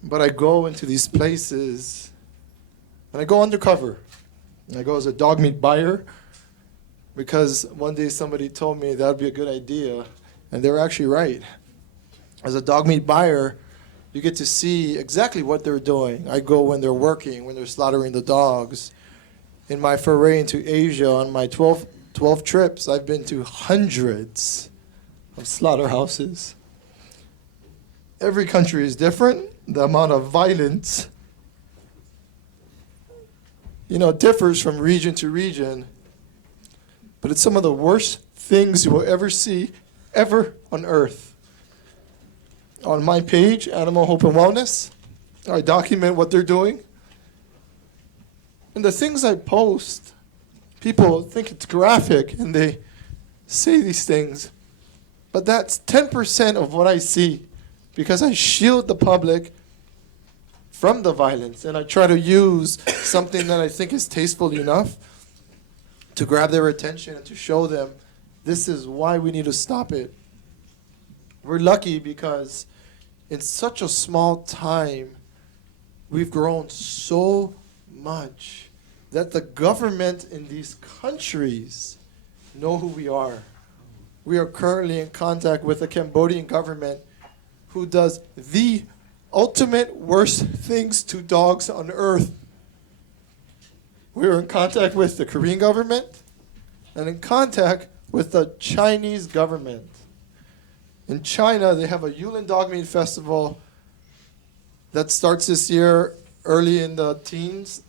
but I go into these places and I go undercover. And I go as a dog meat buyer because one day somebody told me that would be a good idea, and they were actually right. As a dog meat buyer, you get to see exactly what they're doing. I go when they're working, when they're slaughtering the dogs, in my foray into Asia, on my 12 trips, I've been to hundreds of slaughterhouses. Every country is different. The amount of violence, differs from region to region. But it's some of the worst things you will ever see, ever on earth. On my page, Animal Hope and Wellness, I document what they're doing. And the things I post, people think it's graphic and they say these things. But that's 10% of what I see, because I shield the public from the violence, and I try to use something that I think is tasteful enough to grab their attention and to show them this is why we need to stop it. We're lucky because in such a small time, we've grown so much that the government in these countries know who we are. We are currently in contact with the Cambodian government, who does the ultimate worst things to dogs on earth. We're in contact with the Korean government and in contact with the Chinese government. In China, they have a Yulin Dog Meat Festival that starts this year early in the teens.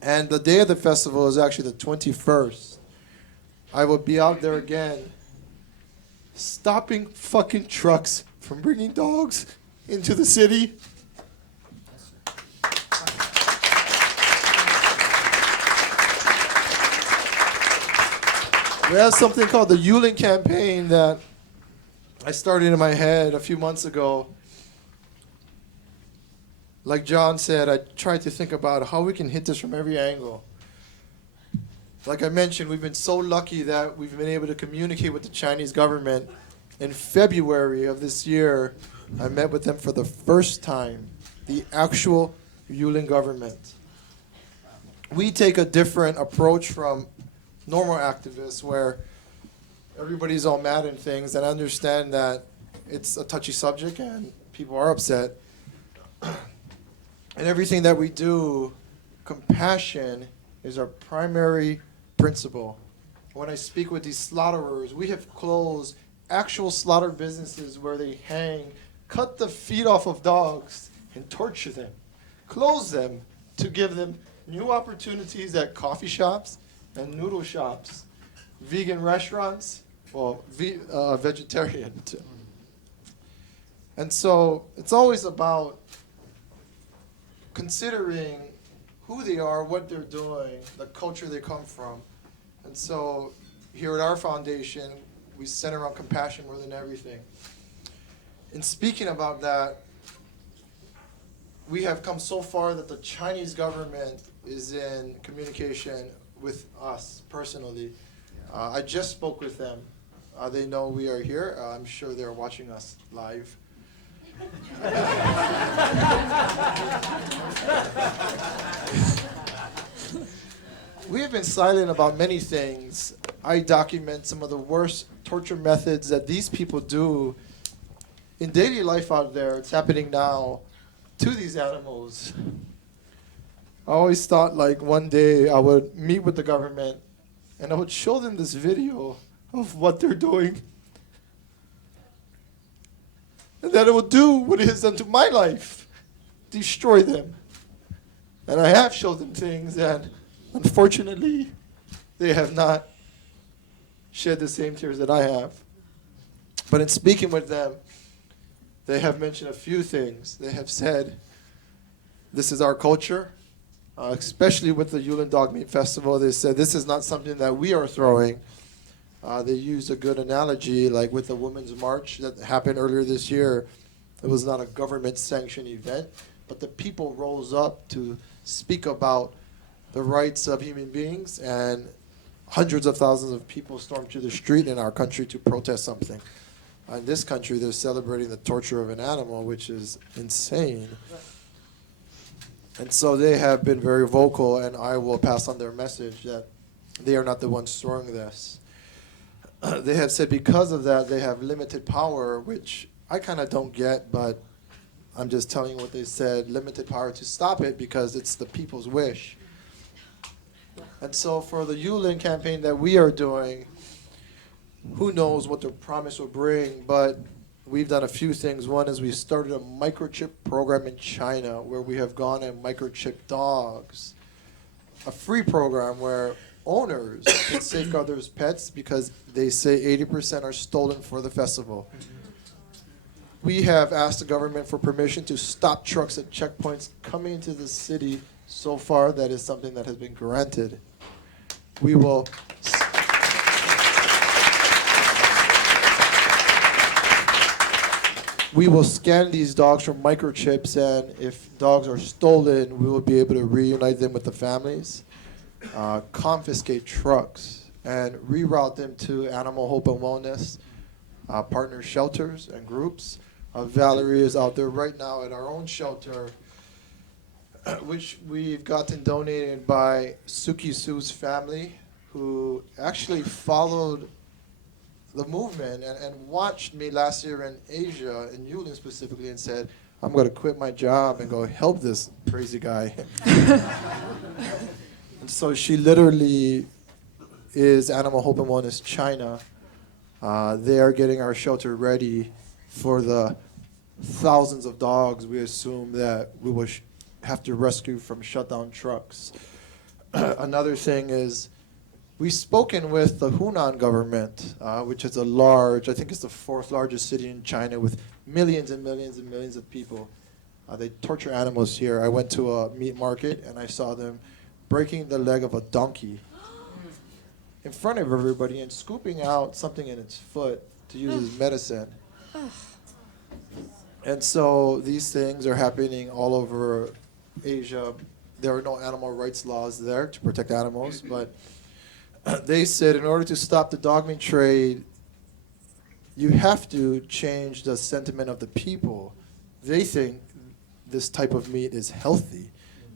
And the day of the festival is actually the 21st. I will be out there again, stopping fucking trucks from bringing dogs into the city. We have something called the Yulin Campaign that I started in my head a few months ago. Like John said, I tried to think about how we can hit this from every angle. Like I mentioned, we've been so lucky that we've been able to communicate with the Chinese government. In February of this year, I met with them for the first time, the actual Yulin government. We take a different approach from normal activists where everybody's all mad and things, and I understand that it's a touchy subject and people are upset. And everything that we do, compassion is our primary principle. When I speak with these slaughterers, we have closed actual slaughter businesses where they hang, cut the feet off of dogs, and torture them. Close them to give them new opportunities at coffee shops and noodle shops, vegan restaurants, well, vegetarian too. And so it's always about considering who they are, what they're doing, the culture they come from. And so here at our foundation, we center on compassion more than everything. In speaking about that, we have come so far that the Chinese government is in communication with us personally. I just spoke with them. They know we are here. I'm sure they're watching us live. We have been silent about many things. I document some of the worst torture methods that these people do in daily life out there. It's happening now to these animals. I always thought like one day I would meet with the government and I would show them this video of what they're doing. And that it will do what it has done to my life, destroy them. And I have showed them things, and unfortunately, they have not shed the same tears that I have. But in speaking with them, they have mentioned a few things. They have said, this is our culture, especially with the Yulin Dog Meat Festival. They said, this is not something that we are throwing. They used a good analogy, like with the Women's March that happened earlier this year. It was not a government-sanctioned event, but the people rose up to speak about the rights of human beings, and hundreds of thousands of people stormed to the street in our country to protest something. In this country, they're celebrating the torture of an animal, which is insane. And so they have been very vocal, and I will pass on their message that they are not the ones throwing this. They have said because of that, they have limited power, which I kind of don't get, but I'm just telling you what they said, limited power to stop it because it's the people's wish. And so for the Yulin campaign that we are doing, who knows what the promise will bring, but we've done a few things. One is we started a microchip program in China where we have gone and microchip dogs. A free program where owners can safeguard their pets because they say 80% are stolen for the festival. We have asked the government for permission to stop trucks at checkpoints coming into the city. So far, that is something that has been granted. We will scan these dogs for microchips, and if dogs are stolen, we will be able to reunite them with the families, confiscate trucks, and reroute them to Animal Hope and Wellness partner shelters and groups. Valerie is out there right now at our own shelter, which we've gotten donated by Suki Su's family, who actually followed the movement and watched me last year in Asia, in Yulin specifically, and said, I'm going to quit my job and go help this crazy guy. And so she literally is Animal Hope and Wellness China. They are getting our shelter ready for the thousands of dogs we assume that we will have to rescue from shutdown trucks. Another thing is we've spoken with the Hunan government, which is a large, I think it's the fourth largest city in China with millions and millions and millions of people. They torture animals here. I went to a meat market and I saw them breaking the leg of a donkey in front of everybody and scooping out something in its foot to use as medicine. And so these things are happening all over Asia. There are no animal rights laws there to protect animals, but they said in order to stop the dog meat trade, you have to change the sentiment of the people. They think this type of meat is healthy.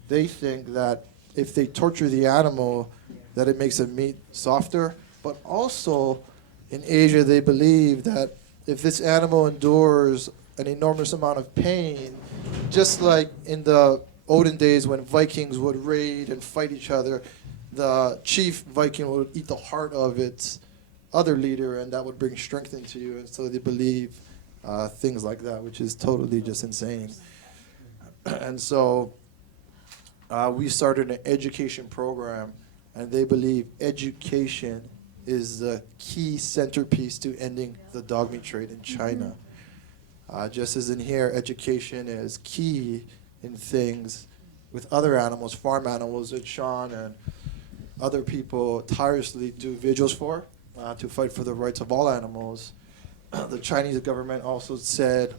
They think that if they torture the animal, that it makes the meat softer. But also in Asia, they believe that if this animal endures an enormous amount of pain, just like in the olden days when Vikings would raid and fight each other, the chief Viking would eat the heart of its other leader, and that would bring strength into you. And so they believe things like that, which is totally just insane. And so we started an education program, and they believe education is the key centerpiece to ending the dog meat trade in China. Just as in here, education is key in things with other animals, farm animals that Sean and other people tirelessly do vigils for, to fight for the rights of all animals. The Chinese government also said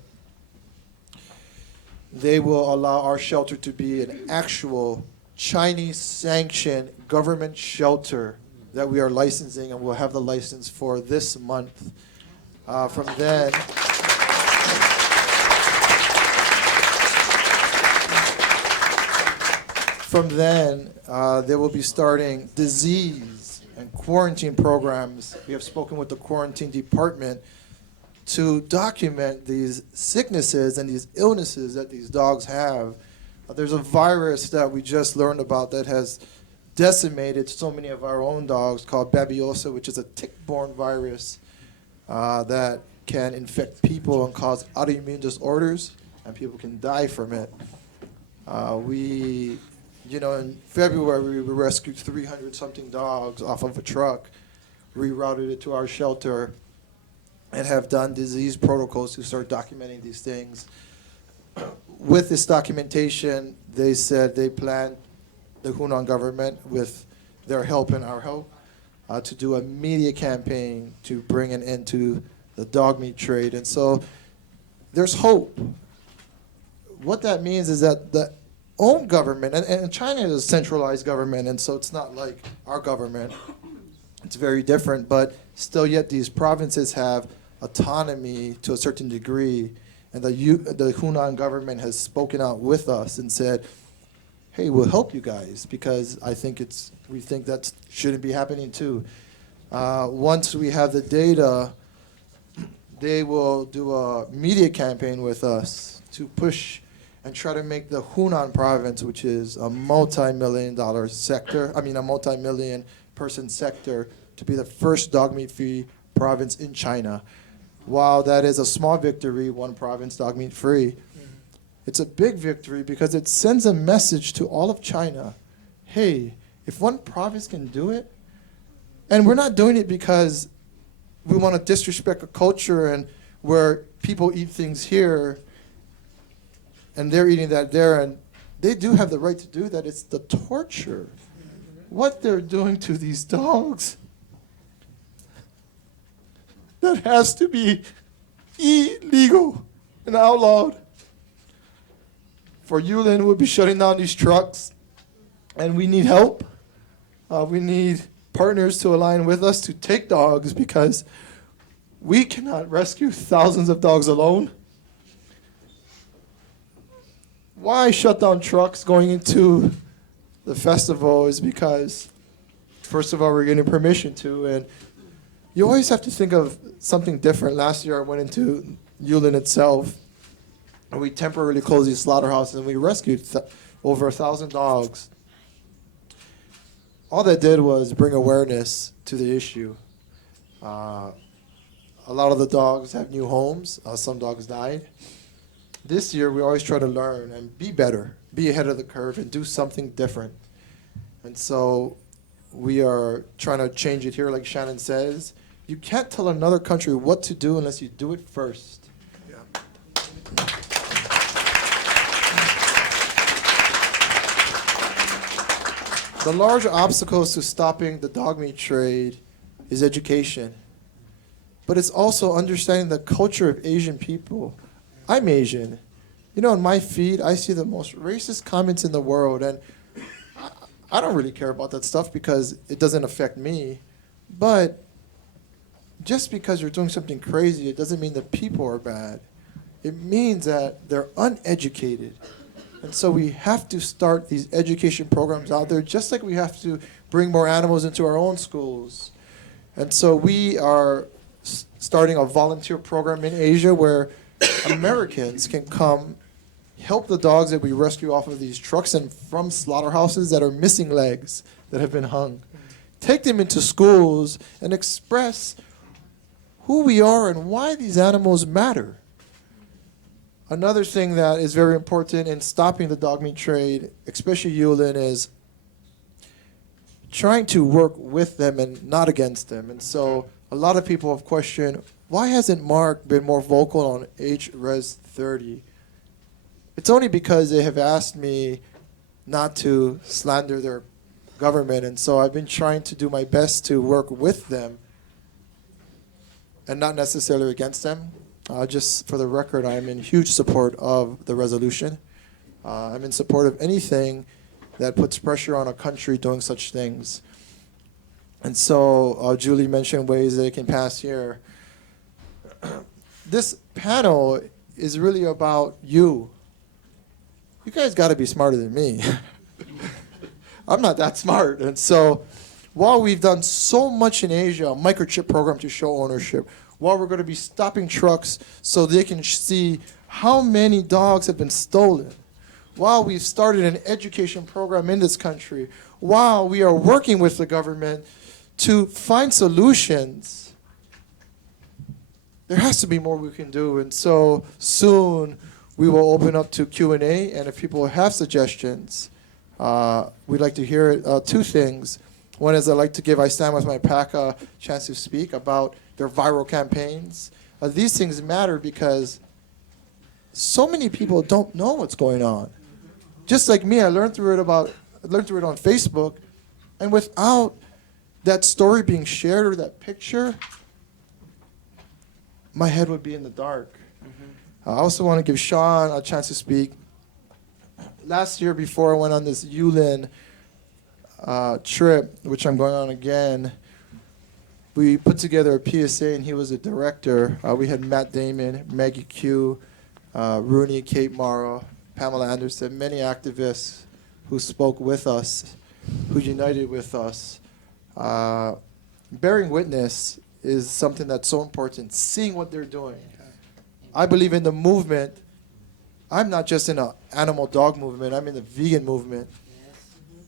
they will allow our shelter to be an actual Chinese-sanctioned government shelter that we are licensing, and we'll have the license for this month. From then, they will be starting disease and quarantine programs. We have spoken with the quarantine department to document these sicknesses and these illnesses that these dogs have. There's a virus that we just learned about that has decimated so many of our own dogs called Babiosa, which is a tick-borne virus that can infect people and cause autoimmune disorders, and people can die from it. In February, we rescued 300-something dogs off of a truck, rerouted it to our shelter, and have done disease protocols to start documenting these things. With this documentation, they said they plan, the Hunan government, with their help and our help, to do a media campaign to bring an end to the dog meat trade. And so there's hope. What that means is that the own government, and China is a centralized government, and so it's not like our government. It's very different, but still yet these provinces have autonomy to a certain degree, and the Hunan government has spoken out with us and said, hey, we'll help you guys, because we think that shouldn't be happening too. Once we have the data, they will do a media campaign with us to push and try to make the Hunan province, which is a multi-million-dollar sector, a multi-million person sector, to be the first dog meat-free province in China. While that is a small victory, one province dog meat-free, it's a big victory because it sends a message to all of China. Hey, if one province can do it, and we're not doing it because we want to disrespect a culture and where people eat things here and they're eating that there, and they do have the right to do that. It's the torture. What they're doing to these dogs that has to be illegal and outlawed. For Yulin, we'll be shutting down these trucks, and we need help. We need partners to align with us to take dogs because we cannot rescue thousands of dogs alone. Why shut down trucks going into the festival is because, first of all, we're getting permission to, and you always have to think of something different. Last year I went into Yulin itself, and we temporarily closed these slaughterhouses, and we rescued over 1,000 dogs. All that did was bring awareness to the issue. A lot of the dogs have new homes. Some dogs died. This year, we always try to learn and be better, be ahead of the curve, and do something different. And so we are trying to change it here, like Shannon says. You can't tell another country what to do unless you do it first. The large obstacles to stopping the dog meat trade is education. But it's also understanding the culture of Asian people. I'm Asian. You know, in my feed, I see the most racist comments in the world, and I don't really care about that stuff because it doesn't affect me. But just because you're doing something crazy, it doesn't mean the people are bad. It means that they're uneducated. And so we have to start these education programs out there, just like we have to bring more animals into our own schools. And so we are starting a volunteer program in Asia where Americans can come help the dogs that we rescue off of these trucks and from slaughterhouses that are missing legs that have been hung. Take them into schools and express who we are and why these animals matter. Another thing that is very important in stopping the dog meat trade, especially Yulin, is trying to work with them and not against them. And so a lot of people have questioned, why hasn't Marc been more vocal on HRES 30? It's only because they have asked me not to slander their government, and so I've been trying to do my best to work with them and not necessarily against them. Just for the record, I'm in huge support of the resolution. I'm in support of anything that puts pressure on a country doing such things. And so Julie mentioned ways that it can pass here. This panel is really about you. You guys got to be smarter than me. I'm not that smart. And so while we've done so much in Asia, a microchip program to show ownership, while we're going to be stopping trucks so they can see how many dogs have been stolen, while we've started an education program in this country, while we are working with the government to find solutions, there has to be more we can do. And so soon we will open up to Q&A, and if people have suggestions, we'd like to hear it. Two things. One is I'd like to give I Stand With My Pack a chance to speak about their viral campaigns. These things matter because so many people don't know what's going on. Just like me, I learned through it on Facebook, and without that story being shared or that picture, my head would be in the dark. I also want to give Sean a chance to speak. Last year, before I went on this Yulin trip, which I'm going on again, we put together a PSA, and he was a director. We had Matt Damon, Maggie Q, Rooney, Kate Mara, Pamela Anderson, many activists who spoke with us, who united with us. Bearing witness is something that's so important, seeing what they're doing. I believe in the movement I'm not just in an animal dog movement, I'm in the vegan movement.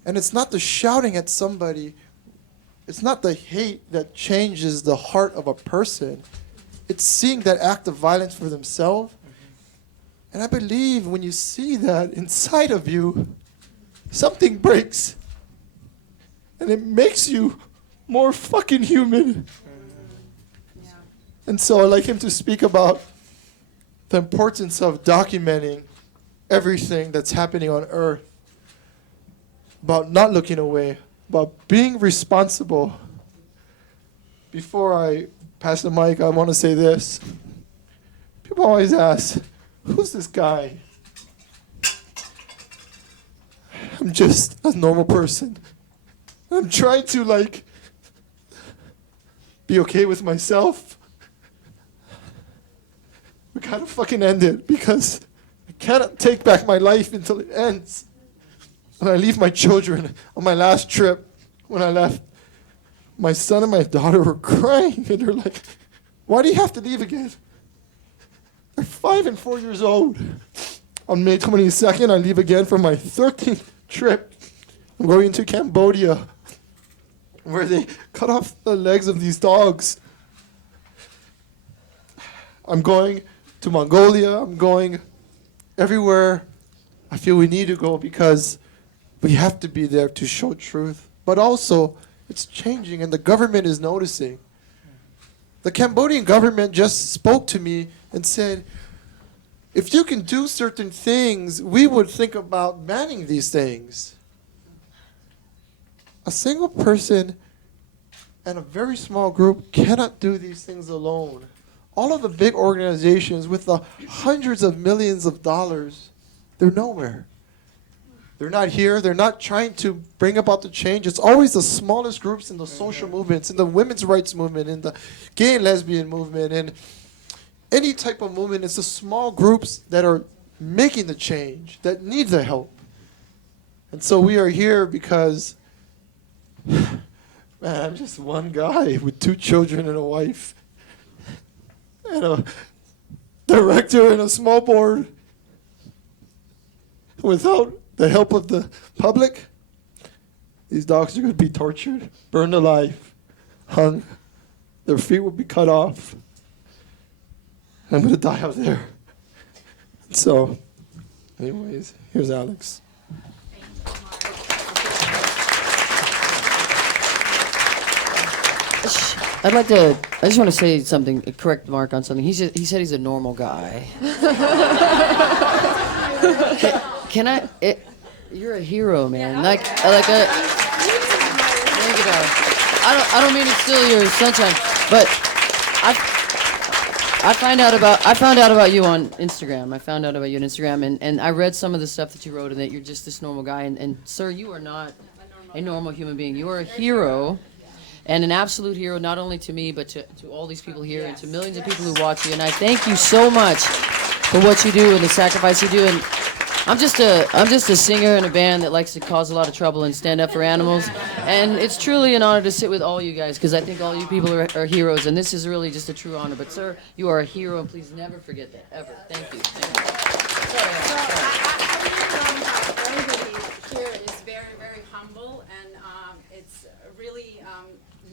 And it's not the shouting at somebody, it's not the hate that changes the heart of a person. It's seeing that act of violence for themselves. And I believe when you see that inside of you, something breaks. And it makes you more fucking human. And so I'd like him to speak about the importance of documenting everything that's happening on Earth, about not looking away, about being responsible. Before I pass the mic, I want to say this. People always ask, who's this guy? I'm just a normal person. I'm trying to be okay with myself. We gotta fucking end it because I cannot take back my life until it ends. When I leave my children on my last trip, when I left, my son and my daughter were crying and they're like, why do you have to leave again? They're 5 and 4 years old. On May 22nd, I leave again for my 13th trip. I'm going to Cambodia, where they cut off the legs of these dogs. I'm going to Mongolia. I'm going everywhere I feel we need to go because we have to be there to show truth. But also, it's changing and the government is noticing. The Cambodian government just spoke to me and said, if you can do certain things, we would think about banning these things. A single person and a very small group cannot do these things alone. All of the big organizations with the hundreds of millions of dollars, they're nowhere. They're not here. They're not trying to bring about the change. It's always the smallest groups in the social movements, in the women's rights movement, in the gay and lesbian movement, and any type of movement. It's the small groups that are making the change, that need the help. And so we are here because, man, I'm just one guy with 2 children and a wife, and a director and a small board. Without the help of the public, these dogs are going to be tortured, burned alive, hung. Their feet will be cut off. I'm going to die out there. So, anyways, here's Alex. I just want to say something, correct Marc on something. He said he's a normal guy. Can I? You're a hero, man. Thank you. I don't mean to steal your sunshine, but I found out about you on Instagram. And I read some of the stuff that you wrote, and that you're just this normal guy. And sir, you are not a normal human being. You are a hero. And an absolute hero, not only to me, but to all these people here and to millions of people who watch you. And I thank you so much for what you do and the sacrifice you do. And I'm just a singer in a band that likes to cause a lot of trouble and stand up for animals. And it's truly an honor to sit with all you guys, because I think all you people are heroes. And this is really just a true honor. But sir, you are a hero, and please never forget that, ever. Thank you. Everybody here is very, very humble, and it's really,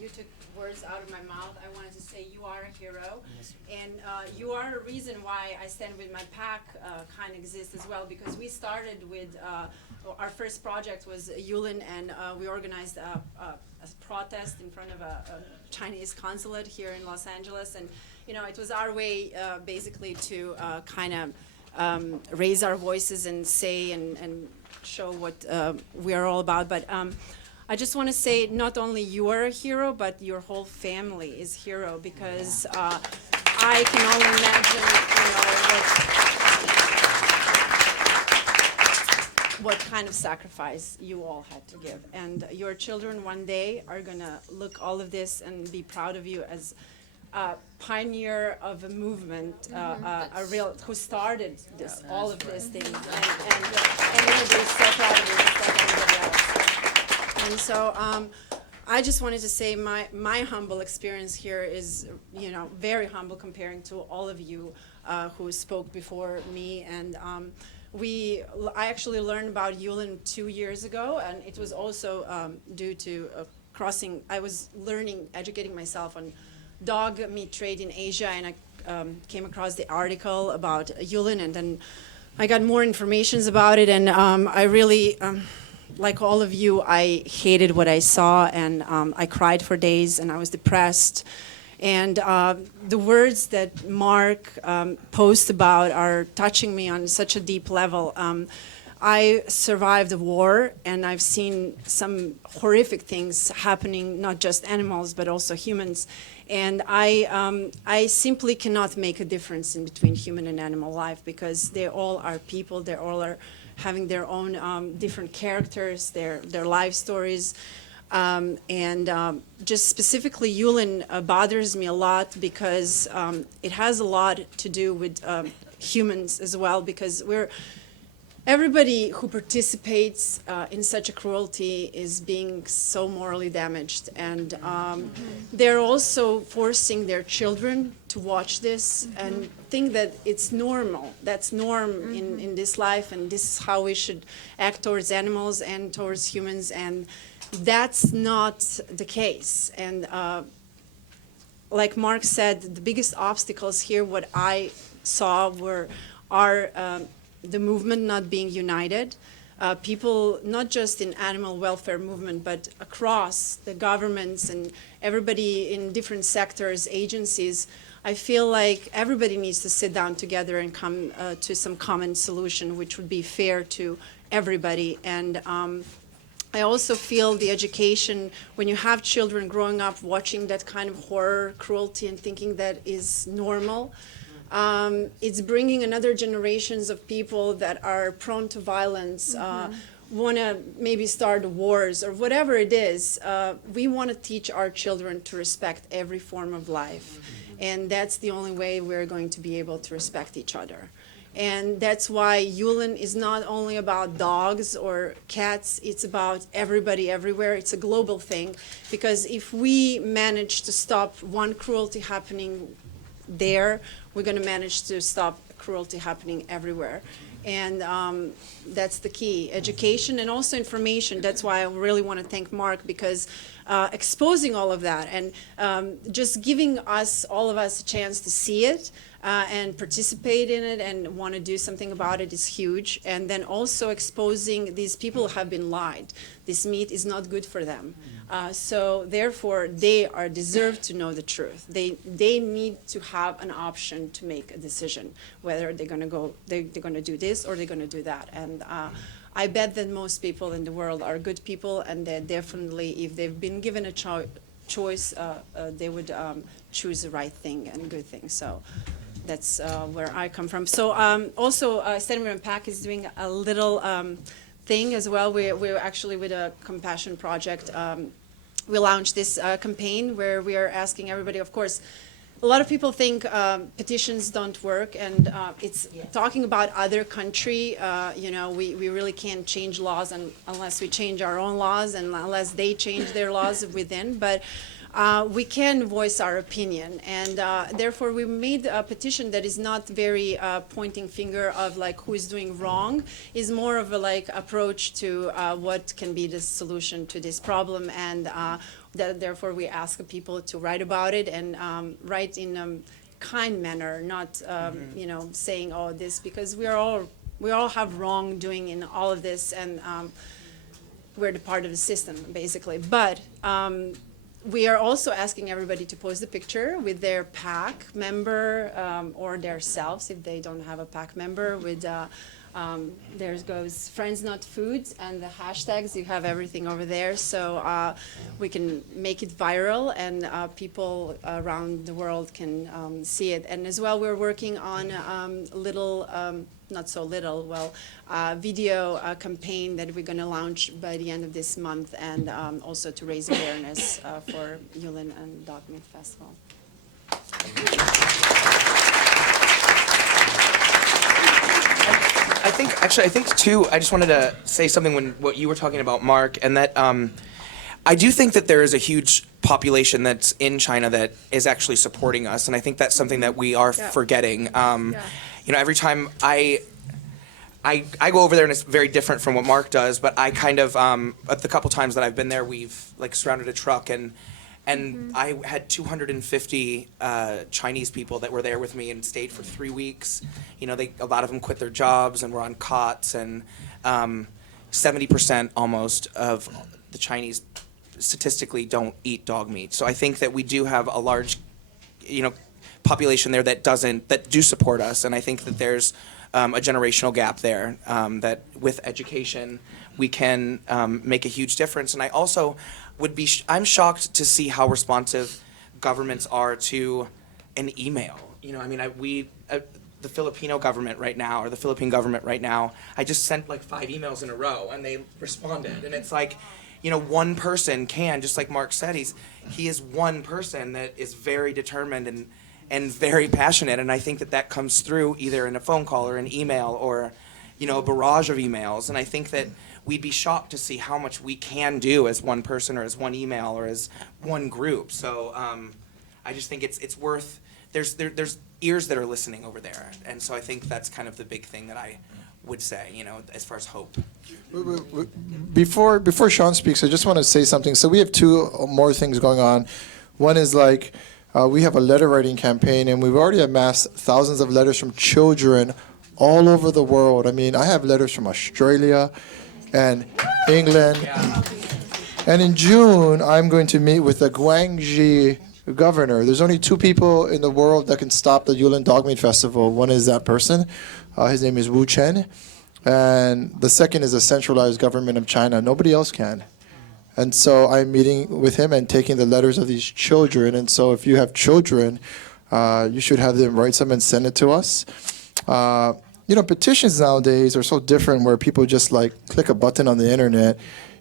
you took words out of my mouth. I wanted to say you are a hero, and you are a reason why I Stand With My Pack kind of exists as well, because we started with, our first project was Yulin, and we organized a protest in front of a Chinese consulate here in Los Angeles, and it was our way basically to kind of raise our voices and say and show what we are all about. But I just want to say, not only you are a hero, but your whole family is hero, because I can only imagine, what kind of sacrifice you all had to give. And your children one day are going to look all of this and be proud of you as a pioneer of a movement, a real, who started this, all of these things. And everybody's so proud of you, just like everybody else. And so I just wanted to say my humble experience here is, very humble comparing to all of you. who spoke before me, and I actually learned about Yulin 2 years ago, and it was also due to crossing. I was educating myself on dog meat trade in Asia, and I came across the article about Yulin, and then I got more information about it, and I really, like all of you, I hated what I saw, and I cried for days, and I was depressed. And the words that Marc posted about are touching me on such a deep level. I survived a war, and I've seen some horrific things happening, not just animals, but also humans. And I simply cannot make a difference in between human and animal life, because they all are people, they all are having their own different characters, their life stories. Just specifically, Yulin bothers me a lot because it has a lot to do with humans as well, because everybody who participates in such a cruelty is being so morally damaged, and they're also forcing their children to watch this and think that it's normal. That's norm in this life, and this is how we should act towards animals and towards humans, and that's not the case. And like Marc said, the biggest obstacles here, what I saw are the movement not being united. People, not just in animal welfare movement, but across the governments and everybody in different sectors, agencies, I feel like everybody needs to sit down together and come to some common solution, which would be fair to everybody. And I also feel the education, when you have children growing up watching that kind of horror, cruelty, and thinking that is normal, it's bringing another generations of people that are prone to violence, want to maybe start wars or whatever it is. We want to teach our children to respect every form of life. And that's the only way we're going to be able to respect each other. And that's why Yulin is not only about dogs or cats, it's about everybody everywhere. It's a global thing, because if we manage to stop one cruelty happening there, we're going to manage to stop cruelty happening everywhere. And that's the key, education and also information. That's why I really want to thank Marc, because exposing all of that and just giving us, all of us, a chance to see it and participate in it and want to do something about it is huge. And then also exposing these people who have been lied. This meat is not good for them. So therefore, they are deserved to know the truth. They need to have an option to make a decision, whether they're going to do this or they're going to do that. And I bet that most people in the world are good people, and that definitely, if they've been given a choice, they would choose the right thing and good thing. So that's where I come from. So also, Stand Pack is doing a little thing as well. We're actually with a Compassion Project. We launched this campaign where we are asking everybody, of course, a lot of people think petitions don't work, and it's talking about other country. You know, we really can't change laws unless we change our own laws and unless they change their laws within. But we can voice our opinion, and therefore we made a petition that is not very pointing finger of like who is doing wrong, is more of a like approach to what can be the solution to this problem, and therefore we ask people to write about it and write in a kind manner, not you know, saying oh this, because we all have wrongdoing in all of this, and we're the part of the system basically. But we are also asking everybody to post a picture with their PAC member or themselves if they don't have a PAC member. With there goes Friends Not Foods and the hashtags. You have everything over there, so we can make it viral and people around the world can see it. And as well, we're working on a little, not so little, well, video campaign that we're going to launch by the end of this month, and also to raise awareness for Yulin and Dog Meat Festival. I think too, I just wanted to say something when what you were talking about, Marc, and that I do think that there is a huge population that's in China that is actually supporting us, and I think that's something that we are forgetting. You know, every time I go over there, and it's very different from what Marc does, but I kind of the couple times that I've been there, we've like surrounded a truck, and I had 250 Chinese people that were there with me and stayed for 3 weeks. You know, a lot of them quit their jobs and were on cots, and 70% almost of the Chinese statistically don't eat dog meat. So I think that we do have a large, you know, population there that do support us, and I think that there's a generational gap there, that with education we can make a huge difference. And I also I'm shocked to see how responsive governments are to an email. You know, I mean, the Filipino government right now, or the Philippine government right now, I just sent like 5 emails in a row, and they responded. And it's like, you know, one person can, just like Marc said, he is one person that is very determined and very passionate. And I think that comes through either in a phone call or an email or, you know, a barrage of emails. And I think that we'd be shocked to see how much we can do as one person or as one email or as one group. So I just think it's worth, there's ears that are listening over there. And so I think that's kind of the big thing that I would say, you know, as far as hope. Before Sean speaks, I just want to say something. So we have 2 more things going on. One is like, we have a letter writing campaign, and we've already amassed thousands of letters from children all over the world. I mean, I have letters from Australia and England. And in June, I'm going to meet with the Guangxi governor. There's only 2 people in the world that can stop the Yulin Dog Meat Festival. One is that person. His name is Wu Chen. And the second is the centralized government of China. Nobody else can. And so I'm meeting with him and taking the letters of these children. And so if you have children, you should have them write some and send it to us. You know, petitions nowadays are so different, where people just like click a button on the internet.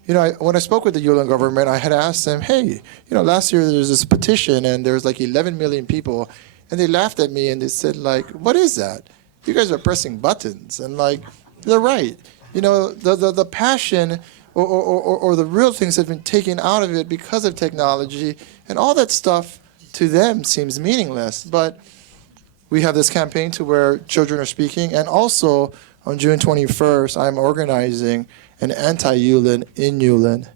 You know, when I spoke with the Yulin government, I had asked them, hey, you know, last year there was this petition and there was like 11 million people. And they laughed at me and they said, like, what is that? You guys are pressing buttons. And like, they're right. You know, the passion or the real things have been taken out of it because of technology, and all that stuff to them seems meaningless. But we have this campaign to where children are speaking, and also on June 21st, I'm organizing an anti-Yulin in Yulin.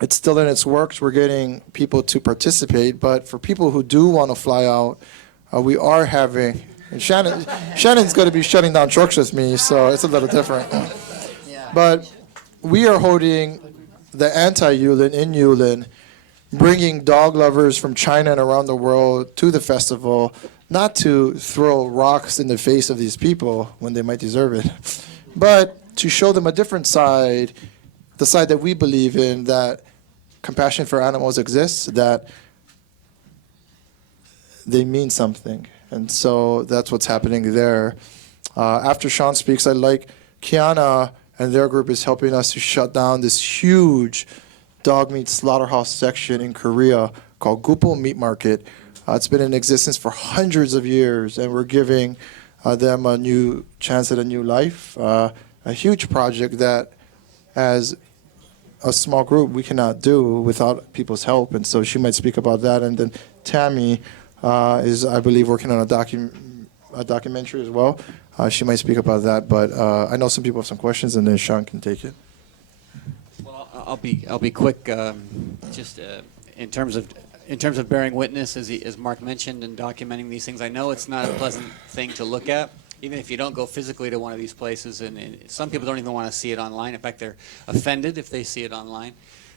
It's still in its works. We're getting people to participate, but for people who do want to fly out, we are having, and Shannon's going to be shutting down trucks with me, so it's a little different. But we are holding the anti-Yulin in Yulin, bringing dog lovers from China and around the world to the festival, not to throw rocks in the face of these people when they might deserve it, but to show them a different side, the side that we believe in, that compassion for animals exists, that they mean something. And so that's what's happening there. After Sean speaks, I'd like Kiana and their group is helping us to shut down this huge dog meat slaughterhouse section in Korea called Gupo Meat Market. It's been in existence for hundreds of years, and we're giving them a new chance at a new life. A huge project that, as a small group, we cannot do without people's help, and so she might speak about that. And then Tammy is, I believe, working on a documentary as well. She might speak about that, but I know some people have some questions, and then Sean can take it. Well, I'll be quick. Just in terms of bearing witness, as Marc mentioned, and documenting these things. I know it's not a pleasant thing to look at, even if you don't go physically to one of these places. And some people don't even want to see it online. In fact, they're offended if they see it online.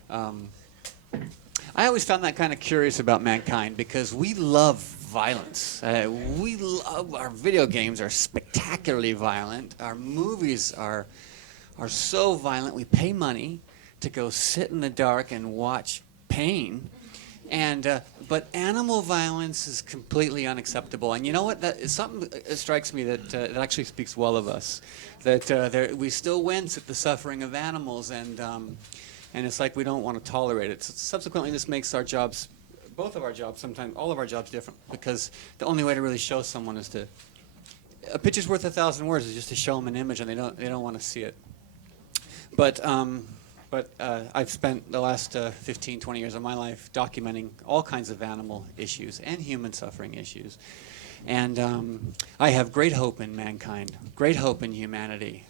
I always found that kind of curious about mankind, because we love violence. We love, our video games are spectacularly violent. Our movies are so violent. We pay money to go sit in the dark and watch pain. And but animal violence is completely unacceptable. And you know what? That is something that strikes me that actually speaks well of us. That we still wince at the suffering of animals, and it's like we don't want to tolerate it. So subsequently, this makes our jobs, both of our jobs, sometimes all of our jobs, different, because the only way to really show someone is to, a picture's worth 1,000 words, is just to show them an image, and they don't want to see it. But But I've spent the last 15, 20 years of my life documenting all kinds of animal issues and human suffering issues. And I have great hope in mankind, great hope in humanity.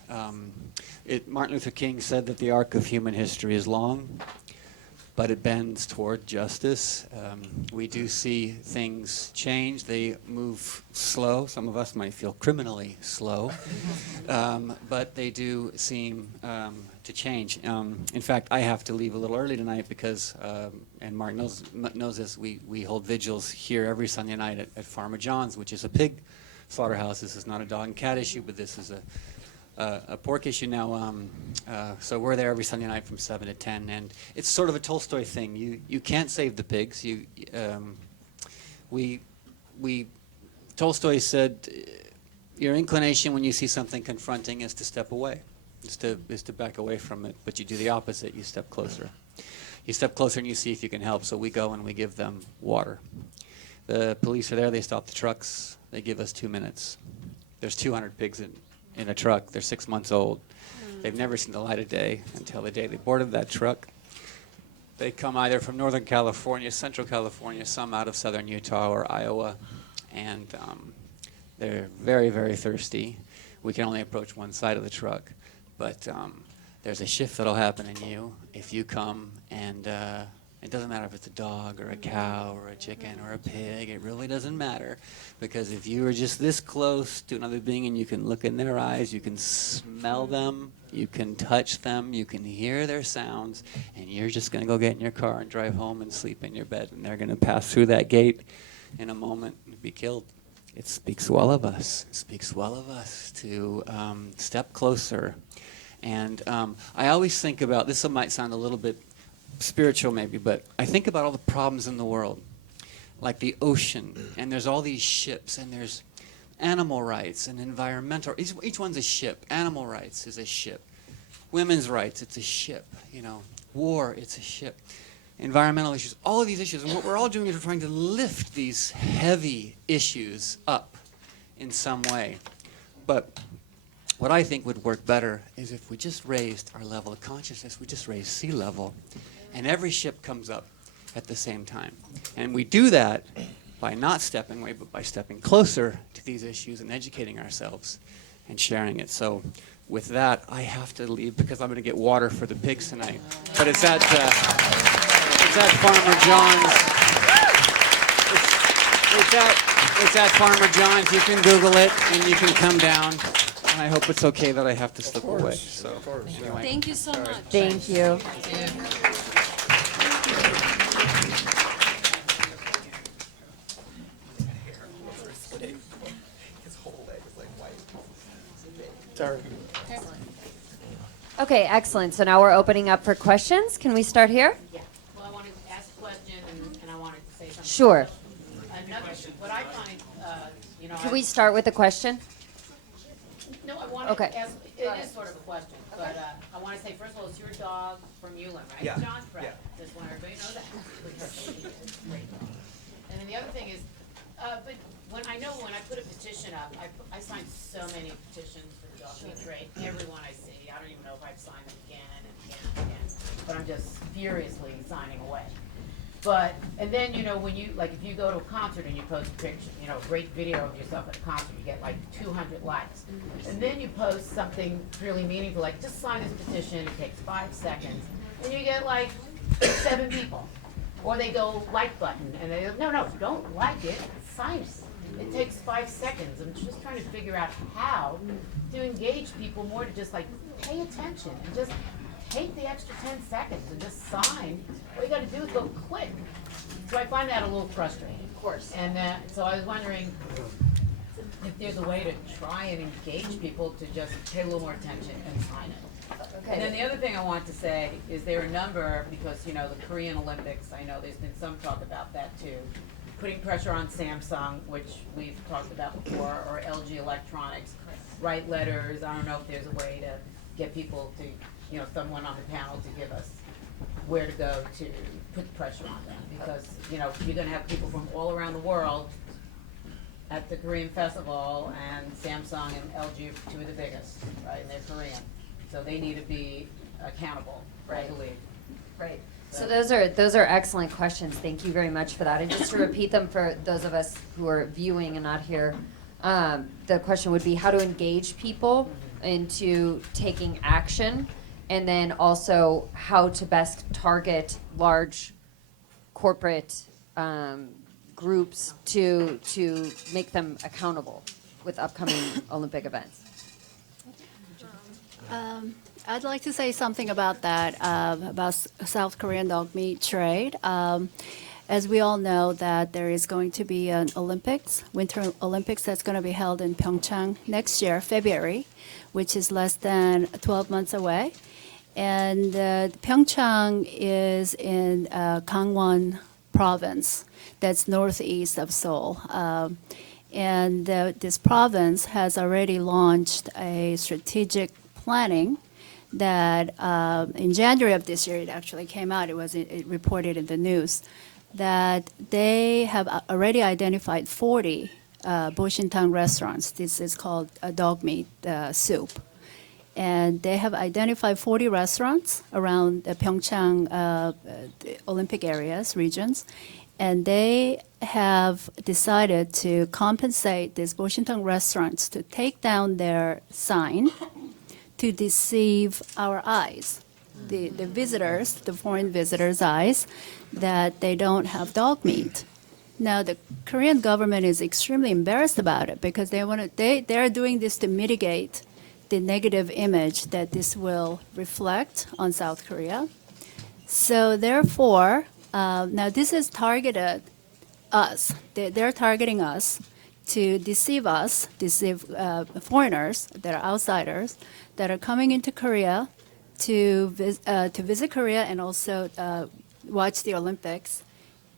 Martin Luther King said that the arc of human history is long, but it bends toward justice. We do see things change. They move slow. Some of us might feel criminally slow, but they do seem to change. In fact, I have to leave a little early tonight because, and Mark knows this, we hold vigils here every Sunday night at Farmer John's, which is a pig slaughterhouse. This is not a dog and cat issue, but this is a pork issue now. So we're there every Sunday night from 7 to 10, and it's sort of a Tolstoy thing. You can't save the pigs. Tolstoy said, your inclination when you see something confronting is to step away, is to back away from it, but you do the opposite. You step closer. You step closer and you see if you can help. So we go and we give them water. The police are there. They stop the trucks. They give us 2 minutes. There's 200 pigs in a truck. They're 6 months old. They've never seen the light of day until the day they boarded that truck. They come either from Northern California, Central California, some out of Southern Utah or Iowa, and they're very, very thirsty. We can only approach one side of the truck, but there's a shift that'll happen in you if you come, and it doesn't matter if it's a dog or a cow or a chicken or a pig. It really doesn't matter, because if you are just this close to another being and you can look in their eyes, you can smell them, you can touch them, you can hear their sounds, and you're just going to go get in your car and drive home and sleep in your bed, and they're going to pass through that gate in a moment and be killed. It speaks well of us. It speaks well of us to step closer. And I always think about, this might sound a little bit spiritual maybe, but I think about all the problems in the world, like the ocean, and there's all these ships, and there's animal rights and environmental. Each one's a ship. Animal rights is a ship. Women's rights, it's a ship. War, it's a ship. Environmental issues, all of these issues, and what we're all doing is we're trying to lift these heavy issues up in some way. But what I think would work better is if we just raised our level of consciousness, we just raised sea level, and every ship comes up at the same time. And we do that by not stepping away, but by stepping closer to these issues and educating ourselves and sharing it. So with that, I have to leave because I'm going to get water for the pigs tonight. But it's at Farmer John's. It's at Farmer John's. You can Google it, and you can come down. And I hope it's okay that I have to slip away. So, anyway. Thank you so much. Thank you. Okay, excellent. So now we're opening up for questions. Can we start here? Yeah. Well, I wanted to ask a question, and I wanted to say something. Sure. What I find, Can we start with a question? No, I wanted Okay. to ask, it is sort of a question, but I want to say, first of all, it's your dog from Yulin, right? Yeah. John? Right. Yeah. Just want everybody to know that. Great. And then the other thing is, but when I put a petition up, I signed so many petitions for the dog meat trade. Everyone I see, I don't even know if I've signed them again and again and again, but I'm just furiously signing away. But, and then, when you, like, if you go to a concert and you post a picture, a great video of yourself at a concert, you get like 200 likes. And then you post something really meaningful, like just sign this petition, it takes 5 seconds, and you get like 7 people. Or they go like button, and they go, no, don't like it, sign it. It takes 5 seconds. I'm just trying to figure out how to engage people more, to just like pay attention and just take the extra 10 seconds and just sign. All you got to do is go click. So I find that a little frustrating. Of course. And so I was wondering if there's a way to try and engage people to just pay a little more attention and sign it. Okay. And then the other thing I want to say is there a number, because the Korean Olympics, I know there's been some talk about that too, putting pressure on Samsung, which we've talked about before, or LG Electronics, write letters. I don't know if there's a way to get people to, someone on the panel to give us where to go to put pressure on them, because you're going to have people from all around the world at the Korean festival, and Samsung and LG are 2 of the biggest, right? And they're Korean, so they need to be accountable, I believe. Right. So those are excellent questions. Thank you very much for that. And just to repeat them for those of us who are viewing and not here, the question would be how to engage people into taking action, and then also how to best target large corporate groups to make them accountable with upcoming Olympic events. I'd like to say something about that, about South Korean dog meat trade. As we all know that there is going to be an Olympics, Winter Olympics that's going to be held in Pyeongchang next year, February, which is less than 12 months away. And Pyeongchang is in Gangwon province, that's northeast of Seoul. And this province has already launched a strategic planning that in January of this year, it actually came out, it reported in the news, that they have already identified 40 Boshintang restaurants. This is called a dog meat soup. And they have identified 40 restaurants around the Pyeongchang the Olympic areas, regions, and they have decided to compensate these Boshintang restaurants to take down their sign to deceive our eyes, the visitors, the foreign visitors' eyes, that they don't have dog meat. Now, the Korean government is extremely embarrassed about it because they're doing this to mitigate the negative image that this will reflect on South Korea. So therefore, now this is targeted us. They're targeting us to deceive foreigners that are outsiders that are coming into Korea to visit Korea and also watch the Olympics.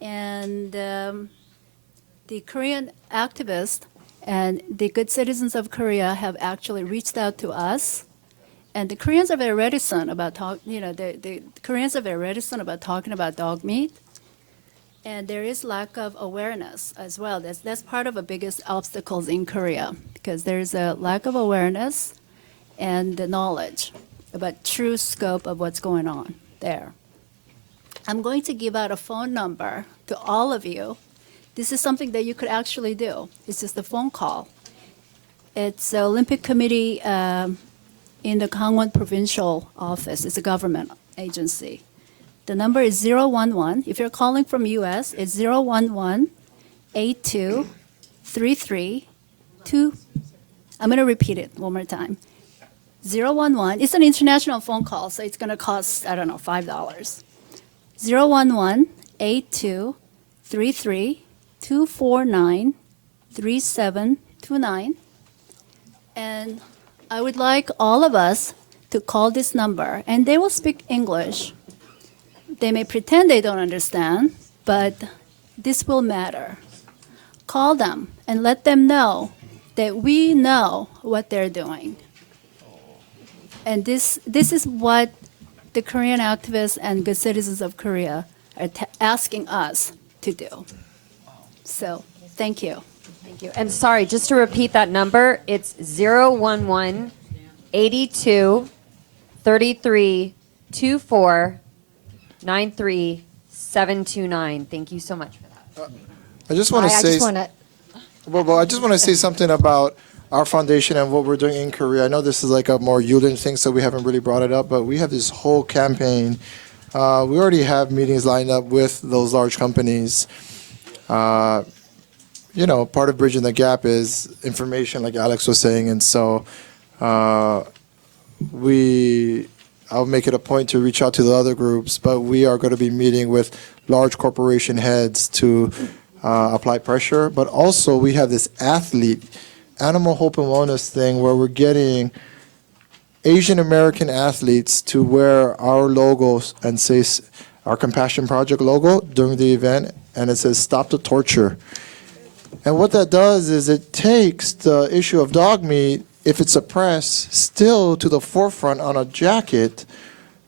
And the Korean activists and the good citizens of Korea have actually reached out to us. And the Koreans are very reticent about the Koreans are very reticent about talking about dog meat. And there is lack of awareness as well. That's part of the biggest obstacles in Korea because there's a lack of awareness and the knowledge about true scope of what's going on there. I'm going to give out a phone number to all of you. This is something that you could actually do. It's just a phone call. It's the Olympic Committee in the Gangwon Provincial Office. It's a government agency. The number is 011. If you're calling from U.S., it's 011-8233-2. I'm going to repeat it one more time. 011. It's an international phone call, so it's going to cost, I don't know, $5. 011-8233-249-3729. And I would like all of us to call this number, and they will speak English. They may pretend they don't understand, but this will matter. Call them and let them know that we know what they're doing. And this is what the Korean activists and good citizens of Korea are asking us to do. So, thank you. Thank you. And sorry, just to repeat that number, it's 011-8233-24-93-729. Thank you so much for that. I just want to say. Well, I just want to say something about our foundation and what we're doing in Korea. I know this is like a more Yulin thing, so we haven't really brought it up, but we have this whole campaign. We already have meetings lined up with those large companies. Part of bridging the gap is information, like Alex was saying, and so I'll make it a point to reach out to the other groups, but we are going to be meeting with large corporation heads to apply pressure. But also we have this animal hope and wellness thing where we're getting Asian American athletes to wear our logos and say our Compassion Project logo during the event, and it says "Stop the Torture." And what that does is it takes the issue of dog meat, if it's suppressed, still to the forefront on a jacket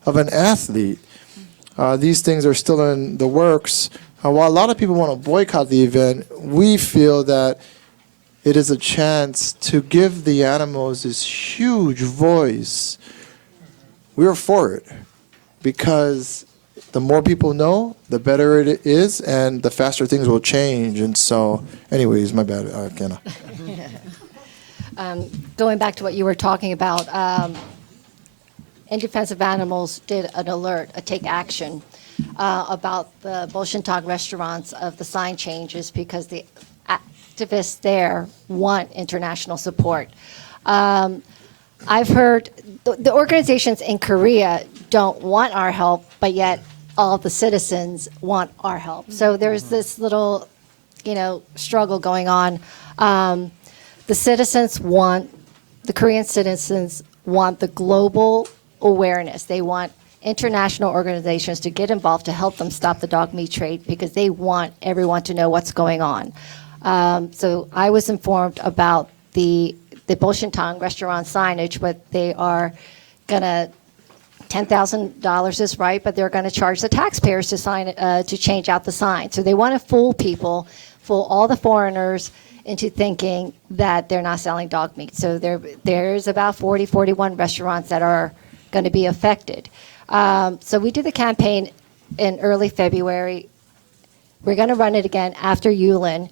of an athlete. These things are still in the works. While a lot of people want to boycott the event, we feel that it is a chance to give the animals this huge voice we're for it because the more people know, the better it is, and the faster things will change. And so, anyways, my bad, Kenna. Going back to what you were talking about, In Defense of Animals did an alert, a take action, about the Bolshintag restaurants of the sign changes because the activists there want international support. I've heard the organizations in Korea don't want our help, but yet all the citizens want our help. So there's this little, struggle going on. The citizens want, the Korean citizens want the global awareness. They want international organizations to get involved to help them stop the dog meat trade because they want everyone to know what's going on. So I was informed about the Bolshintang restaurant signage, but they are going to, $10,000 is right, but they're going to charge the taxpayers to sign to change out the sign. So they want to fool people, fool all the foreigners into thinking that they're not selling dog meat. So there's about 41 restaurants that are going to be affected. So we did the campaign in early February. We're going to run it again after Yulin.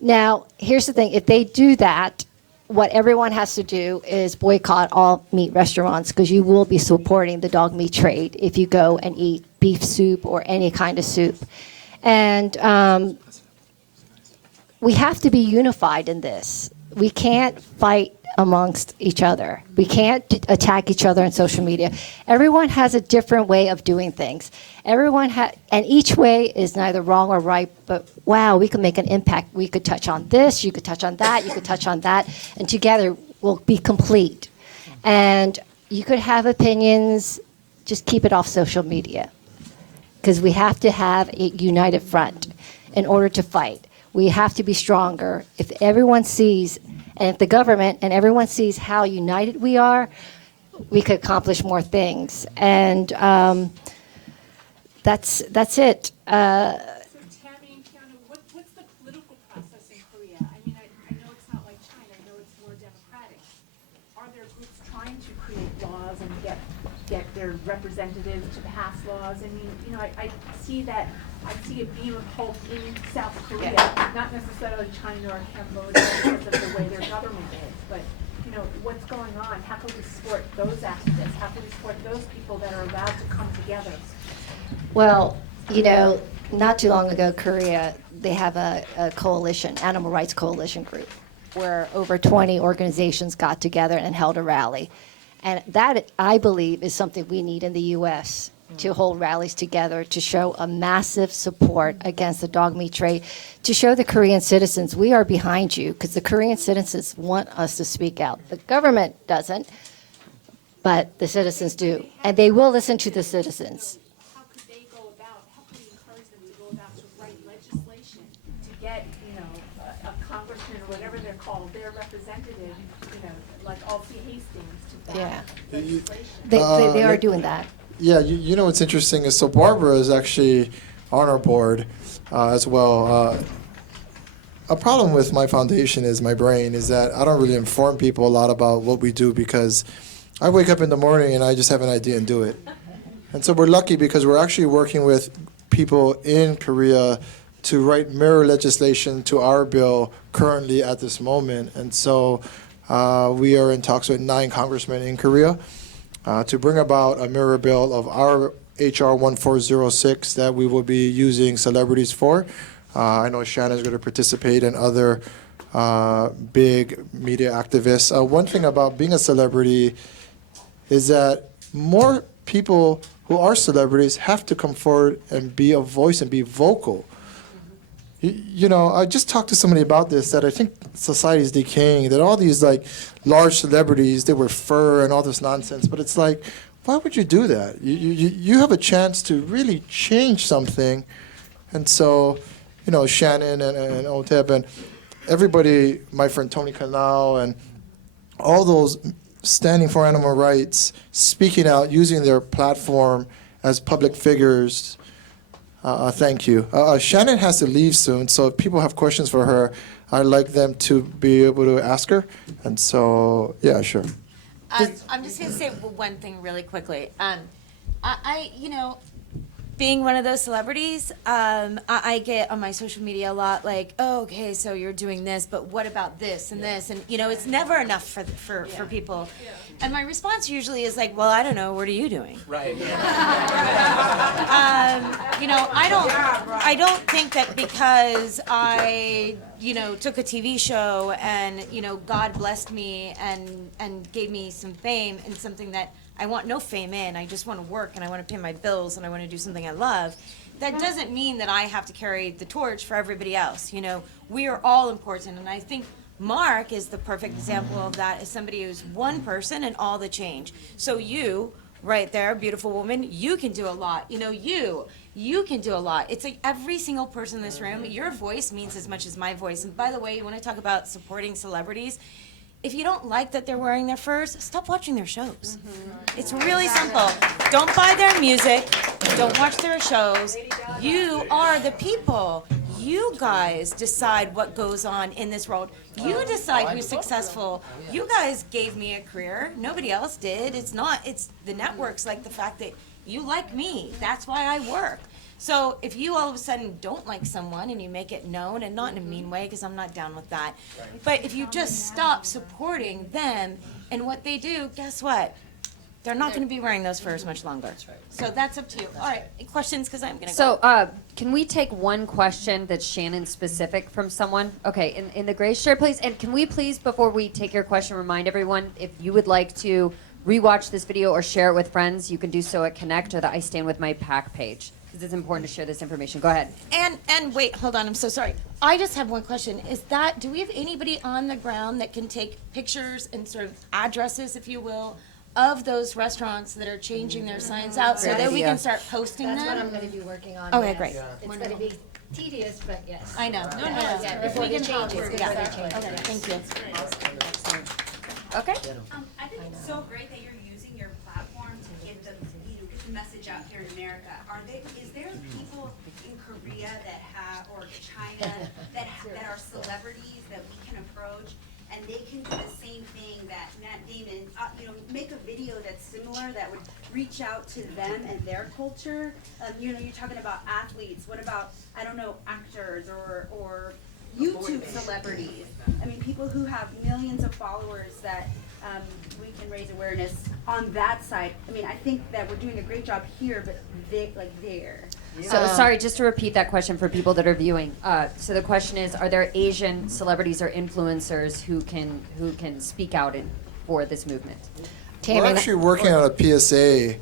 Now, here's the thing. If they do that, what everyone has to do is boycott all meat restaurants because you will be supporting the dog meat trade if you go and eat beef soup or any kind of soup. And we have to be unified in this. We can't fight amongst each other. We can't attack each other on social media. Everyone has a different way of doing things. And each way is neither wrong or right, but wow, we can make an impact. We could touch on this, you could touch on that, you could touch on that, and together we'll be complete. And you could have opinions, just keep it off social media. Because we have to have a united front in order to fight. We have to be stronger. If everyone sees, and if the government and everyone sees how united we are, we could accomplish more things. And that's it. So Tammy and Keanu, what's the political process in Korea? I mean, I know it's not like China. I know it's more democratic. Are there groups trying to create laws and get their representatives to pass laws? I mean, I see a beam of hope in South Korea, not necessarily China or Cambodia because of the way their government is, but what's going on? How can we support those activists? How can we support those people that are allowed to come together? Well, not too long ago, Korea, they have a coalition, animal rights coalition group, where over 20 organizations got together and held a rally. And that, I believe, is something we need in the U.S., to hold rallies together, to show a massive support against the dog meat trade, to show the Korean citizens, we are behind you, because the Korean citizens want us to speak out. The government doesn't, but the citizens do. And they will listen to the citizens. How could we encourage them to go about to write legislation to get, a congressman or whatever they're called, their representative, like Alfie Hastings to back legislation? They are doing that. Yeah, you know what's interesting is so Barbara is actually on our board as well. A problem with my foundation is my brain is that I don't really inform people a lot about what we do because I wake up in the morning and I just have an idea and do it. And so we're lucky because we're actually working with people in Korea to write mirror legislation to our bill currently at this moment. And so we are in talks with 9 congressmen in Korea to bring about a mirror bill of our HR 1406 that we will be using celebrities for. I know Shannon's going to participate and other big media activists. One thing about being a celebrity is that more people who are celebrities have to come forward and be a voice and be vocal. I just talked to somebody about this, that I think society is decaying, that all these large celebrities, they wear fur and all this nonsense, but it's like, why would you do that? You have a chance to really change something. And so, Shannon and Oteb and everybody, my friend Tony Canal and all those standing for animal rights, speaking out, using their platform as public figures. Thank you. Shannon has to leave soon, so if people have questions for her, I'd like them to be able to ask her. And so, yeah, sure. I'm just going to say one thing really quickly. I being one of those celebrities, I get on my social media a lot like, oh, okay, so you're doing this, but what about this and this? And, it's never enough for people. And my response usually is like, well, I don't know, what are you doing? Right. I don't think that because I, took a TV show and, God blessed me and gave me some fame and something that I want no fame in. I just want to work and I want to pay my bills and I want to do something I love. That doesn't mean that I have to carry the torch for everybody else. We are all important. And I think Marc is the perfect example of that, as somebody who's one person and all the change. So you, right there, beautiful woman, you can do a lot. You can do a lot. It's like every single person in this room, your voice means as much as my voice. And by the way, when I talk about supporting celebrities, if you don't like that they're wearing their furs, stop watching their shows. It's really simple. Don't buy their music. Don't watch their shows. You are the people. You guys decide what goes on in this world. You decide who's successful. You guys gave me a career. Nobody else did. It's the networks like the fact that you like me. That's why I work. So if you all of a sudden don't like someone and you make it known, and not in a mean way because I'm not down with that, but if you just stop supporting them and what they do, guess what? They're not going to be wearing those furs much longer. So that's up to you. All right, questions, because I'm going to go. So can we take one question that's Shannon specific from someone? Okay, in the gray shirt, please. And can we please, before we take your question, remind everyone, if you would like to rewatch this video or share it with friends, you can do so at KNEKT or the I Stand With My PAC page. Because it's important to share this information. Go ahead. And wait, hold on, I'm so sorry. I just have one question. Do we have anybody on the ground that can take pictures and sort of addresses, if you will, of those restaurants that are changing their signs out so that we can start posting them? That's what I'm going to be working on. Okay, yes. great. It's going to be tedious, but yes. I know. If we can change it, yeah. Okay, thank you. Okay. I think it's so great that you're using your platform to get the message out here in America. Is there people in Korea or China that are celebrities that we can approach, and they can do the same thing that Matt Damon, make a video that's similar that would reach out to them and their culture? You're talking about athletes. What about, actors or YouTube celebrities? I mean, people who have millions of followers that we can raise awareness on that side. I mean, I think that we're doing a great job here, but there. So sorry, just to repeat that question for people that are viewing. So the question is, are there Asian celebrities or influencers who can speak out for this movement? We're actually working on a PSA,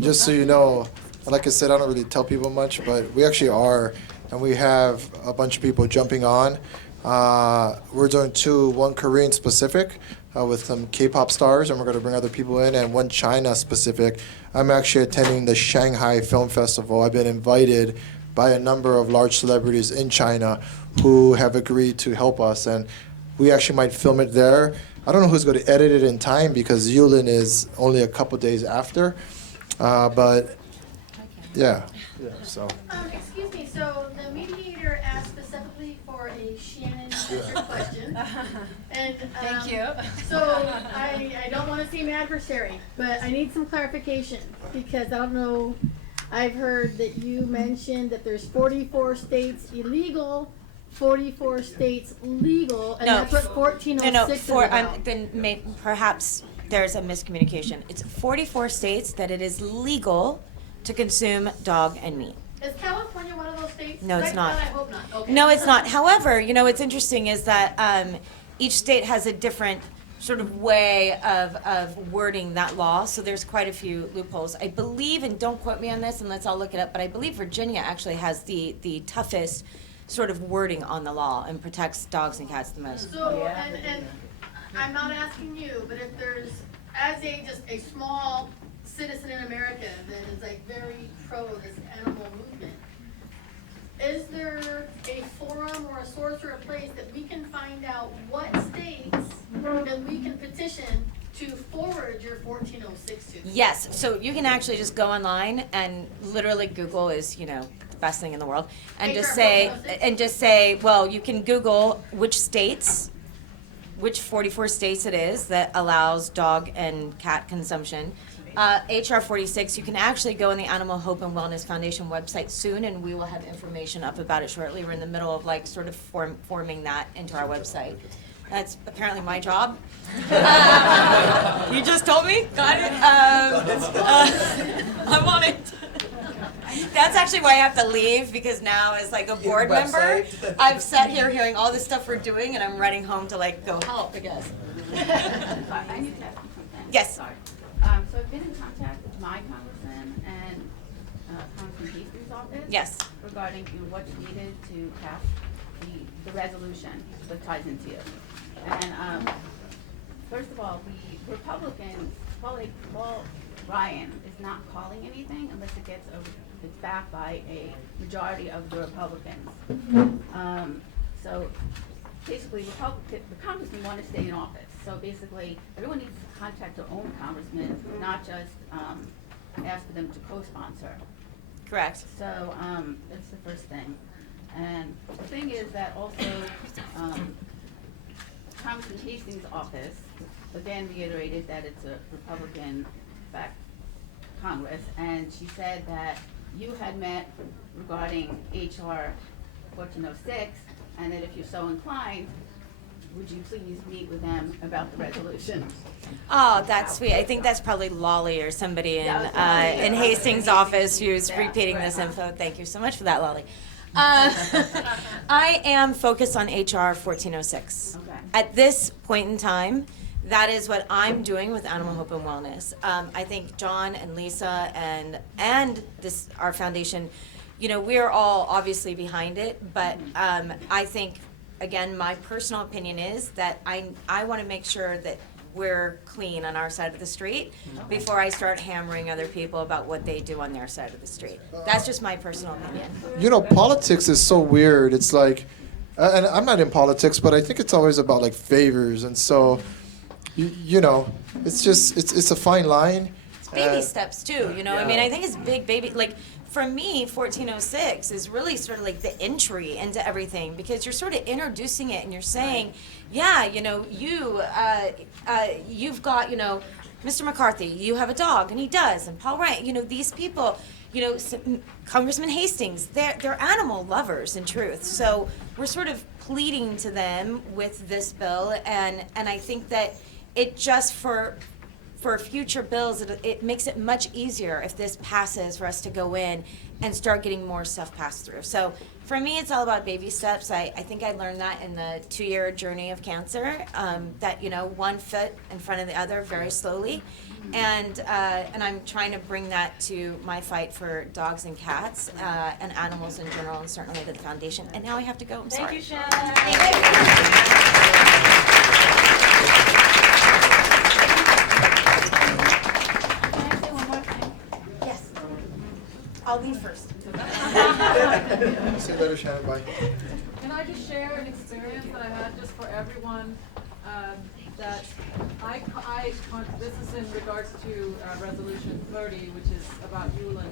just so you know. Like I said, I don't really tell people much, but we actually are, and we have a bunch of people jumping on. We're doing one Korean specific with some K-pop stars, and we're going to bring other people in, and one China specific. I'm actually attending the Shanghai Film Festival. I've been invited by a number of large celebrities in China who have agreed to help us, and we actually might film it there. I don't know who's going to edit it in time because Yulin is only a couple days after, but yeah. So. Excuse me, so the mediator asked specifically for a Shannon question. And, Thank you. So I don't want to seem adversary, but I need some clarification because I don't know, I've heard that you mentioned that there's 44 states illegal, 44 states legal, and that's what 1406 is about. Then perhaps there's a miscommunication. It's 44 states that it is legal to consume dog and meat. Is California one of those states? No, it's not. I hope not. Okay. No, it's not. However, what's interesting is that each state has a different sort of way of wording that law, so there's quite a few loopholes. I believe, and don't quote me on this, and let's all look it up, but I believe Virginia actually has the toughest sort of wording on the law and protects dogs and cats the most. So, and I'm not asking you, but if there's, as just a small citizen in America that is like very pro this animal movement, is there a forum or a source or a place that we can find out what states that we can petition to forward your 1406 to? Yes, so you can actually just go online and literally Google is, the best thing in the world, and just say, well, you can Google which states which 44 states it is that allows dog and cat consumption. HR 46, you can actually go on the Animal Hope and Wellness Foundation website soon, and we will have information up about it shortly. We're in the middle of like sort of forming that into our website. That's apparently my job. You just told me? Got it. I'm on it. That's actually why I have to leave, because now as like a board member, I've sat here hearing all this stuff we're doing, and I'm running home to like go help, I guess. I need to ask you something. Yes. Sorry. So I've been in contact with my congressman and Congressman Hastings' office. Yes. Regarding what's needed to pass the resolution that ties into you. And first of all, the Republicans, Paul Ryan is not calling anything unless it's backed by a majority of the Republicans. So basically, the congressmen want to stay in office. So basically, everyone needs to contact their own congressman, not just ask for them to co-sponsor. Correct. So that's the first thing. And the thing is that also Congressman Hastings' office again reiterated that it's a Republican-backed Congress, and she said that you had met regarding HR 1406, and that if you're so inclined, would you please meet with them about the resolution? Oh, that's sweet. I think that's probably Lolly or somebody in Hastings' office who's repeating this info. Thank you so much for that, Lolly. I am focused on HR 1406. Okay. At this point in time, that is what I'm doing with Animal Hope and Wellness. I think John and Lisa and this our foundation, we are all obviously behind it, but I think, again, my personal opinion is that I want to make sure that we're clean on our side of the street before I start hammering other people about what they do on their side of the street. That's just my personal opinion. Politics is so weird. It's like, and I'm not in politics, but I think it's always about like favors, and so, it's just it's a fine line. It's baby steps too, I mean, I think it's big baby, like, for me, 1406 is really sort of like the entry into everything, because you're sort of introducing it and you're saying, you've got, Mr. McCarthy, you have a dog, and he does, and Paul Ryan, these people, Congressman Hastings, they're animal lovers in truth. So we're sort of pleading to them with this bill, and I think that it just for future bills, it makes it much easier if this passes for us to go in and start getting more stuff passed through. So for me, it's all about baby steps. I think I learned that in the 2-year journey of cancer, that, one foot in front of the other very slowly. And I'm trying to bring that to my fight for dogs and cats and animals in general, and certainly to the foundation. And now I have to go. I'm sorry. Thank you, Sheena. Yes. I'll leave first. See you later, Shannon. Bye. Can I just share an experience that I had just for everyone? That this is in regards to Resolution 30, which is about Yulin.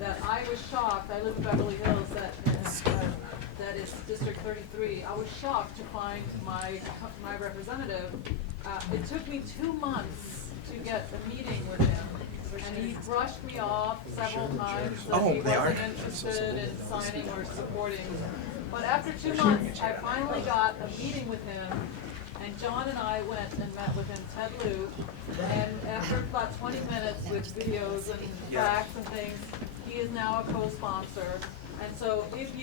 That I was shocked. I live in Beverly Hills. That is District 33. I was shocked to find my representative. It took me 2 months to get a meeting with him, and he brushed me off several times. That he wasn't interested in signing or supporting. But after 2 months, I finally got a meeting with him. And John and I went and met with him, Ted Lieu, and after about 20 minutes with videos and facts and things, he is now a co-sponsor. And so if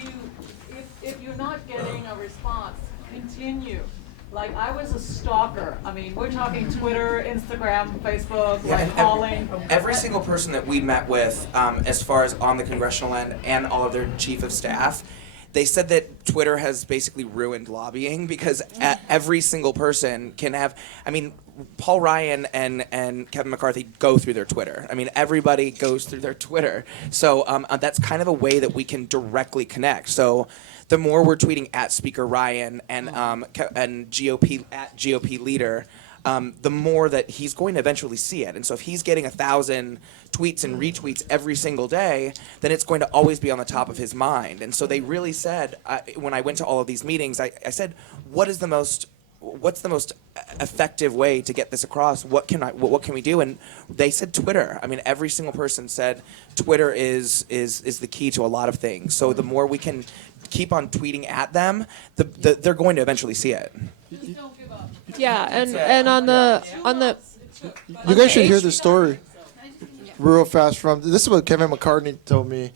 you're not getting a response, continue. Like, I was a stalker. I mean, we're talking Twitter, Instagram, Facebook, calling. Every single person that we met with, as far as on the congressional end and all of their chief of staff, they said that Twitter has basically ruined lobbying, because every single person can have, Paul Ryan and Kevin McCarthy go through their Twitter. Everybody goes through their Twitter. So that's kind of a way that we can directly connect. So the more we're tweeting at Speaker Ryan and GOP at GOP leader, the more that he's going to eventually see it. And so if he's getting 1,000 tweets and retweets every single day, then it's going to always be on the top of his mind. And so they really said, when I went to all of these meetings, I said, what is the most what's the most effective way to get this across? What can we do? And they said Twitter. I mean, every single person said Twitter is the key to a lot of things. So the more we can keep on tweeting at them, they're going to eventually see it. Yeah, and on the You guys should hear the story real fast from, this is what Kevin McCarthy told me,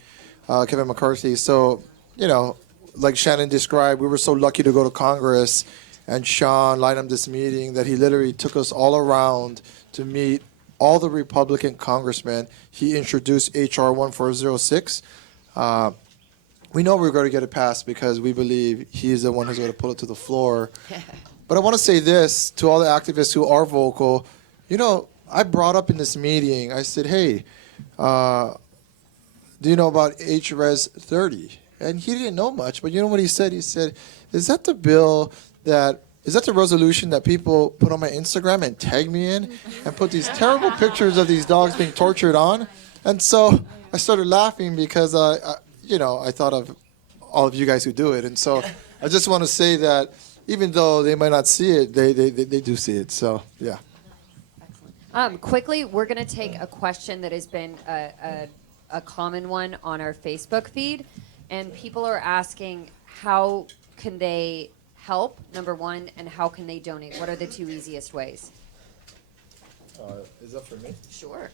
Kevin McCarthy. So, you know, like Shannon described, we were so lucky to go to Congress, and Sean lined up this meeting that he literally took us all around to meet all the Republican congressmen. He introduced H.R. 1406. We know we're going to get it passed because we believe he's the one who's going to pull it to the floor. But I want to say this to all the activists who are vocal. You know, I brought up in this meeting, I said, hey, do you know about H.Res 30? And he didn't know much, but you know what he said? He said, is that the resolution that people put on my Instagram and tag me in and put these terrible pictures of these dogs being tortured on? And so I started laughing because, I thought of all of you guys who do it. And so I just want to say that even though they might not see it, they do see it. So, yeah. Quickly, we're going to take a question that has been a common one on our Facebook feed. And people are asking, how can they help, number one, and how can they donate? What are the two easiest ways? Is that for me? Sure.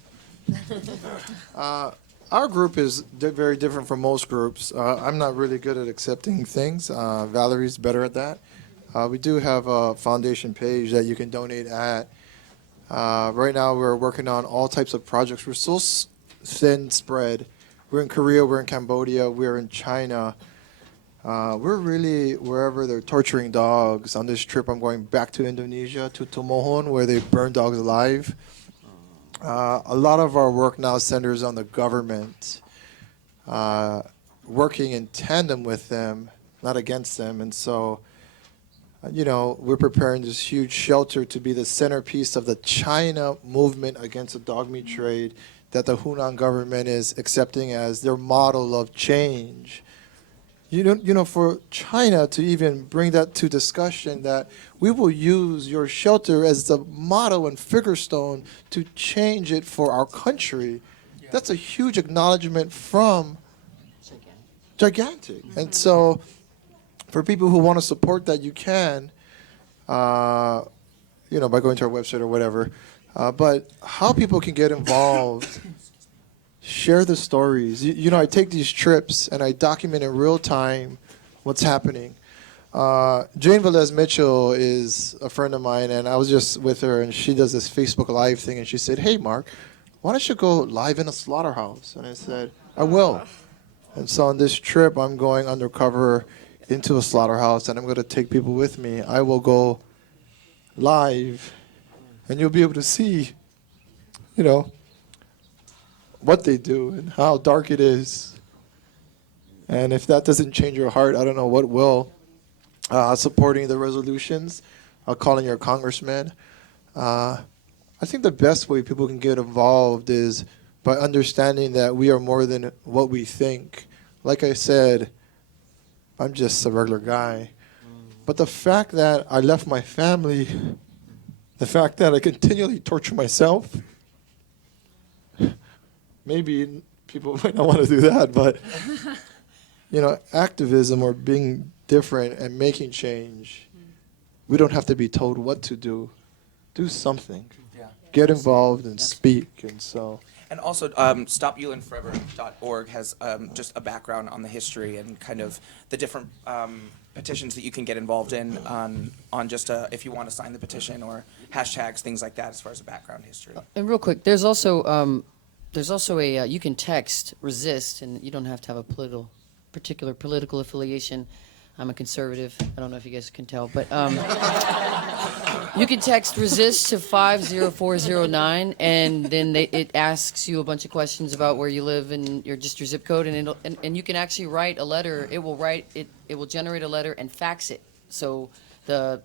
Our group is very different from most groups. I'm not really good at accepting things. Valerie's better at that. We do have a foundation page that you can donate at. Right now, we're working on all types of projects. We're so thin spread. We're in Korea, we're in Cambodia, we're in China. We're really wherever they're torturing dogs. On this trip, I'm going back to Indonesia, to Tomohon, where they burn dogs alive. A lot of our work now centers on the government, working in tandem with them, not against them. And so, we're preparing this huge shelter to be the centerpiece of the China movement against the dog meat trade that the Hunan government is accepting as their model of change. For China to even bring that to discussion, that we will use your shelter as the motto and figure stone to change it for our country, that's a huge acknowledgement from gigantic. And so for people who want to support that, you can, by going to our website or whatever. But how people can get involved, share the stories. I take these trips and I document in real time what's happening. Jane Velez Mitchell is a friend of mine, and I was just with her, and she does this Facebook Live thing, and she said, hey, Marc, why don't you go live in a slaughterhouse? And I said, I will. And so on this trip, I'm going undercover into a slaughterhouse, and I'm going to take people with me. I will go live, and you'll be able to see, what they do and how dark it is. And if that doesn't change your heart, I don't know what will. Supporting the resolutions, calling your congressman. I think the best way people can get involved is by understanding that we are more than what we think. Like I said, I'm just a regular guy. But the fact that I left my family, the fact that I continually torture myself, maybe people might not want to do that, but, activism or being different and making change, we don't have to be told what to do. Do something. Yeah. Get involved and speak. And so. And also, StopYulinForever.org has just a background on the history and kind of the different petitions that you can get involved in on just if you want to sign the petition or hashtags, things like that, as far as the background history. And real quick, there's also a you can text resist, and you don't have to have a particular political affiliation. I'm a conservative. I don't know if you guys can tell, but you can text resist to 50409, and then it asks you a bunch of questions about where you live and your zip code, and you can actually write a letter. It will generate a letter and fax it. So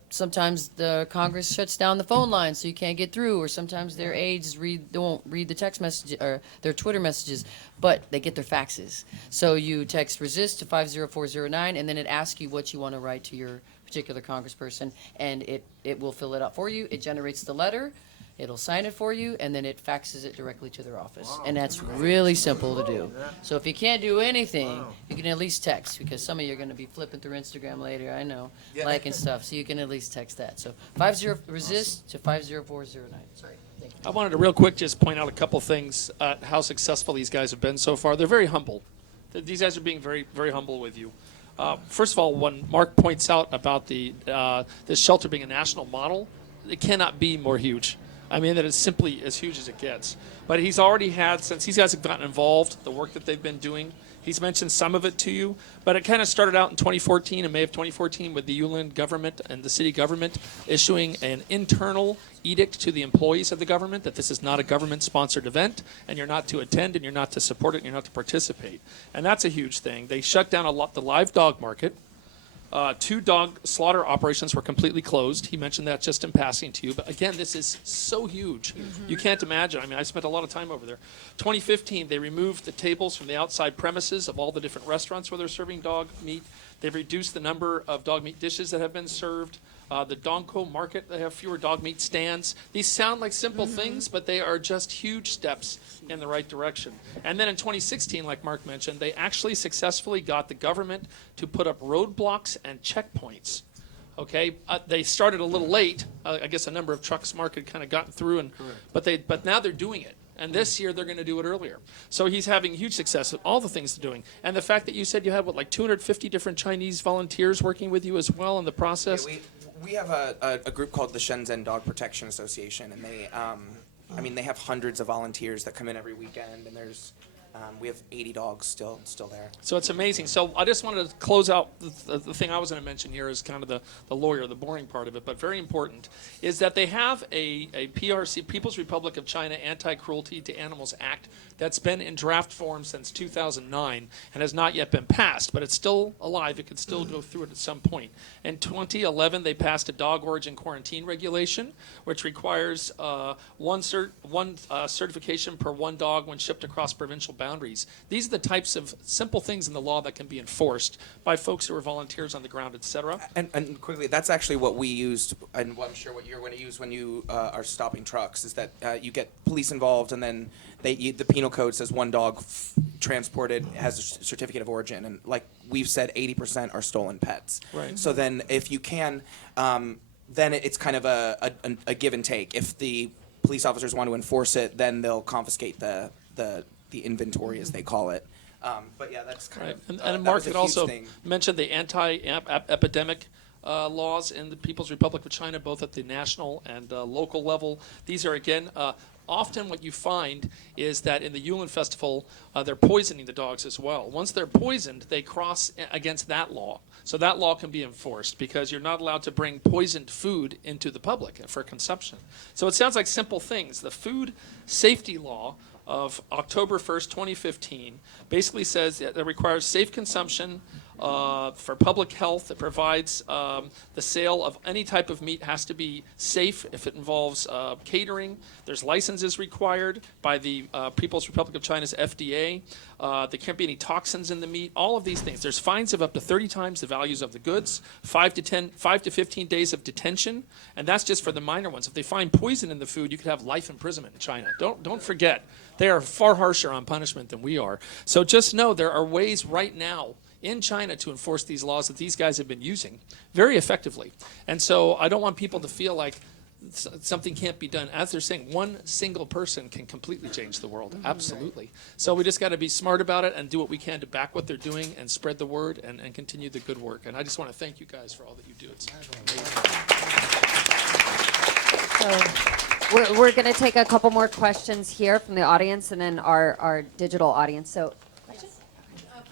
sometimes the Congress shuts down the phone line so you can't get through, or sometimes their aides don't read the text message or their Twitter messages, but they get their faxes. So you text resist to 50409, and then it asks you what you want to write to your particular congressperson, and it will fill it out for you. It generates the letter. It'll sign it for you, and then it faxes it directly to their office. And that's really simple to do. So if you can't do anything, you can at least text, because some of you are going to be flipping through Instagram later, I know, liking stuff. So you can at least text that. So 50-RESIST to 50409. Sorry. Thank you. I wanted to real quick just point out a couple things, how successful these guys have been so far. They're very humble. These guys are being very, very humble with you. First of all, when Marc points out about this shelter being a national model, it cannot be more huge. I mean, that is simply as huge as it gets. But he's already had, since these guys have gotten involved, the work that they've been doing, he's mentioned some of it to you. But it kind of started out in 2014, in May of 2014, with the Yulin government and the city government issuing an internal edict to the employees of the government that this is not a government-sponsored event, and you're not to attend, and you're not to support it, and you're not to participate. And that's a huge thing. They shut down the live dog market. 2 dog slaughter operations were completely closed. He mentioned that just in passing to you. But again, this is so huge. You can't imagine. I mean, I spent a lot of time over there. 2015, they removed the tables from the outside premises of all the different restaurants where they're serving dog meat. They've reduced the number of dog meat dishes that have been served. The Dongko market, they have fewer dog meat stands. These sound like simple things, but they are just huge steps in the right direction. And then in 2016, like Marc mentioned, they actually successfully got the government to put up roadblocks and checkpoints. Okay, they started a little late. I guess a number of trucks Marc had kind of gotten through, but now they're doing it. And this year they're going to do it earlier. So he's having huge success with all the things they're doing. And the fact that you said you have, like 250 different Chinese volunteers working with you as well in the process. Yeah, we have a group called the Shenzhen Dog Protection Association, and they have hundreds of volunteers that come in every weekend, and we have 80 dogs still there. So it's amazing. So I just wanted to close out the thing I was going to mention here is kind of the lawyer, the boring part of it, but very important, is that they have a PRC, People's Republic of China Anti-Cruelty to Animals Act that's been in draft form since 2009 and has not yet been passed, but it's still alive. It could still go through it at some point. In 2011, they passed a dog origin quarantine regulation, which requires one certification per 1 dog when shipped across provincial boundaries. These are the types of simple things in the law that can be enforced by folks who are volunteers on the ground, etc. And quickly, that's actually what we used, and what I'm sure what you're going to use when you are stopping trucks, is that you get police involved, and then the penal code says 1 dog transported has a certificate of origin, and like we've said, 80% are stolen pets. Right. So then if you can, then it's kind of a give and take. If the police officers want to enforce it, then they'll confiscate the inventory, as they call it. But yeah, that's kind of and Marc had also mentioned the anti-epidemic laws in the People's Republic of China, both at the national and local level. These are, again, often what you find is that in the Yulin Festival, they're poisoning the dogs as well. Once they're poisoned, they cross against that law. So that law can be enforced because you're not allowed to bring poisoned food into the public for consumption. So it sounds like simple things. The food safety law of October 1st, 2015, basically says that it requires safe consumption for public health. It provides the sale of any type of meat has to be safe if it involves catering. There's licenses required by the People's Republic of China's FDA. There can't be any toxins in the meat. All of these things. There's fines of up to 30 times the values of the goods, 5 to 15 days of detention, and that's just for the minor ones. If they find poison in the food, you could have life imprisonment in China. Don't forget, they are far harsher on punishment than we are. So just know there are ways right now in China to enforce these laws that these guys have been using very effectively. And so I don't want people to feel like something can't be done. As they're saying, one single person can completely change the world. Absolutely. So we just got to be smart about it and do what we can to back what they're doing and spread the word and continue the good work. And I just want to thank you guys for all that you do. It's So we're going to take a couple more questions here from the audience and then our digital audience. So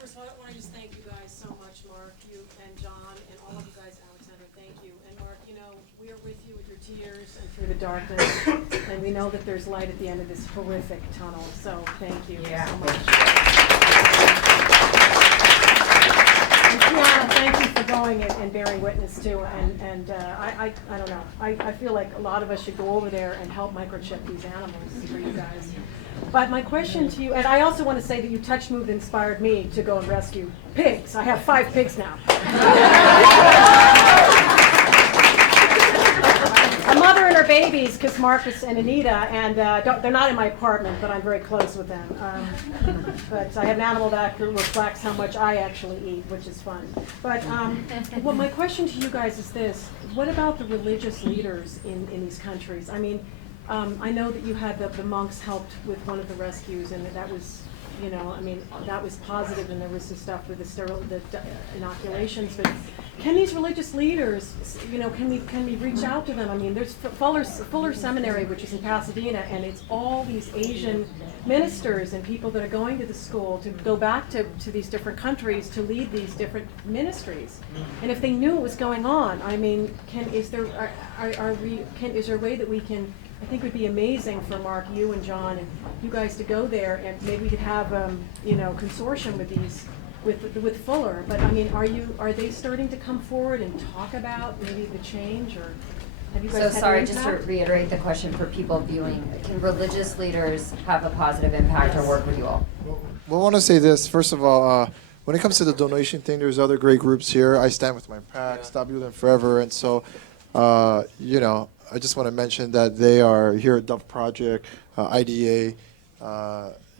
first of all, I want to just thank you guys so much, Marc, you and John, and all of you guys, Alexander, thank you. And Marc, you know, we are with you with your tears and through the darkness, and we know that there's light at the end of this horrific tunnel, so thank you so much. And Sheena, thank you for going and bearing witness too, and I don't know, I feel like a lot of us should go over there and help microchip these animals for you guys. But my question to you, and I also want to say that your touch move inspired me to go and rescue pigs. I have 5 pigs now. babies, because Marcus and Anita, and they're not in my apartment, but I'm very close with them. But I have an animal that reflects how much I actually eat, which is fun. But well, my question to you guys is this: what about the religious leaders in these countries? I mean, I know that you had the monks helped with one of the rescues, and that was, you know, I mean, that was positive, and there was the stuff with the inoculations. But can these religious leaders, you know, can we reach out to them? I mean, there's Fuller Seminary, which is in Pasadena, and it's all these Asian ministers and people that are going to the school to go back to these different countries to lead these different ministries. And if they knew what was going on, I mean, is there a way that we can? I think it would be amazing for Marc, you and John, and you guys to go there, and maybe we could have, you know, consortium with these, with Fuller. But I mean, are they starting to come forward and talk about maybe the change, or have you guys So had sorry, an just to impact? reiterate the question for people viewing, can religious leaders have a positive impact or work with you all? Well, I want to say this. First of all, when it comes to the donation thing, there's other great groups here. I stand with my pack, Stop Yulin Forever, and so, you know, I just want to mention that they are here at Dove Project, IDA,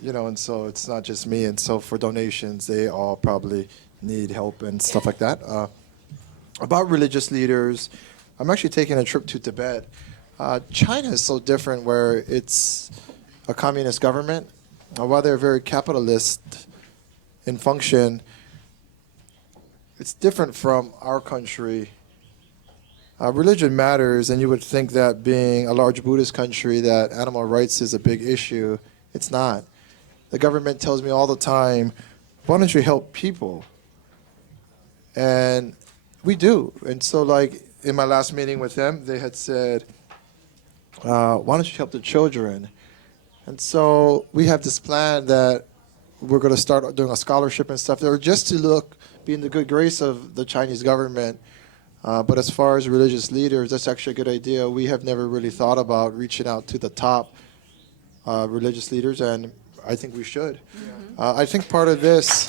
you know, and so it's not just me. And so for donations, they all probably need help and stuff like that. About religious leaders, I'm actually taking a trip to Tibet. China is so different, where it's a communist government. While they're very capitalist in function, it's different from our country. Religion matters, and you would think that being a large Buddhist country, that animal rights is a big issue. It's not. The government tells me all the time, why don't you help people? And we do. And so, like, in my last meeting with them, they had said, why don't you help the children? And so we have this plan that we're going to start doing a scholarship and stuff there, just to be in the good grace of the Chinese government. But as far as religious leaders, that's actually a good idea. We have never really thought about reaching out to the top religious leaders, and I think we should. I think part of this...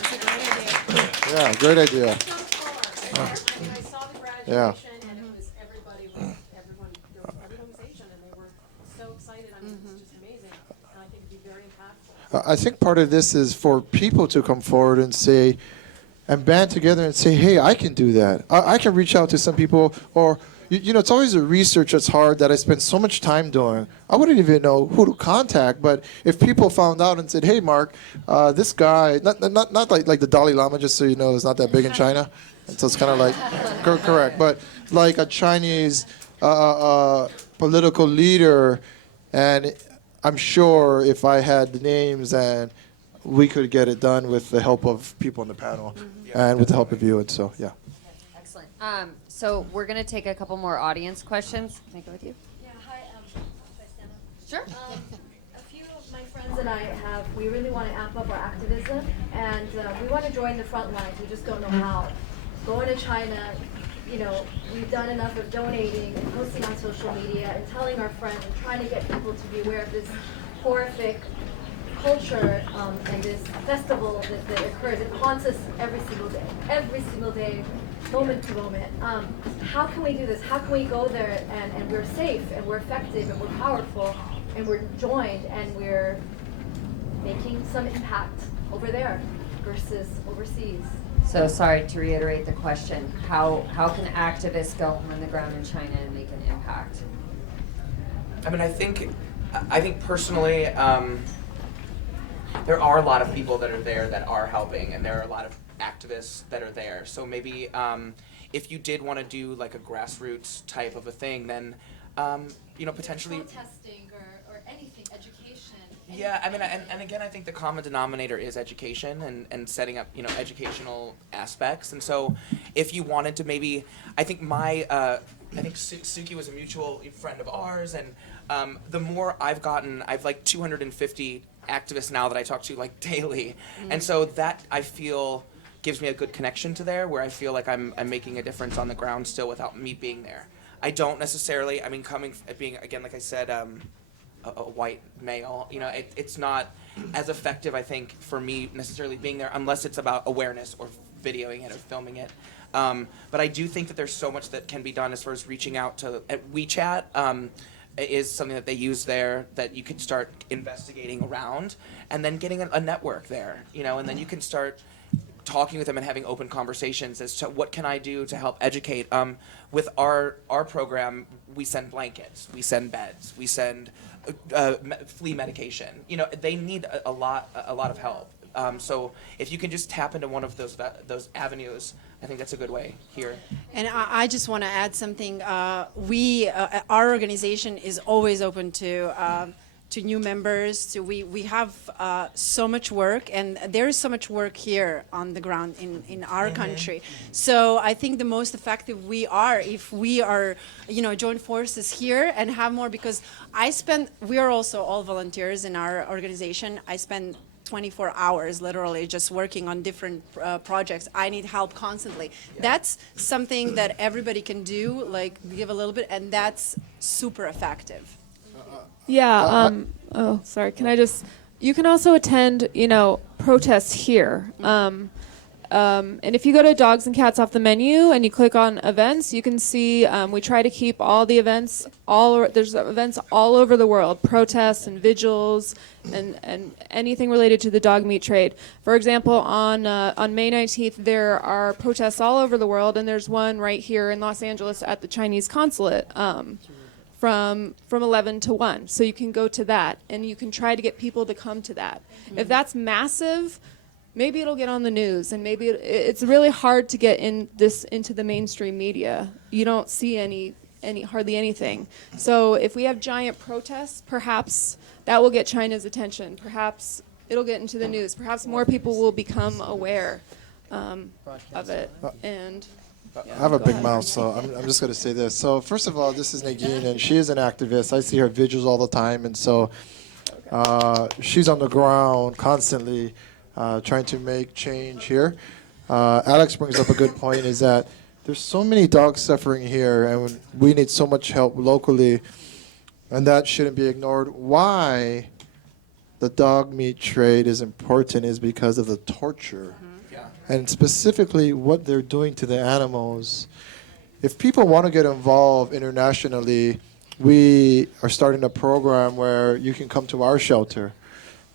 Yeah, great idea. I saw the graduation, Yeah. and it was everyone was Asian, and they were so excited. I mean, it's just amazing, and I think it'd be very impactful. I think part of this is for people to come forward and say, and band together and say, hey, I can do that. I can reach out to some people, or, you know, it's always the research that's hard that I spend so much time doing. I wouldn't even know who to contact, but if people found out and said, hey, Marc, this guy, not like the Dalai Lama, just so you know, is not that big in China. And so it's kind of like, correct, but like a Chinese political leader, and I'm sure if I had the names, and we could get it done with the help of people on the panel and with the help of you, and so, yeah. Excellent. So we're going to take a couple more audience questions. Can I go with you? Yeah, hi. Sure. A few of my friends and I we really want to amp up our activism, and we want to join the front lines. We just don't know how. Going to China, you know, we've done enough of donating and posting on social media and telling our friends and trying to get people to be aware of this horrific culture and this festival that occurs. It haunts us every single day, moment to moment. How can we do this? How can we go there and we're safe and we're effective and we're powerful and we're joined and we're making some impact over there versus overseas? So sorry to reiterate the question. How can activists go on the ground in China and make an impact? I mean, I think personally, there are a lot of people that are there that are helping, and there are a lot of activists that are there. So maybe if you did want to do like a grassroots type of a thing, then you know, potentially Protesting or anything, education. Yeah, I mean, and again, I think the common denominator is education and setting up, you know, educational aspects. And so if you wanted to maybe, I think I think Suki was a mutual friend of ours, and the more I've gotten, I've like 250 activists now that I talk to like daily. And so that I feel gives me a good connection to there, where I feel like I'm making a difference on the ground still without me being there. I don't necessarily, I mean, being, again, like I said, a white male, you know, it's not as effective, I think, for me necessarily being there, unless it's about awareness or videoing it or filming it. But I do think that there's so much that can be done as far as reaching out to at WeChat. is something that they use there that you can start investigating around, and then getting a network there, and then you can start talking with them and having open conversations as to what can I do to help educate. With our program, we send blankets, we send beds, we send flea medication. They need a lot of help. So if you can just tap into one of those avenues, I think that's a good way here. And I just want to add something. Our organization is always open to new members. So we have so much work, and there is so much work here on the ground in our country. So I think the most effective we are if we are, join forces here and have more, because we are also all volunteers in our organization. I spend 24 hours literally just working on different projects. I need help constantly. That's something that everybody can do, like give a little bit, and that's super effective. Yeah. Oh, sorry. You can also attend, protests here. And if you go to Dogs and Cats Off the Menu and you click on events, you can see we try to keep all the events, there's events all over the world, protests and vigils and anything related to the dog meat trade. For example, on May 19th, there are protests all over the world, and there's one right here in Los Angeles at the Chinese consulate from 11 to 1. So you can go to that, and you can try to get people to come to that. Mm-hmm. If that's massive, maybe it'll get on the news, and maybe it's really hard to get into the mainstream media. You don't see hardly anything. So if we have giant protests, perhaps that will get China's attention. Perhaps it'll get into the news. Perhaps more people will become aware of it. And I have a big mouth, so I'm just going to say this. So first of all, this is Negin, and she is an activist. I see her vigils all the time, and so she's on the ground constantly trying to make change here. Alex brings up a good point, is that there's so many dogs suffering here, and we need so much help locally, and that shouldn't be ignored. Why the dog meat trade is important is because of the torture. And specifically what they're doing to the animals. If people want to get involved internationally, we are starting a program where you can come to our shelter.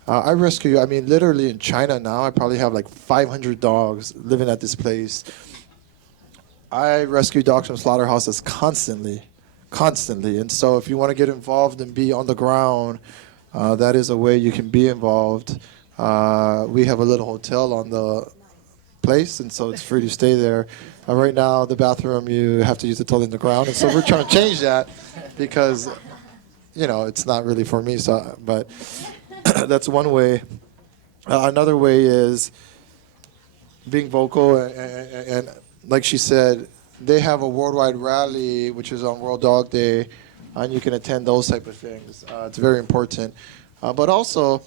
I rescue, literally in China now, I probably have like 500 dogs living at this place. I rescue dogs from slaughterhouses constantly. And so if you want to get involved and be on the ground, that is a way you can be involved. We have a little hotel on the place, and so it's free to stay there. Right now, the bathroom, you have to use the toilet in the ground, and so we're trying to change that because, it's not really for me. So, but that's one way. Another way is being vocal, and like she said, they have a worldwide rally, which is on World Dog Day, and you can attend those type of things. It's very important. But also,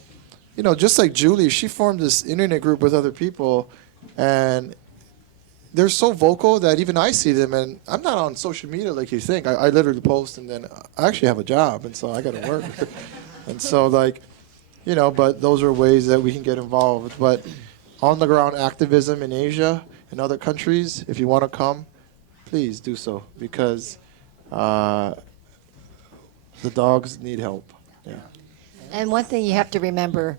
just like Julie, she formed this internet group with other people, and they're so vocal that even I see them, and I'm not on social media like you think. I literally post, and then I actually have a job, and so I got to work. And so, but those are ways that we can get involved. But on-the-ground activism in Asia and other countries, if you want to come, please do so, because the dogs need help. Yeah. And one thing you have to remember,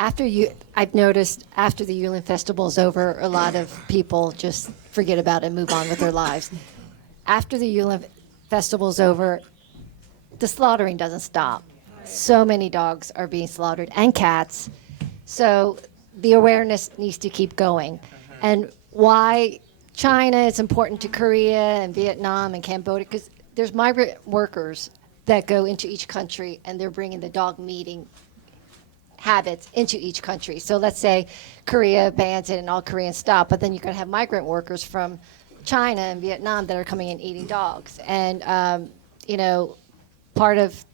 I've noticed after the Yulin Festival is over, a lot of people just forget about it and move on with their lives. After the Yulin Festival is over, the slaughtering doesn't stop. So many dogs are being slaughtered, and cats. So the awareness needs to keep going. And why China is important to Korea and Vietnam and Cambodia, because there's migrant workers that go into each country, and they're bringing the dog meeting habits into each country. So let's say Korea bans it and all Koreans stop, but then you're going to have migrant workers from China and Vietnam that are coming in eating dogs. And, part of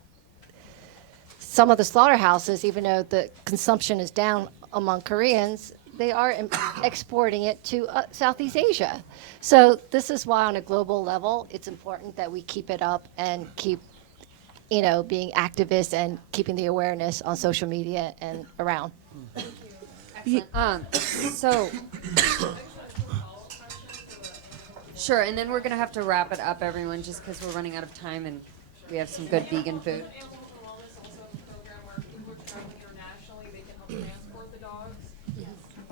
some of the slaughterhouses, even though the consumption is down among Koreans, they are exporting it to Southeast Asia. So this is why on a global level, it's important that we keep it up and keep being activists and keeping the awareness on social media and around. Sure, and then we're going to have to wrap it up, everyone, just because we're running out of time. And We have some good vegan food.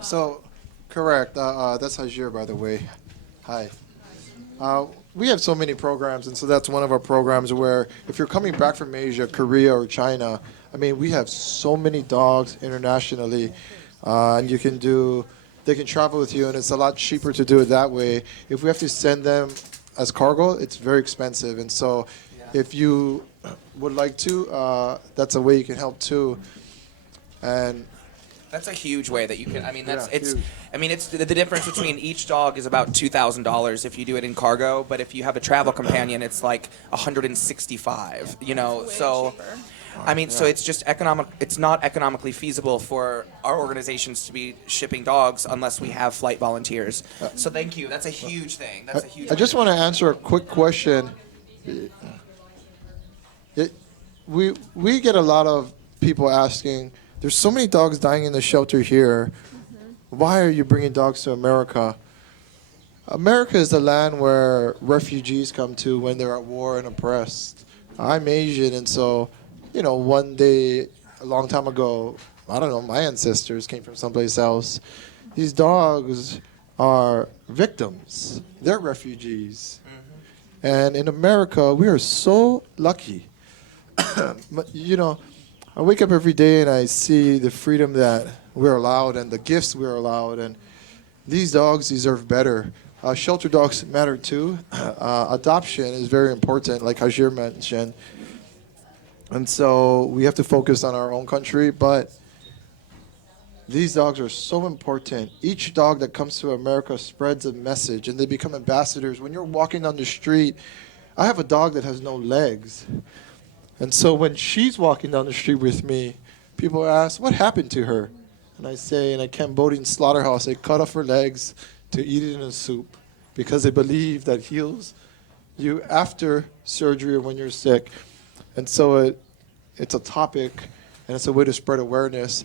So, correct. That's Hajir, by the way. Hi. We have so many programs, and so that's one of our programs where if you're coming back from Asia, Korea, or China, I mean, we have so many dogs internationally, and they can travel with you, and it's a lot cheaper to do it that way. If we have to send them as cargo, it's very expensive, and so if you would like to, that's a way you can help too. And that's a huge way that you can. I mean, huge. It's the difference between each dog is about $2,000 if you do it in cargo, but if you have a travel companion, it's like $165. You know, so. I mean, so it's just economic. It's not economically feasible for our organizations to be shipping dogs unless we have flight volunteers. So thank you. That's a huge thing. That's a huge. I just want to answer a quick question. We get a lot of people asking, there's so many dogs dying in the shelter here. Why are you bringing dogs to America? America is the land where refugees come to when they're at war and oppressed. I'm Asian, and so, one day, a long time ago, I don't know, my ancestors came from someplace else. These dogs are victims. They're refugees. And in America, we are so lucky. I wake up every day and I see the freedom that we're allowed and the gifts we're allowed. And these dogs deserve better. Shelter dogs matter too. Adoption is very important, like Hajir mentioned. And so we have to focus on our own country, but these dogs are so important. Each dog that comes to America spreads a message, and they become ambassadors. When you're walking down the street, I have a dog that has no legs. And so when she's walking down the street with me, people ask, what happened to her? And I say, in a Cambodian slaughterhouse, they cut off her legs to eat it in a soup because they believe that heals you after surgery or when you're sick. And so it's a topic, and it's a way to spread awareness.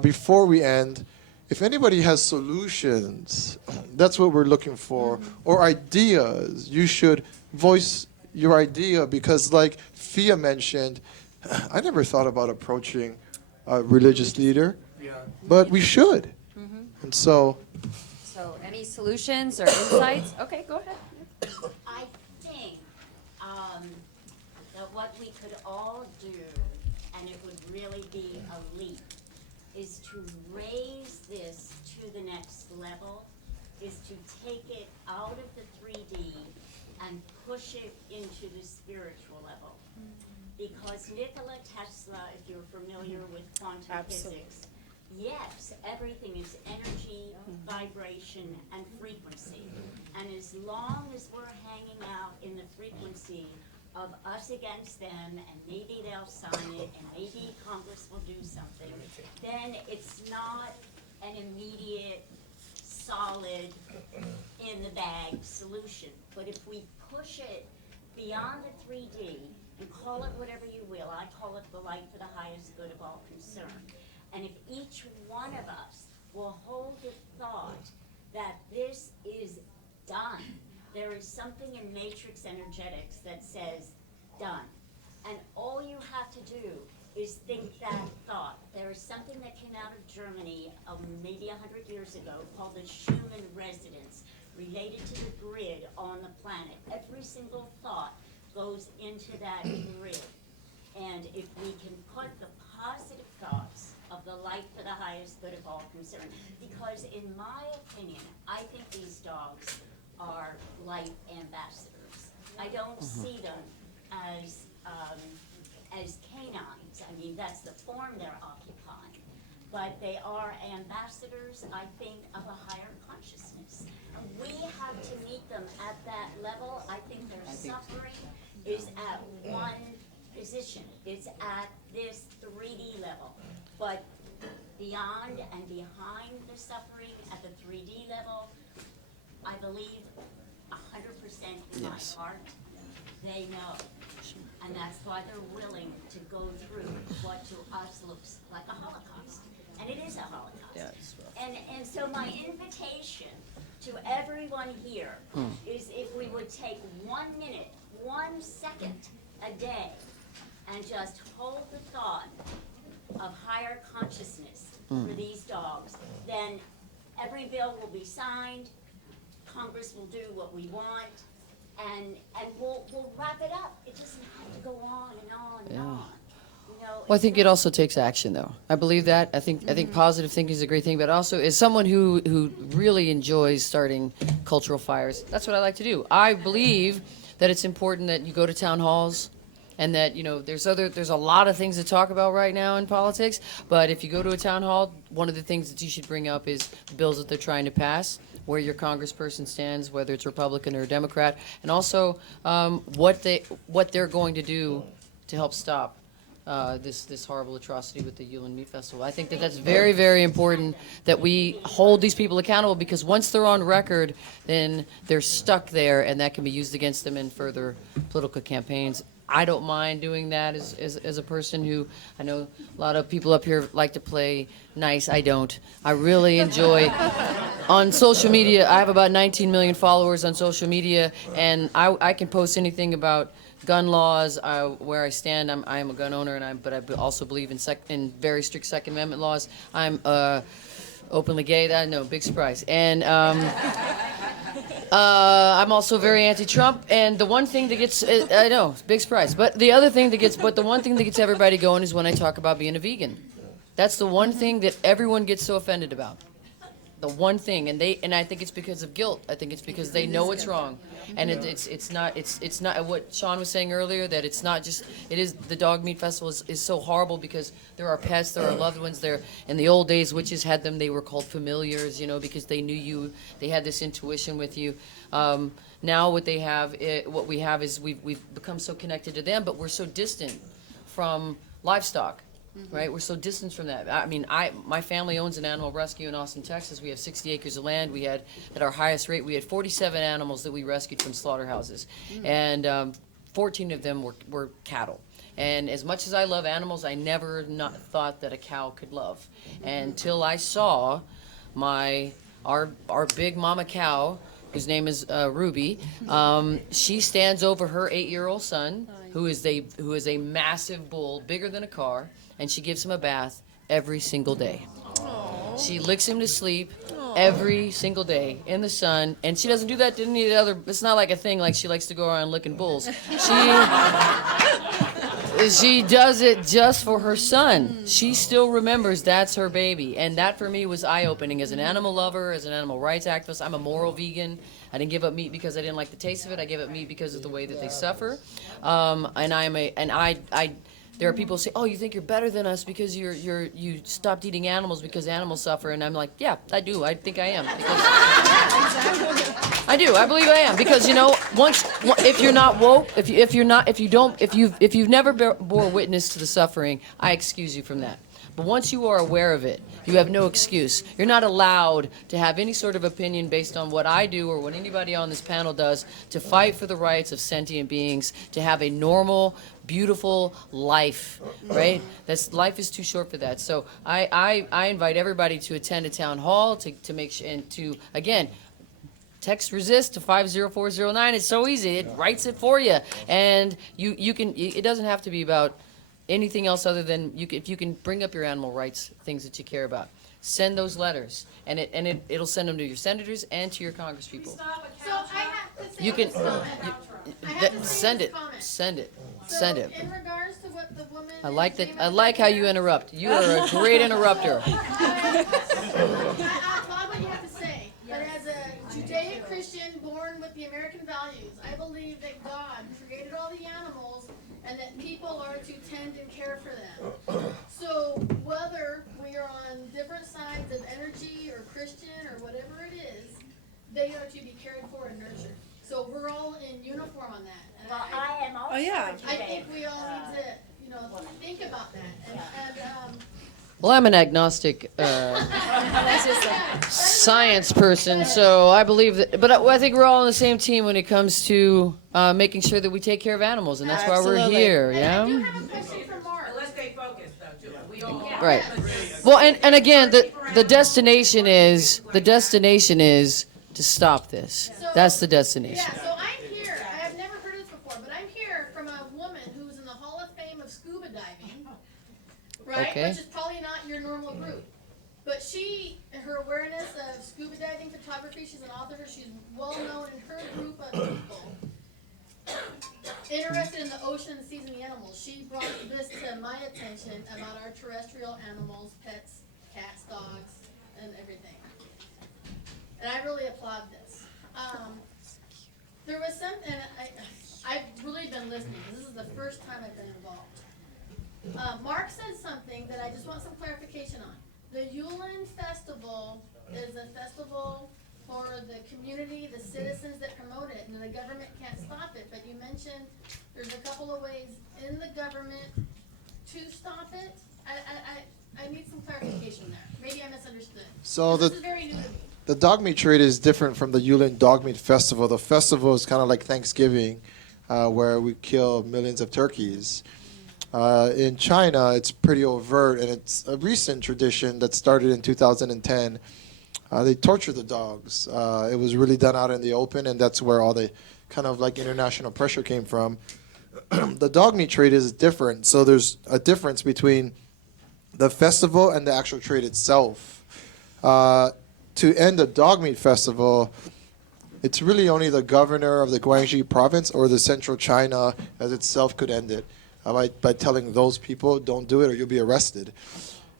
Before we end, if anybody has solutions, that's what we're looking for, or ideas, you should voice your idea because, like Fia mentioned, I never thought about approaching a religious leader, but we should. And so any solutions or insights? Okay, go ahead. I think that what we could all do, and it would really be a leap, is to raise this to the next level, is to take it out of the 3D and push it into the spiritual level. Because Nikola Tesla, if you're familiar with quantum physics, yes, everything is energy, vibration, and frequency. And as long as we're hanging out in the frequency of us against them, and maybe they'll sign it, and maybe Congress will do something, then it's not an immediate, solid, in-the-bag solution. But if we push it beyond the 3D, and call it whatever you will, I call it the light for the highest good of all concerned. And if each one of us will hold the thought that this is done, there is something in matrix energetics that says done. And all you have to do is think that thought. There is something that came out of Germany maybe 100 years ago called the Schumann resonance, related to the grid on the planet. Every single thought goes into that grid. And if we can put the positive thoughts of the light for the highest good of all concerned, because in my opinion, I think these dogs are light ambassadors. I don't see them as canines. I mean, that's the form they're occupying. But they are ambassadors, I think, of a higher consciousness. And we have to meet them at that level. I think their suffering is at one position. It's at this 3D level. But beyond and behind the suffering at the 3D level, I believe 100% in my heart, they know. And that's why they're willing to go through what to us looks like a Holocaust. And it is a Holocaust. And so my invitation to everyone here is if we would take 1 minute, 1 second, a day and just hold the thought of higher consciousness for these dogs, then every bill will be signed, Congress will do what we want, and we'll wrap it up. It doesn't have to go on and on and on. You know, Well, I think it also takes action, though. I believe that. I think positive thinking is a great thing, but also as someone who really enjoys starting cultural fires, that's what I like to do. I believe that it's important that you go to town halls, and that there's a lot of things to talk about right now in politics. But if you go to a town hall, one of the things that you should bring up is the bills that they're trying to pass, where your congressperson stands, whether it's Republican or Democrat, and also what they're going to do to help stop this horrible atrocity with the Yulin Meat Festival. I think that's very, very important that we hold these people accountable, because once they're on record, then they're stuck there, and that can be used against them in further political campaigns. I don't mind doing that as a person who, I know a lot of people up here like to play nice. I don't. I really enjoy on social media. I have about 19 million followers on social media, and I can post anything about gun laws, where I stand. I am a gun owner, but I also believe in very strict Second Amendment laws. I'm openly gay. I know, big surprise. And I'm also very anti-Trump, and the one thing that gets, I know, big surprise, but the one thing that gets everybody going is when I talk about being a vegan. That's the one thing that everyone gets so offended about. The one thing, and I think it's because of guilt. I think it's because they know it's wrong, and it's not what Sean was saying earlier, that it's not just, it is, the dog meat festival is so horrible because there are pets, there are loved ones there. In the old days, witches had them, they were called familiars, because they knew you, they had this intuition with you. Now what we have is we've become so connected to them, but we're so distant from livestock. Right, we're so distant from that. I mean, my family owns an animal rescue in Austin, Texas. We have 60 acres of land. We had, at our highest rate, we had 47 animals that we rescued from slaughterhouses, and 14 of them were cattle. And as much as I love animals, I never thought that a cow could love, until I saw our big mama cow, whose name is Ruby. She stands over her 8-year-old son, who is a massive bull, bigger than a car, and she gives him a bath every single day. She licks him to sleep every single day in the sun, and she doesn't do that to any other. It's not like a thing like she likes to go around licking bulls. She does it just for her son. She still remembers that's her baby, and that for me was eye-opening as an animal lover, as an animal rights activist. I'm a moral vegan. I didn't give up meat because I didn't like the taste of it. I gave up meat because of the way that they suffer. There are people who say, "Oh, you think you're better than us because you stopped eating animals because animals suffer," and I'm like, "Yeah, I do. I think I am. I do. I believe I am, because if you're not woke, if you've never bore witness to the suffering, I excuse you from that. But once you are aware of it, you have no excuse. You're not allowed to have any sort of opinion based on what I do or what anybody on this panel does to fight for the rights of sentient beings to have a normal, beautiful life, right? Life is too short for that. So I invite everybody to attend a town hall to make sure, and to, again, text resist to 50409. It's so easy. It writes it for you. And you can, it doesn't have to be about anything else other than if you can bring up your animal rights, things that you care about. Send those letters, and it'll send them to your senators and to your congresspeople. So I have to say You can send it. Send it. In regards to what the woman I like that. I like how you interrupt. You are a great interrupter. I applaud what you have to say, but as a Judeo-Christian born with the American values, I believe that God created all the animals and that people are to tend and care for them. So whether we are on different sides of energy or Christian or whatever it is, they are to be cared for and nurtured. So we're all in uniform on that. And Well, I am also I think we all need to, think about that. Well, I'm an agnostic science person, so I believe that. But I think we're all on the same team when it comes to making sure that we take care of animals, and that's why we're here. Yeah. Let's stay focused, though, too. We all Right. Well, and again, the destination is to stop this. That's the destination. Yeah, so I'm here. I have never heard of this before, but I'm here from a woman right? Okay. Which is probably not your normal group. But her awareness of scuba diving photography, she's an author, she's well known in her group of people interested in the ocean, the seas, and the animals. She brought this to my attention about our terrestrial animals, pets, cats, dogs, and everything. And I really applaud this. There was some, and I've really been listening, because this is the first time I've been involved. Marc said something that I just want some clarification on. The Yulin Festival is a festival for the community, the citizens that promote it, and the government can't stop it. But you mentioned there's a couple of ways in the government to stop it. I need some clarification there. Maybe I misunderstood. So this is very new to me. The dog meat trade is different from the Yulin Dog Meat Festival. The festival is kind of like Thanksgiving, where we kill millions of turkeys. In China, it's pretty overt, and it's a recent tradition that started in 2010. They torture the dogs. It was really done out in the open, and that's where all the kind of like international pressure came from. The dog meat trade is different, so there's a difference between the festival and the actual trade itself. To end the dog meat festival, it's really only the governor of the Guangxi province or the central China as itself could end it by telling those people, don't do it or you'll be arrested.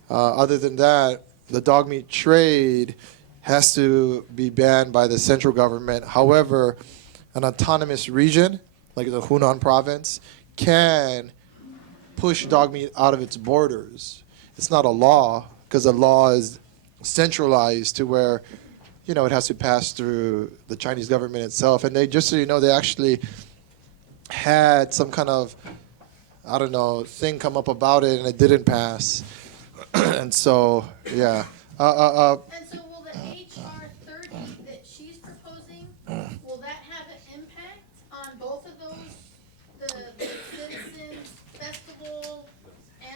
Other than that, the dog meat trade has to be banned by the central government. However, an autonomous region, like the Hunan province, can push dog meat out of its borders. It's not a law, because the law is centralized to where, it has to pass through the Chinese government itself. And they, just so you know, they actually had some kind of, thing come up about it, and it didn't pass. And so, yeah. And so will the HR 30 that she's proposing, will that have an impact on both of those, the citizens festival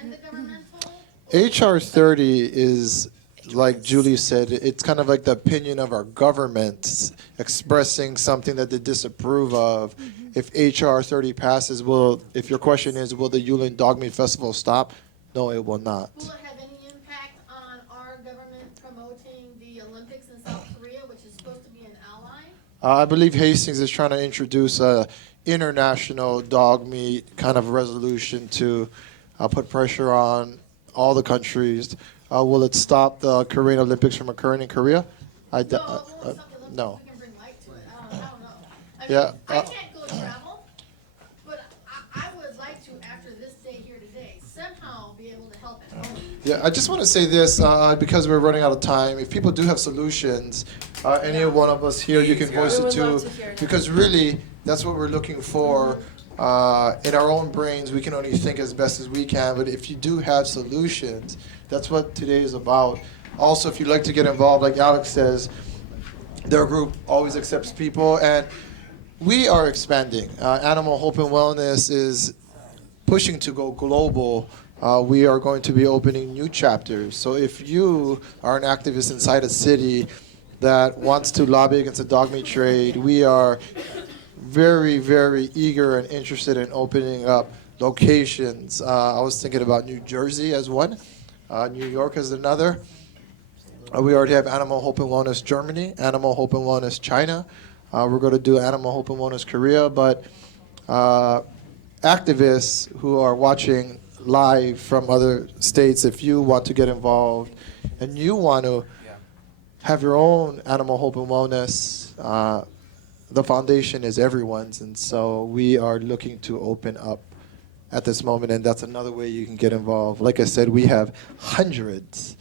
and the governmental? HR 30 is, like Julie said, it's kind of like the opinion of our government expressing something that they disapprove of. If HR 30 passes, if your question is, will the Yulin Dog Meat Festival stop? No, it will not. Will it have any impact on our government promoting the Olympics in South Korea, which is supposed to be an ally? I believe Hastings is trying to introduce a international dog meat kind of resolution to put pressure on all the countries. Will it stop the Korean Olympics from occurring in Korea? No. We can bring light to it. I don't know. I mean, Yeah. I can't go travel, but I would like to, after this day here today, somehow be able to help at home. Yeah, I just want to say this because we're running out of time. If people do have solutions, any one of us here, you can voice it too. Because really, that's what we're looking for. In our own brains, we can only think as best as we can. But if you do have solutions, that's what today is about. Also, if you'd like to get involved, like Alex says, their group always accepts people. And we are expanding. Animal Hope and Wellness is pushing to go global. We are going to be opening new chapters. So if you are an activist inside a city that wants to lobby against the dog meat trade, we are very, very eager and interested in opening up locations. I was thinking about New Jersey as one, New York as another. We already have Animal Hope and Wellness Germany, Animal Hope and Wellness China. We're going to do Animal Hope and Wellness Korea, but activists who are watching live from other states, if you want to get involved and you want to have your own Animal Hope and Wellness, the foundation is everyone's, and so we are looking to open up at this moment, and that's another way you can get involved. Like I said, we have hundreds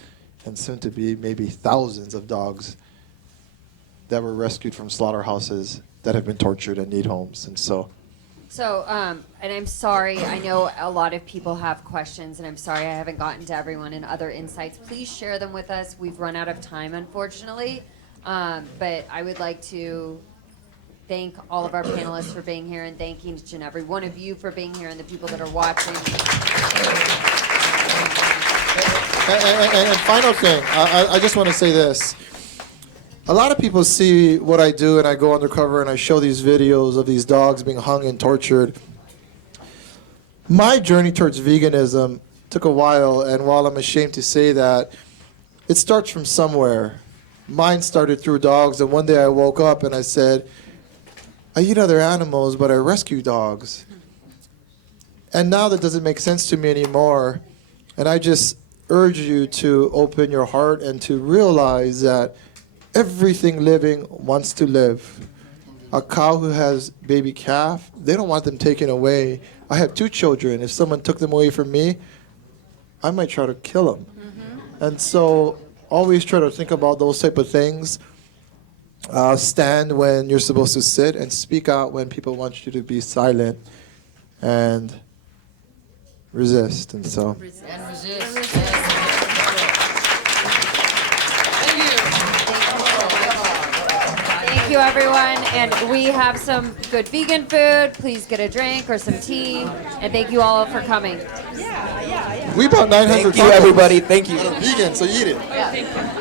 and soon to be maybe thousands of dogs that were rescued from slaughterhouses that have been tortured and need homes. And so and I'm sorry, I know a lot of people have questions, and I'm sorry I haven't gotten to everyone and other insights. Please share them with us. We've run out of time, unfortunately, but I would like to thank all of our panelists for being here, and thanking each and every one of you for being here, and the people that are watching. And final thing, I just want to say this. A lot of people see what I do, and I go undercover and I show these videos of these dogs being hung and tortured. My journey towards veganism took a while, and while I'm ashamed to say that, it starts from somewhere. Mine started through dogs, and one day I woke up and I said, I eat other animals, but I rescue dogs. And now that doesn't make sense to me anymore. And I just urge you to open your heart and to realize that everything living wants to live. A cow who has baby calf, they don't want them taken away. I have 2 children. If someone took them away from me, I might try to kill them. And so always try to think about those type of things. Stand when you're supposed to sit, and speak out when people want you to be silent, and resist. And so. And resist. Thank you, everyone. And we have some good vegan food. Please get a drink or some tea. And thank you all for coming. We bought 900 Thank you, everybody. Thank you. Vegan, so eat it. Yeah.